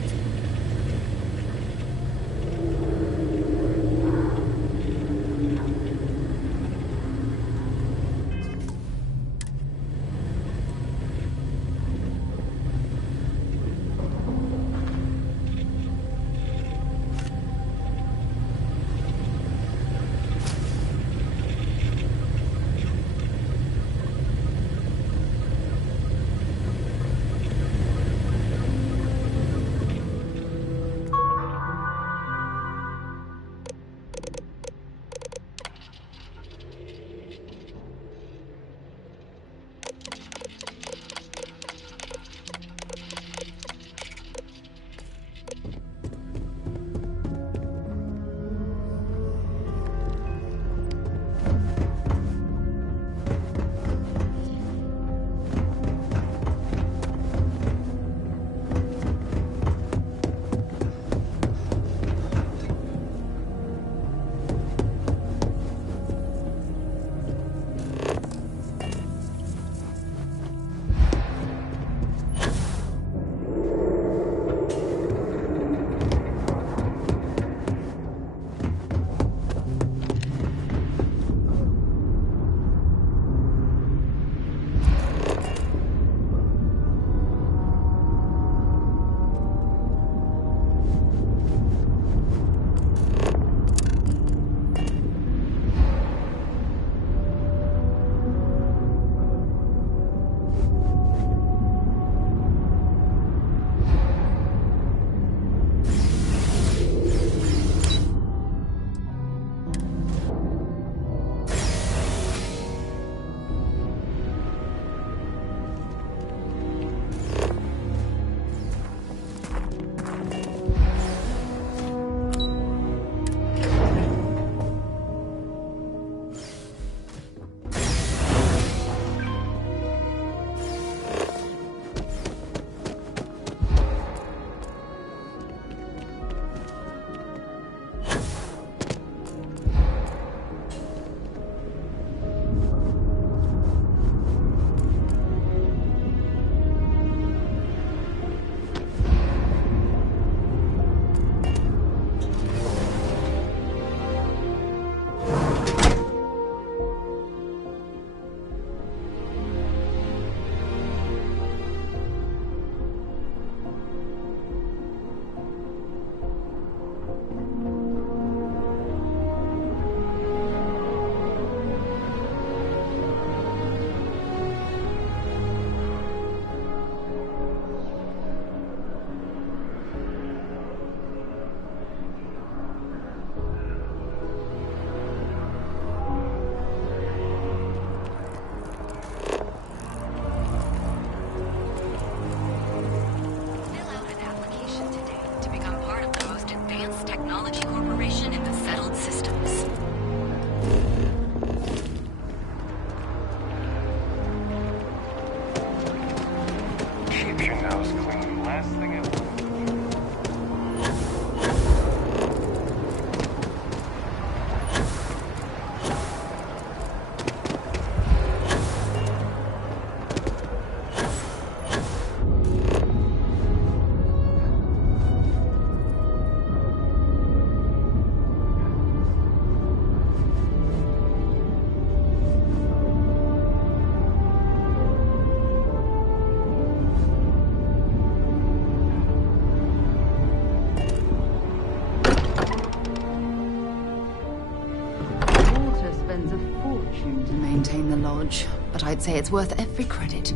Maintain the lodge, but I'd say it's worth every credit.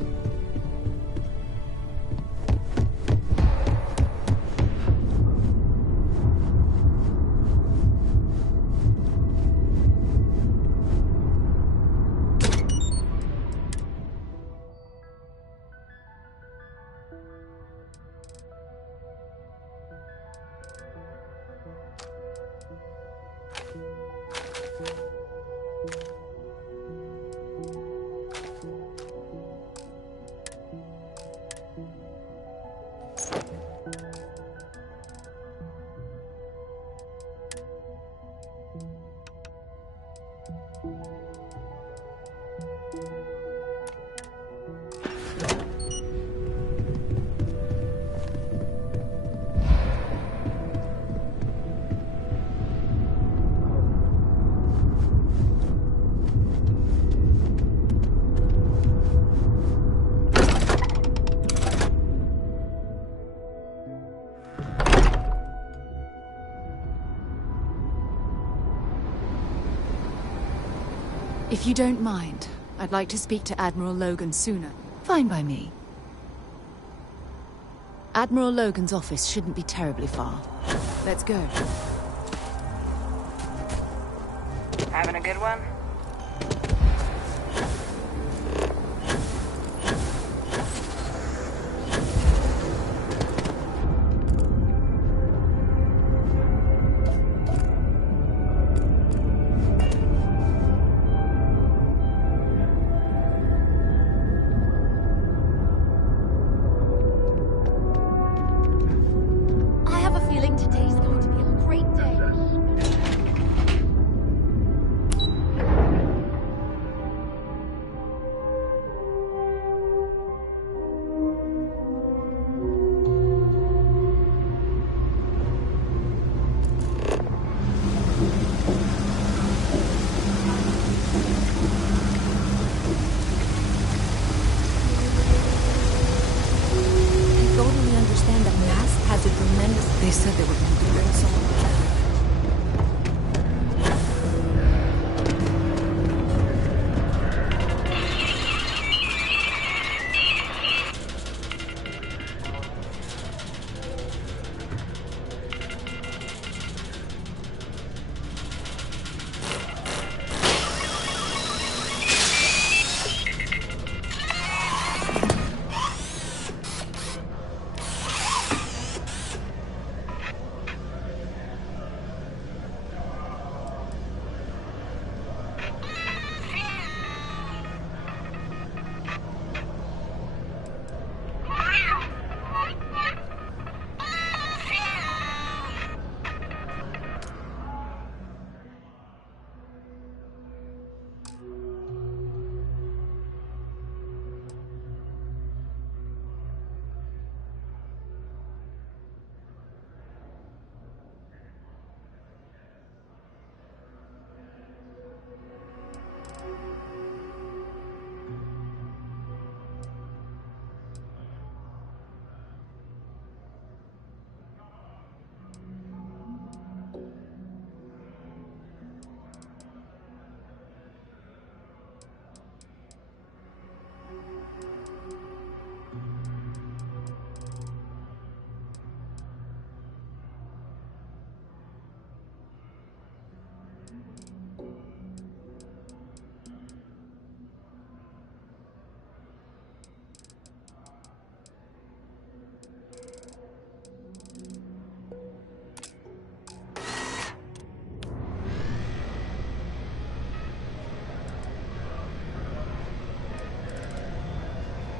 If you don't mind, I'd like to speak to Admiral Logan sooner. Fine by me. Admiral Logan's office shouldn't be terribly far. Let's go. Having a good one? I have a feeling today's going to be a great day. I totally understand that mass has a tremendous... They said they were going to bring someone.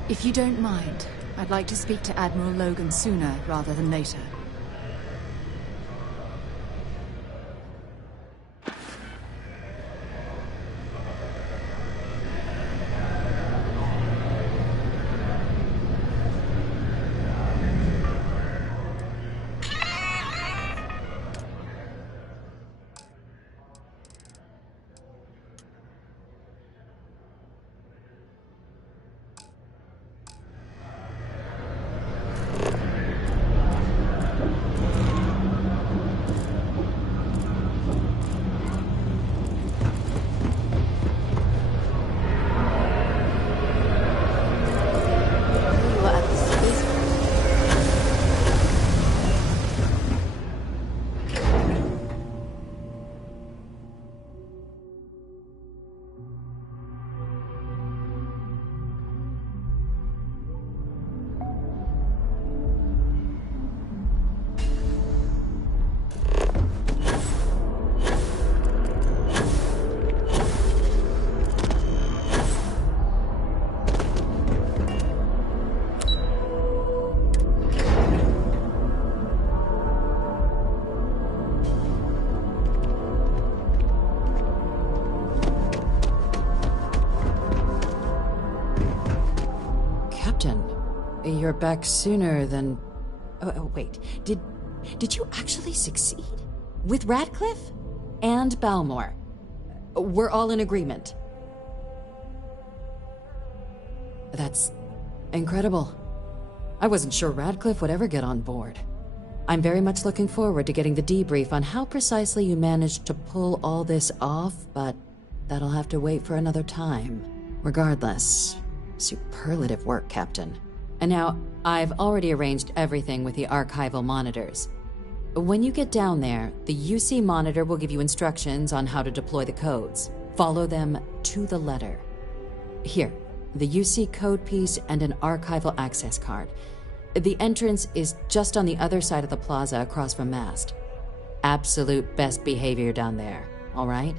If you don't mind, I'd like to speak to Admiral Logan sooner rather than later. You're back sooner than... Oh, wait. Did you actually succeed? With Radcliffe? And Balmore? We're all in agreement. That's incredible. I wasn't sure Radcliffe would ever get on board. I'm very much looking forward to getting the debrief on how precisely you managed to pull all this off, but that'll have to wait for another time. Regardless, superlative work, Captain. And now, I've already arranged everything with the archival monitors. When you get down there, the UC monitor will give you instructions on how to deploy the codes. Follow them to the letter. Here, the UC code piece and an archival access card. The entrance is just on the other side of the plaza across from Mast. Absolute best behavior down there, all right?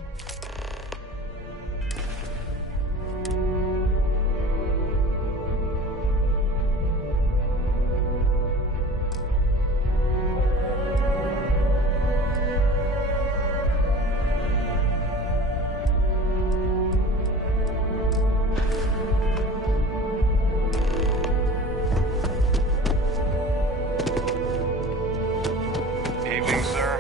Evening, sir.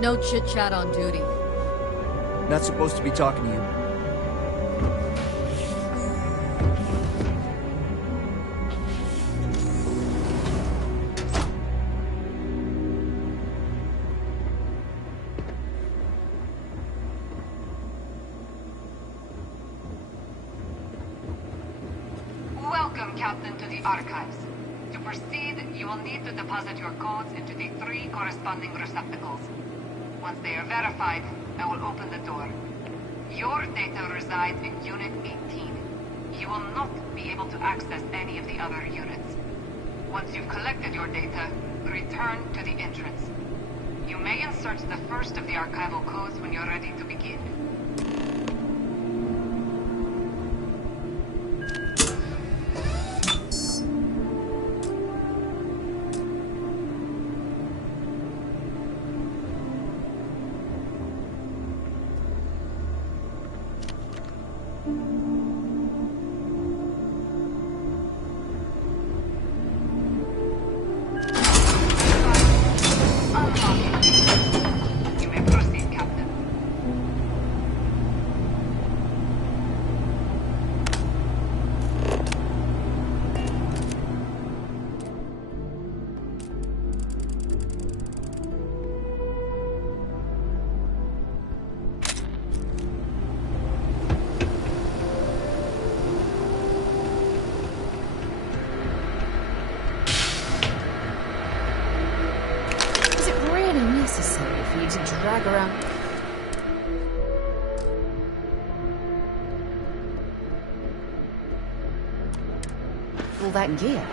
No chit-chat on duty. Not supposed to be talking to you. Welcome, Captain, to the Archives. To proceed, you will need to deposit your codes into the 3 corresponding receptacles. Once they are verified, I will open the door. Your data resides in Unit 18. You will not be able to access any of the other units. Once you've collected your data, return to the entrance. You may insert the first of the archival codes when you're ready to begin. Necessary for you to drag around. All that gear.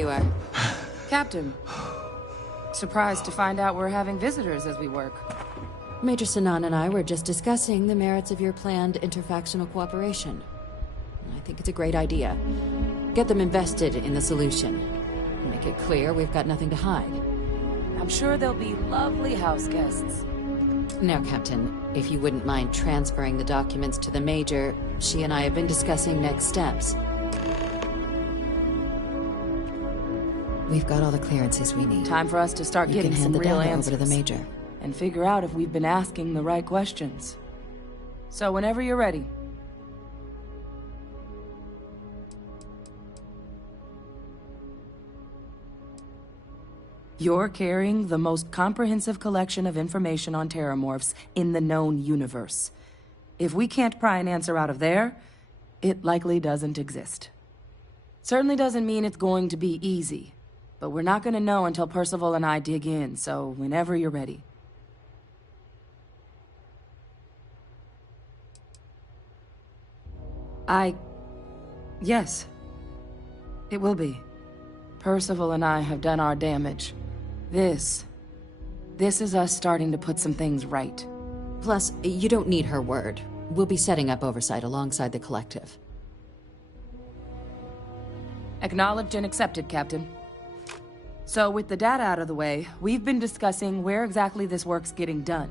you are. Captain. Surprised to find out we're having visitors as we work. Major Sinan and I were just discussing the merits of your planned interfactional cooperation. I think it's a great idea. Get them invested in the solution. Make it clear we've got nothing to hide. I'm sure they'll be lovely house guests. Now, Captain, if you wouldn't mind transferring the documents to the Major, she and I have been discussing next steps. We've got all the clearances we need. Time for us to start getting some real answers. Over to the Major. And figure out if we've been asking the right questions. So whenever you're ready. You're carrying the most comprehensive collection of information on terramorphs in the known universe. If we can't pry an answer out of there, it likely doesn't exist. Certainly doesn't mean it's going to be easy, but we're not going to know until Percival and I dig in, so whenever you're ready. Yes. It will be. Percival and I have done our damage. This is us starting to put some things right. Plus, you don't need her word. We'll be setting up oversight alongside the collective. Acknowledged and accepted, Captain. So with the data out of the way, we've been discussing where exactly this work's getting done.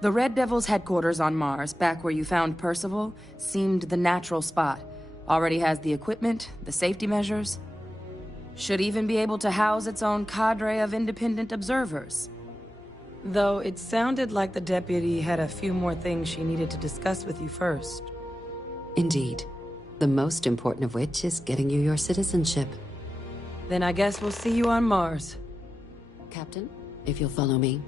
The Red Devil's headquarters on Mars, back where you found Percival, seemed the natural spot. Already has the equipment, the safety measures. Should even be able to house its own cadre of independent observers. Though it sounded like the deputy had a few more things she needed to discuss with you first. Indeed. The most important of which is getting you your citizenship. Then I guess we'll see you on Mars. Captain, if you'll follow me.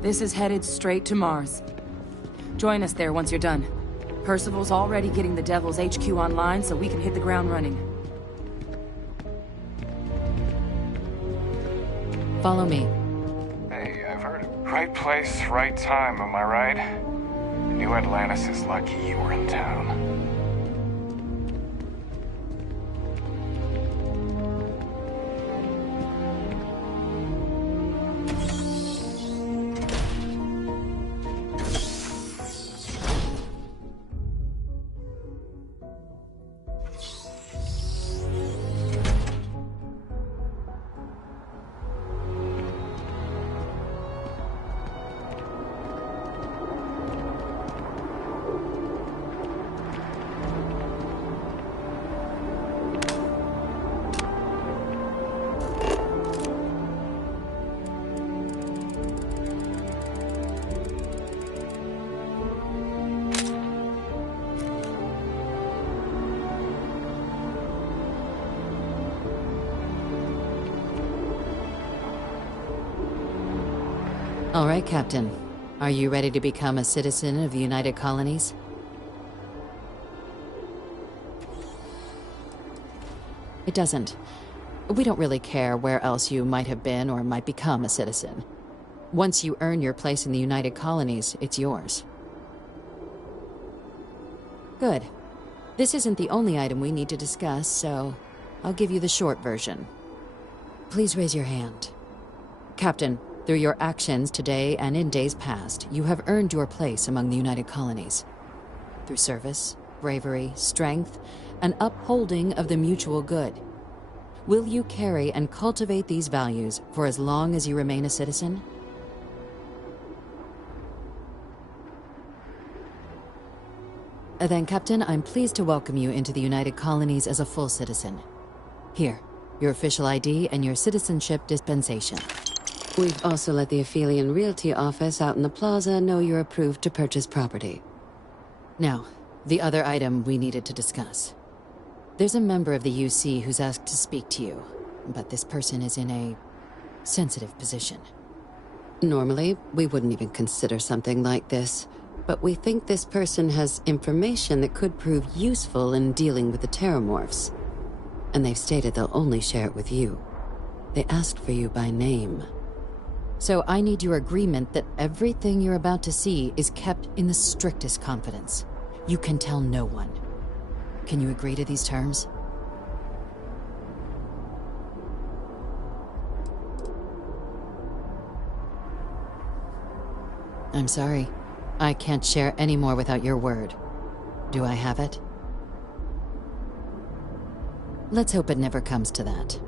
This is headed straight to Mars. Join us there once you're done. Percival's already getting the Devil's HQ online, so we can hit the ground running. Follow me. Hey, I've heard it. Right place, right time, am I right? New Atlantis is lucky you were in town. All right, Captain. Are you ready to become a citizen of the United Colonies? It doesn't. We don't really care where else you might have been or might become a citizen. Once you earn your place in the United Colonies, it's yours. Good. This isn't the only item we need to discuss, so I'll give you the short version. Please raise your hand. Captain, through your actions today and in days past, you have earned your place among the United Colonies. Through service, bravery, strength, and upholding of the mutual good. Will you carry and cultivate these values for as long as you remain a citizen? Then, Captain, I'm pleased to welcome you into the United Colonies as a full citizen. Here, your official ID and your citizenship dispensation. We've also let the Aphelion Realty office out in the plaza know you're approved to purchase property. Now, the other item we needed to discuss. There's a member of the UC who's asked to speak to you, but this person is in a sensitive position. Normally, we wouldn't even consider something like this, but we think this person has information that could prove useful in dealing with the terramorphs. And they've stated they'll only share it with you. They asked for you by name. So I need your agreement that everything you're about to see is kept in the strictest confidence. You can tell no one. Can you agree to these terms? I'm sorry. I can't share any more without your word. Do I have it? Let's hope it never comes to that.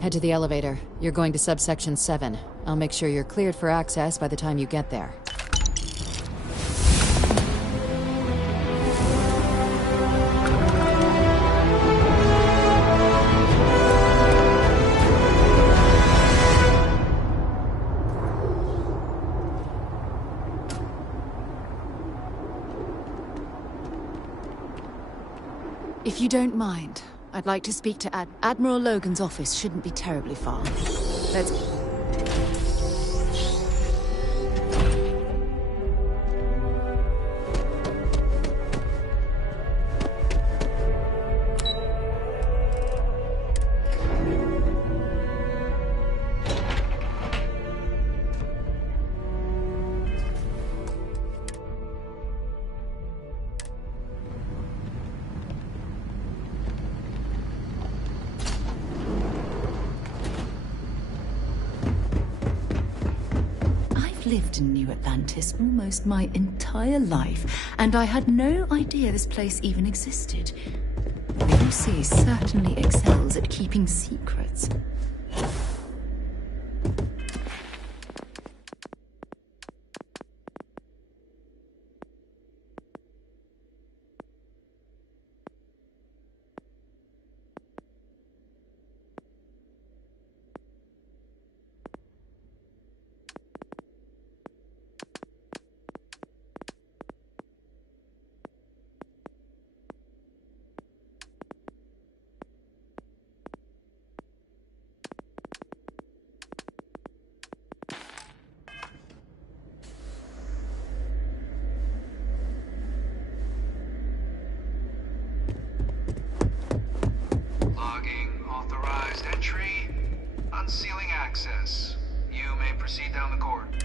Head to the elevator. You're going to subsection 7. I'll make sure you're cleared for access by the time you get there. If you don't mind, I'd like to speak to Admiral Logan's office. Shouldn't be terribly far. Let's... Lived in New Atlantis almost my entire life, and I had no idea this place even existed. The UC certainly excels at keeping secrets. Unsealing access. You may proceed down the corridor.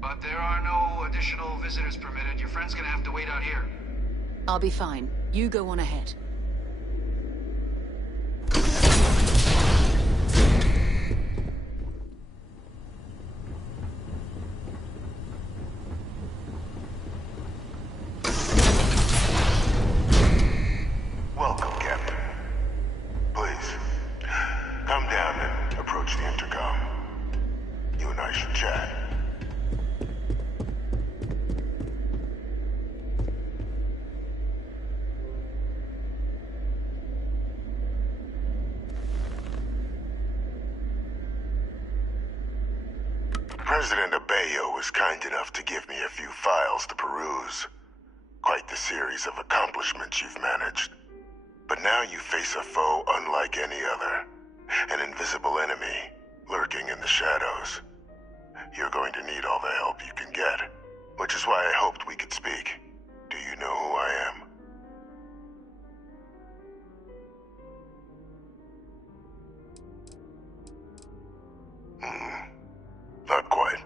But there are no additional visitors permitted. Your friend's gonna have to wait out here. I'll be fine. You go on ahead. Welcome, Captain. Please, come down and approach the intercom. You and I should chat. President Abeyo was kind enough to give me a few files to peruse. Quite the series of accomplishments you've managed. But now you face a foe unlike any other. An invisible enemy, lurking in the shadows. You're going to need all the help you can get, which is why I hoped we could speak. Do you know who I am? Not quite.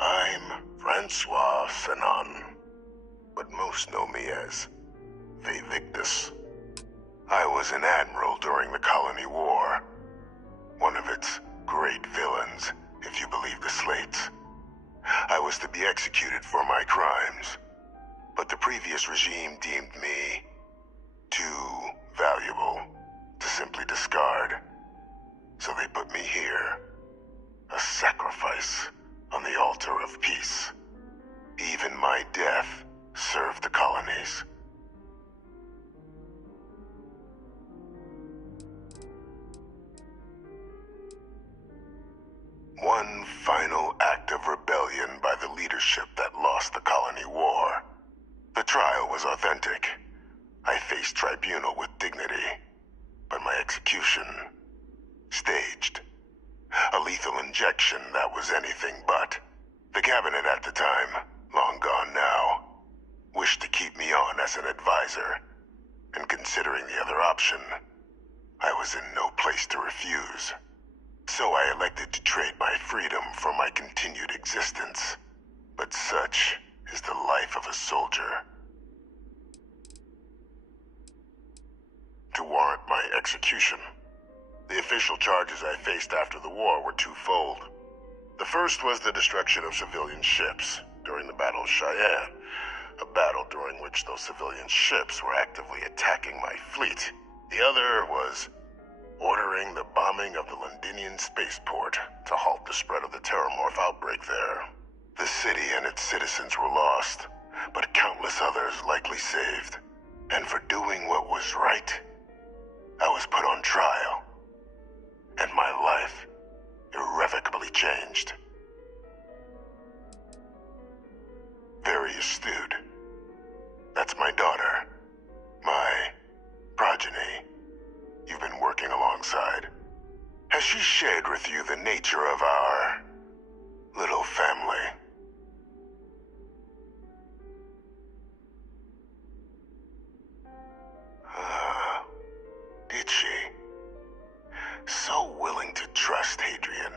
I'm Francois Sanon, but most know me as Vivictus. I was an admiral during the Colony War. One of its great villains, if you believe the slates. I was to be executed for my crimes, but the previous regime deemed me too valuable. to simply discard. So they put me here, a sacrifice on the altar of peace. Even my death served the colonies. One final act of rebellion by the leadership that lost the colony war. The trial was authentic. I faced tribunal with dignity, but my execution, staged. A lethal injection that was anything but. The cabinet at the time, long gone now, wished to keep me on as an advisor, and considering the other option, I was in no place to refuse. So I elected to trade my freedom for my continued existence. But such is the life of a soldier. To warrant my execution, the official charges I faced after the war were twofold. The first was the destruction of civilian ships during the Battle of Cheyenne, a battle during which those civilian ships were actively attacking my fleet. The other was ordering the bombing of the Londinian spaceport to halt the spread of the Terramorph outbreak there. The city and its citizens were lost, but countless others likely saved. And for doing what was right, I was put on trial, and my life irrevocably changed. Very astute. That's my daughter, my progeny. You've been working alongside. Has she shared with you the nature of our little family? Did she? So willing to trust Hadrian.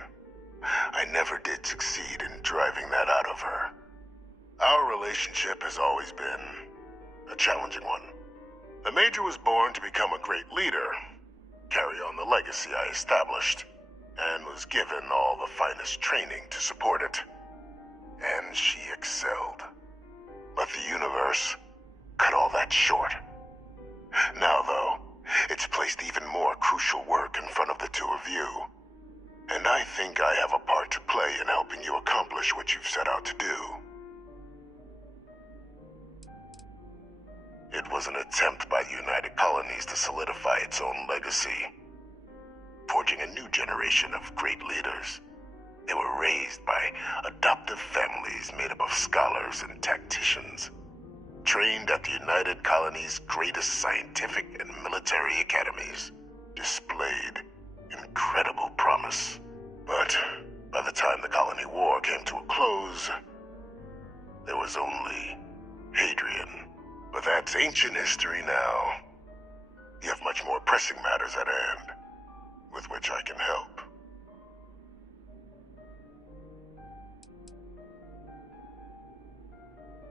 I never did succeed in driving that out of her. Our relationship has always been a challenging one. The Major was born to become a great leader, carry on the legacy I established, and was given all the finest training to support it. And she excelled. But the universe cut all that short. Now, though, it's placed even more crucial work in front of the two of you. And I think I have a part to play in helping you accomplish what you've set out to do. It was an attempt by the United Colonies to solidify its own legacy, forging a new generation of great leaders. They were raised by adoptive families made up of scholars and tacticians, trained at the United Colonies' greatest scientific and military academies, displayed incredible promise. But by the time the colony war came to a close, there was only Hadrian. But that's ancient history now. You have much more pressing matters at hand, with which I can help.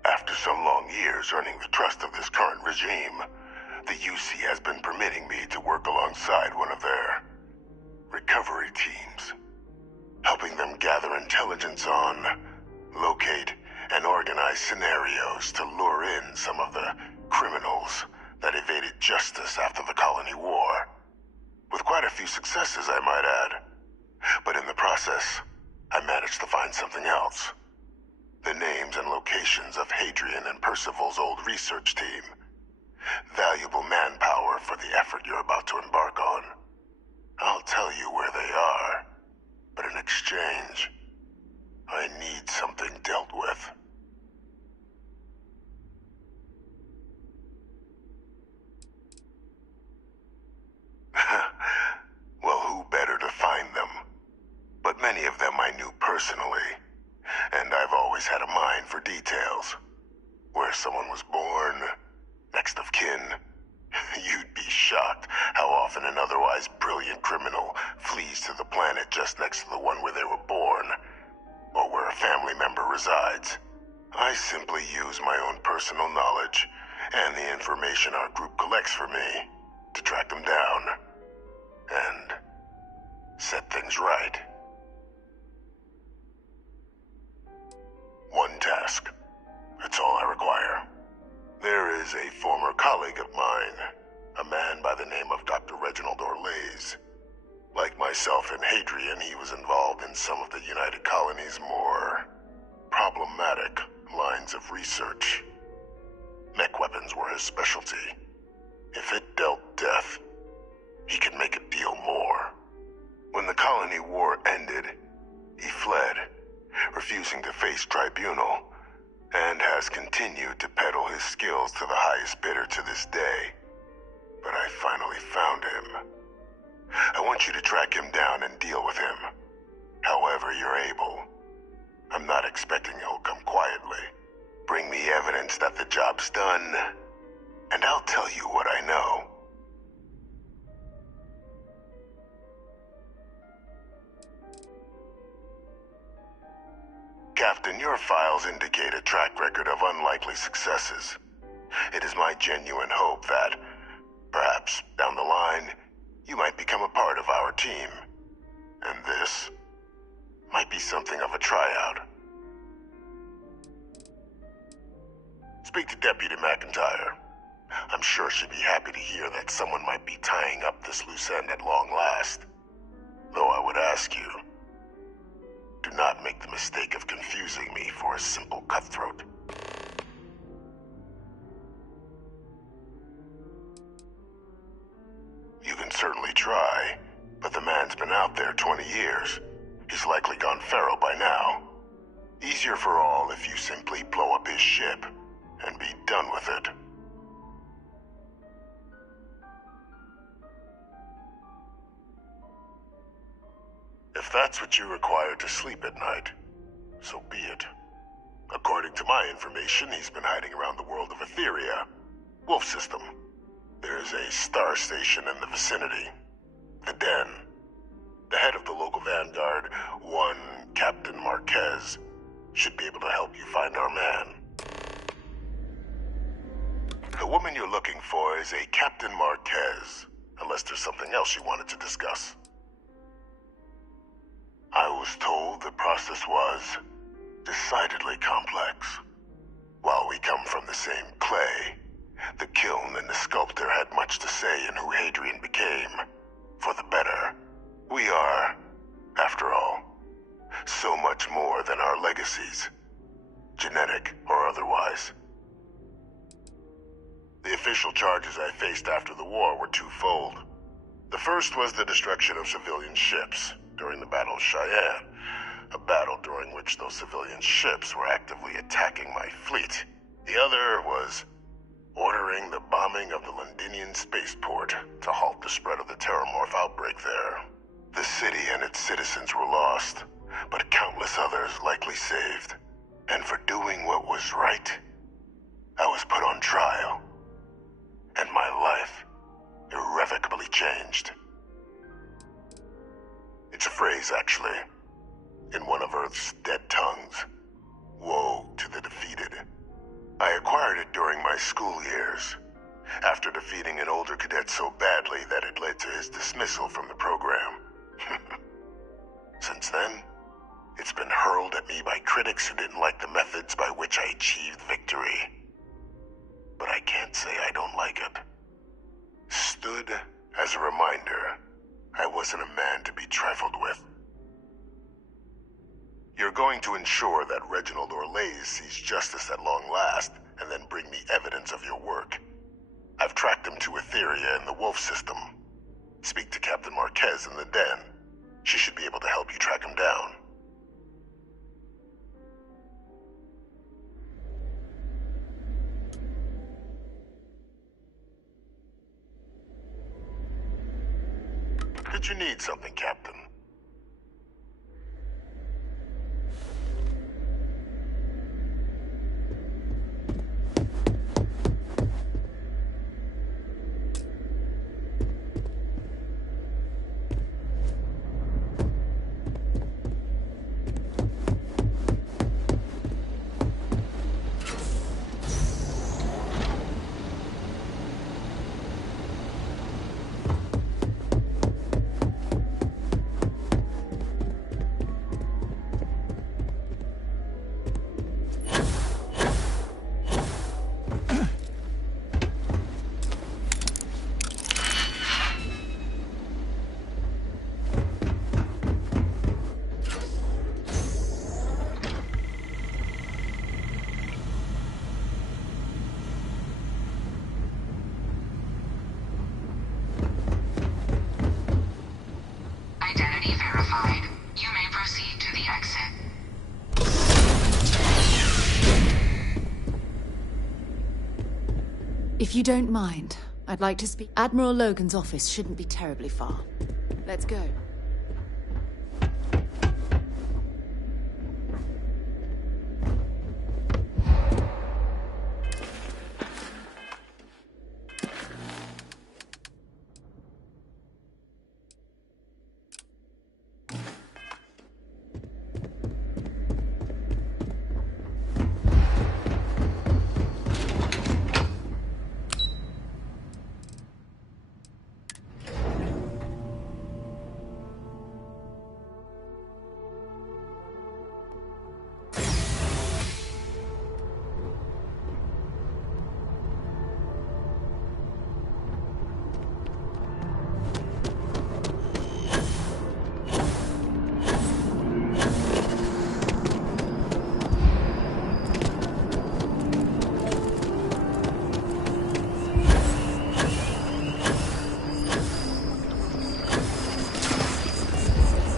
After some long years earning the trust of this current regime, the UC has been permitting me to work alongside one of their recovery teams, helping them gather intelligence on, locate, and organize scenarios to lure in some of the criminals that evaded justice after the colony war. With quite a few successes, I might add. But in the process, I managed to find something else. The names and locations of Hadrian and Percival's old research team. Valuable manpower for the effort you're about to embark on. I'll tell you where they are, but in exchange, I need something dealt with. Well, who better to find them? But many of them I knew personally, and I've always had a mind for details. Where someone was born, next of kin. You'd be shocked how often an otherwise brilliant criminal flees to the planet just next to the one where they were born, or where a family member resides. I simply use my own personal knowledge and the information our group collects for me to track them down and set things right. One task. That's all I require. There is a former colleague of mine, a a man by the name of Dr. Reginald Orlaise. Like myself and Hadrian, he was involved in some of the United Colony's more problematic lines of research. Mech weapons were his specialty. If it dealt death, he could make a deal more. When the colony war ended, he fled, refusing to face tribunal, and has continued to peddle his skills to the highest bidder to this day. But I finally found him. I want you to track him down and deal with him, however you're able. I'm not expecting he'll come quietly. Bring me evidence that the job's done, and I'll tell you what I know. Captain, your files indicate a track record of unlikely successes. It is my genuine hope that, perhaps down the line, you might become a part of our team. And this might be something of a tryout. Speak to Deputy McIntyre. I'm sure she'd be happy to hear that someone might be tying up this loose end at long last. Though I would ask you, do not make the mistake of confusing me for a simple cutthroat. You can certainly try, but the man's been out there 20 years. He's likely gone feral by now. Easier for all if you simply blow up his ship and be done with it. If that's what you require to sleep at night, so be it. According to my information, he's been hiding around the world of Etheria, Wolf System. There's a star station in the vicinity, the Den. The head of the local vanguard, one Captain Marquez, should be able to help you find our man. The woman you're looking for is a Captain Marquez, unless there's something else you wanted to discuss. I was told the process was decidedly complex. While we come from the same clay, the kiln and the sculptor had much to say in who Hadrian became, for the better. We are, after all, so much more than our legacies, genetic or otherwise. The official charges I faced after the war were twofold. The first was the destruction of civilian ships during the Battle of Cheyenne, a battle during which those civilian ships were actively attacking my fleet. The other was ordering the bombing of the Londinian spaceport to halt the spread of the Terramorph outbreak there. The city and its citizens were lost, but countless others likely saved. And for doing what was right, I was put on trial, and my life irrevocably changed. It's a phrase, actually, in one of Earth's dead tongues. Woe to the defeated. I acquired it during my school years, after defeating an older cadet so badly that it led to his dismissal from the program. Since then, it's been hurled at me by critics who didn't like the methods by which I achieved victory. But I can't say I don't like it. Stood as a reminder, I wasn't a man to be trifled with. You're going to ensure that Reginald Orlaise sees justice at long last, and then bring me evidence of your work. I've tracked him to Etheria in the Wolf System. Speak to Captain Marquez in the Den. She should be able to help you track him down. Did you need something, Captain? If you don't mind, I'd like to speak. Admiral Logan's office shouldn't be terribly far. Let's go.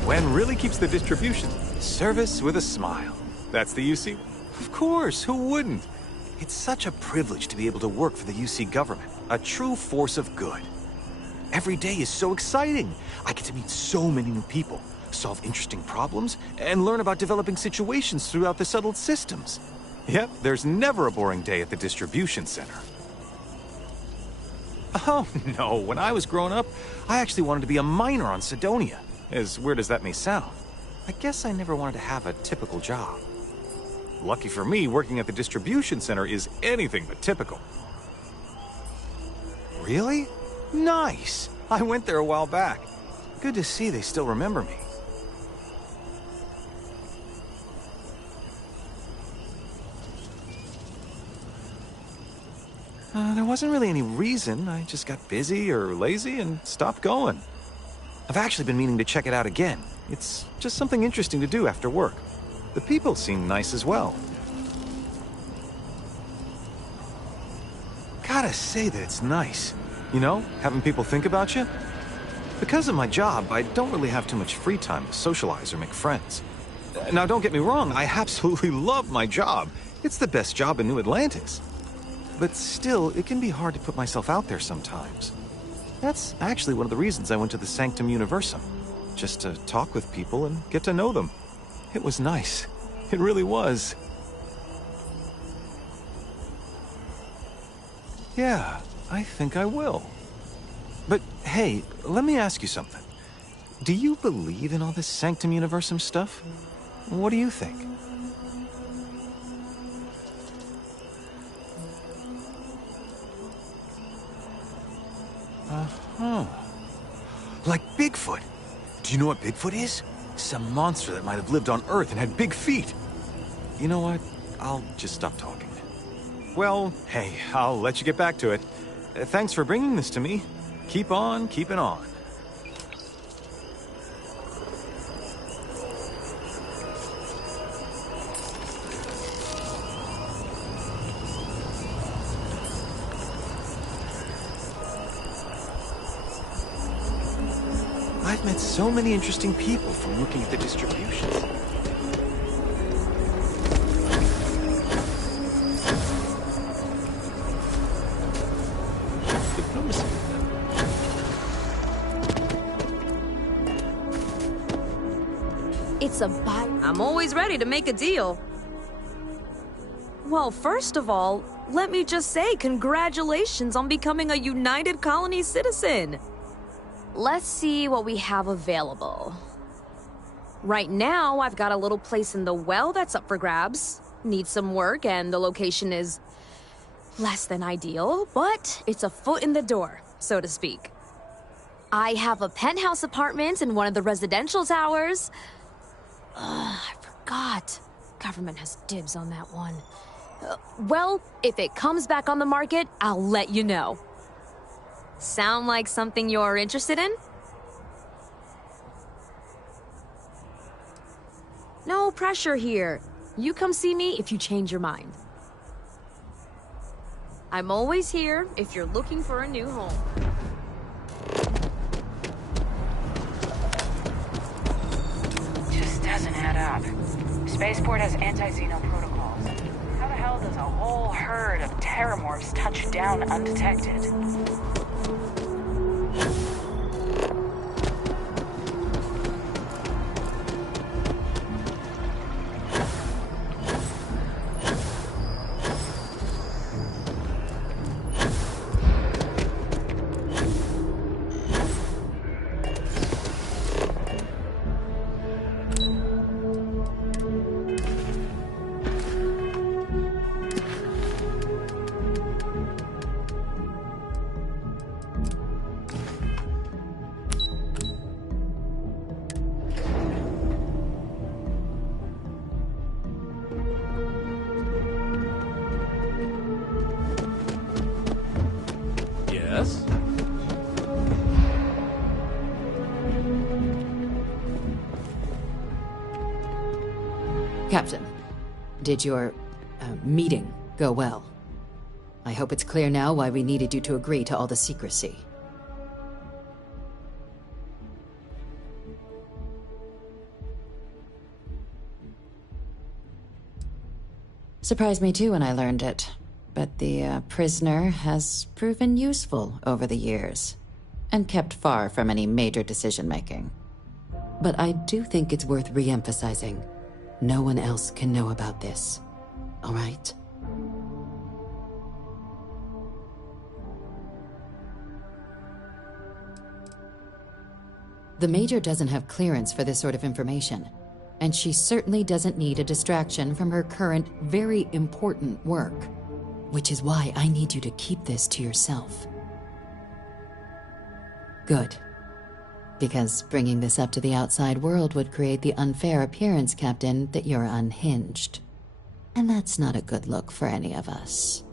When really keeps the distribution. Service with a smile. That's the UC? Of course, who wouldn't? It's such a privilege to be able to work for the UC government. A true force of good. Every day is so exciting. I get to meet so many new people, solve interesting problems, and learn about developing situations throughout the settled systems. Yep, there's never a boring day at the distribution center. Oh, no, when I was growing up, I actually wanted to be a miner on Sidonia. As weird as that may sound, I guess I never wanted to have a typical job. Lucky for me, working at the distribution center is anything but typical. Really? Nice! I went there a while back. Good to see they still remember me. There wasn't really any reason. I just got busy or lazy and stopped going. I've actually been meaning to check it out again. It's just something interesting to do after work. The people seem nice as well. Gotta say that it's nice. You know, having people think about you. Because of my job, I don't really have too much free time to socialize or make friends. Now, don't get me wrong, I absolutely love my job. It's the best job in New Atlantis. But still, it can be hard to put myself out there sometimes. That's actually one of the reasons I went to the Sanctum Universum. Just to talk with people and get to know them. It was nice. It really was. Yeah, I think I will. But hey, let me ask you something. Do you believe in all this Sanctum Universum stuff? What do you think? Uh-huh. Like Bigfoot. Do you know what Bigfoot is? Some monster that might have lived on Earth and had big feet. You know what? I'll just stop talking. Well, hey, I'll let you get back to it. Thanks for bringing this to me. Keep on keeping on. I've met so many interesting people from working at the distributions. It's a buy. I'm always ready to make a deal. Well, first of all, let me just say congratulations on becoming a United Colony citizen. Let's see what we have available. Right now, I've got a little place in the well that's up for grabs. Needs some work, and the location is less than ideal, but it's a foot in the door, so to speak. I have a penthouse apartment in one of the residential towers. I forgot. Government has dibs on that one. Well, if it comes back on the market, I'll let you know. Sound like something you're interested in? No pressure here. You come see me if you change your mind. I'm always here if you're looking for a new home. Just doesn't add up. Spaceport has anti-Xeno protocols. How the hell does a whole herd of terramorphs touch down undetected? Yes? Captain, did your meeting go well? I hope it's clear now why we needed you to agree to all the secrecy. Surprised me too when I learned it. But the prisoner has proven useful over the years, and kept far from any major decision-making. But I do think it's worth re-emphasizing. No one else can know about this, all right? The Major doesn't have clearance for this sort of information, and she certainly doesn't need a distraction from her current, very important work. Which is why I need you to keep this to yourself. Good. Because bringing this up to the outside world would create the unfair appearance, Captain, that you're unhinged. And that's not a good look for any of us.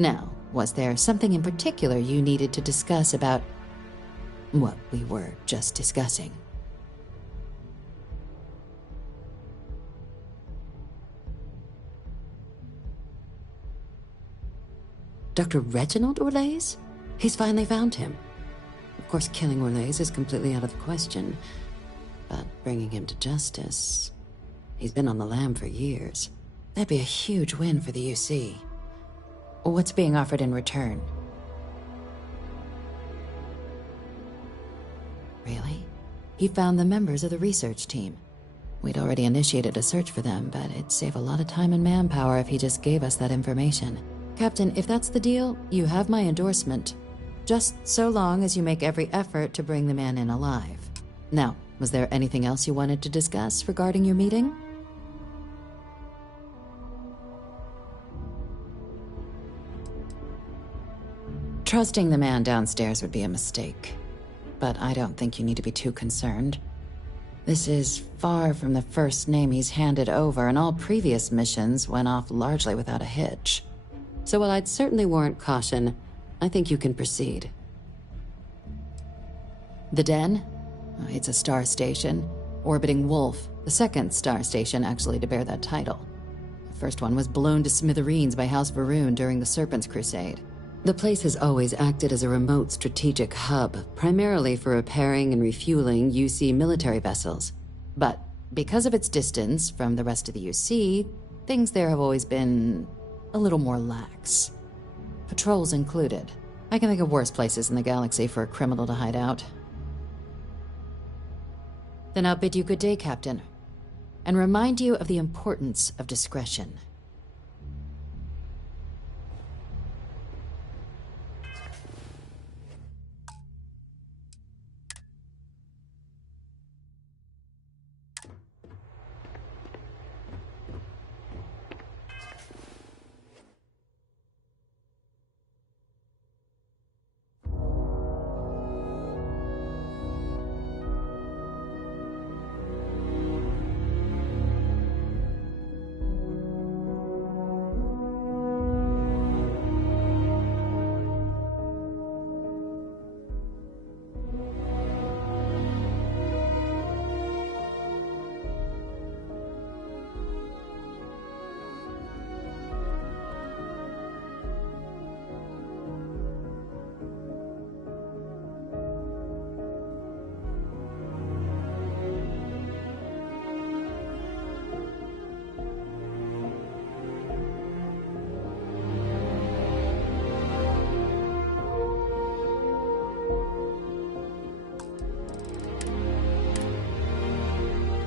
Now, was there something in particular you needed to discuss about what we were just discussing? Dr. Reginald Orlaise? He's finally found him. Of course, killing Orlaise is completely out of the question, but bringing him to justice... He's been on the lam for years. That'd be a huge win for the UC. What's being offered in return? Really? He found the members of the research team. We'd already initiated a search for them, but it'd save a lot of time and manpower if he just gave us that information. Captain, if that's the deal, you have my endorsement. Just so long as you make every effort to bring the man in alive. Now, was there anything else you wanted to discuss regarding your meeting? Trusting the man downstairs would be a mistake, but I don't think you need to be too concerned. This is far from the first name he's handed over, and all previous missions went off largely without a hitch. So while I'd certainly warrant caution, I think you can proceed. The Den? It's a star station. Orbiting Wolf, the second star station actually to bear that title. The first one was blown to smithereens by House Varun during the Serpent's Crusade. The place has always acted as a remote strategic hub, primarily for repairing and refueling UC military vessels. But because of its distance from the rest of the UC, things there have always been a little more lax. Patrols included. I can think of worse places in the galaxy for a criminal to hide out. Then I'll bid you good day, Captain, and remind you of the importance of discretion.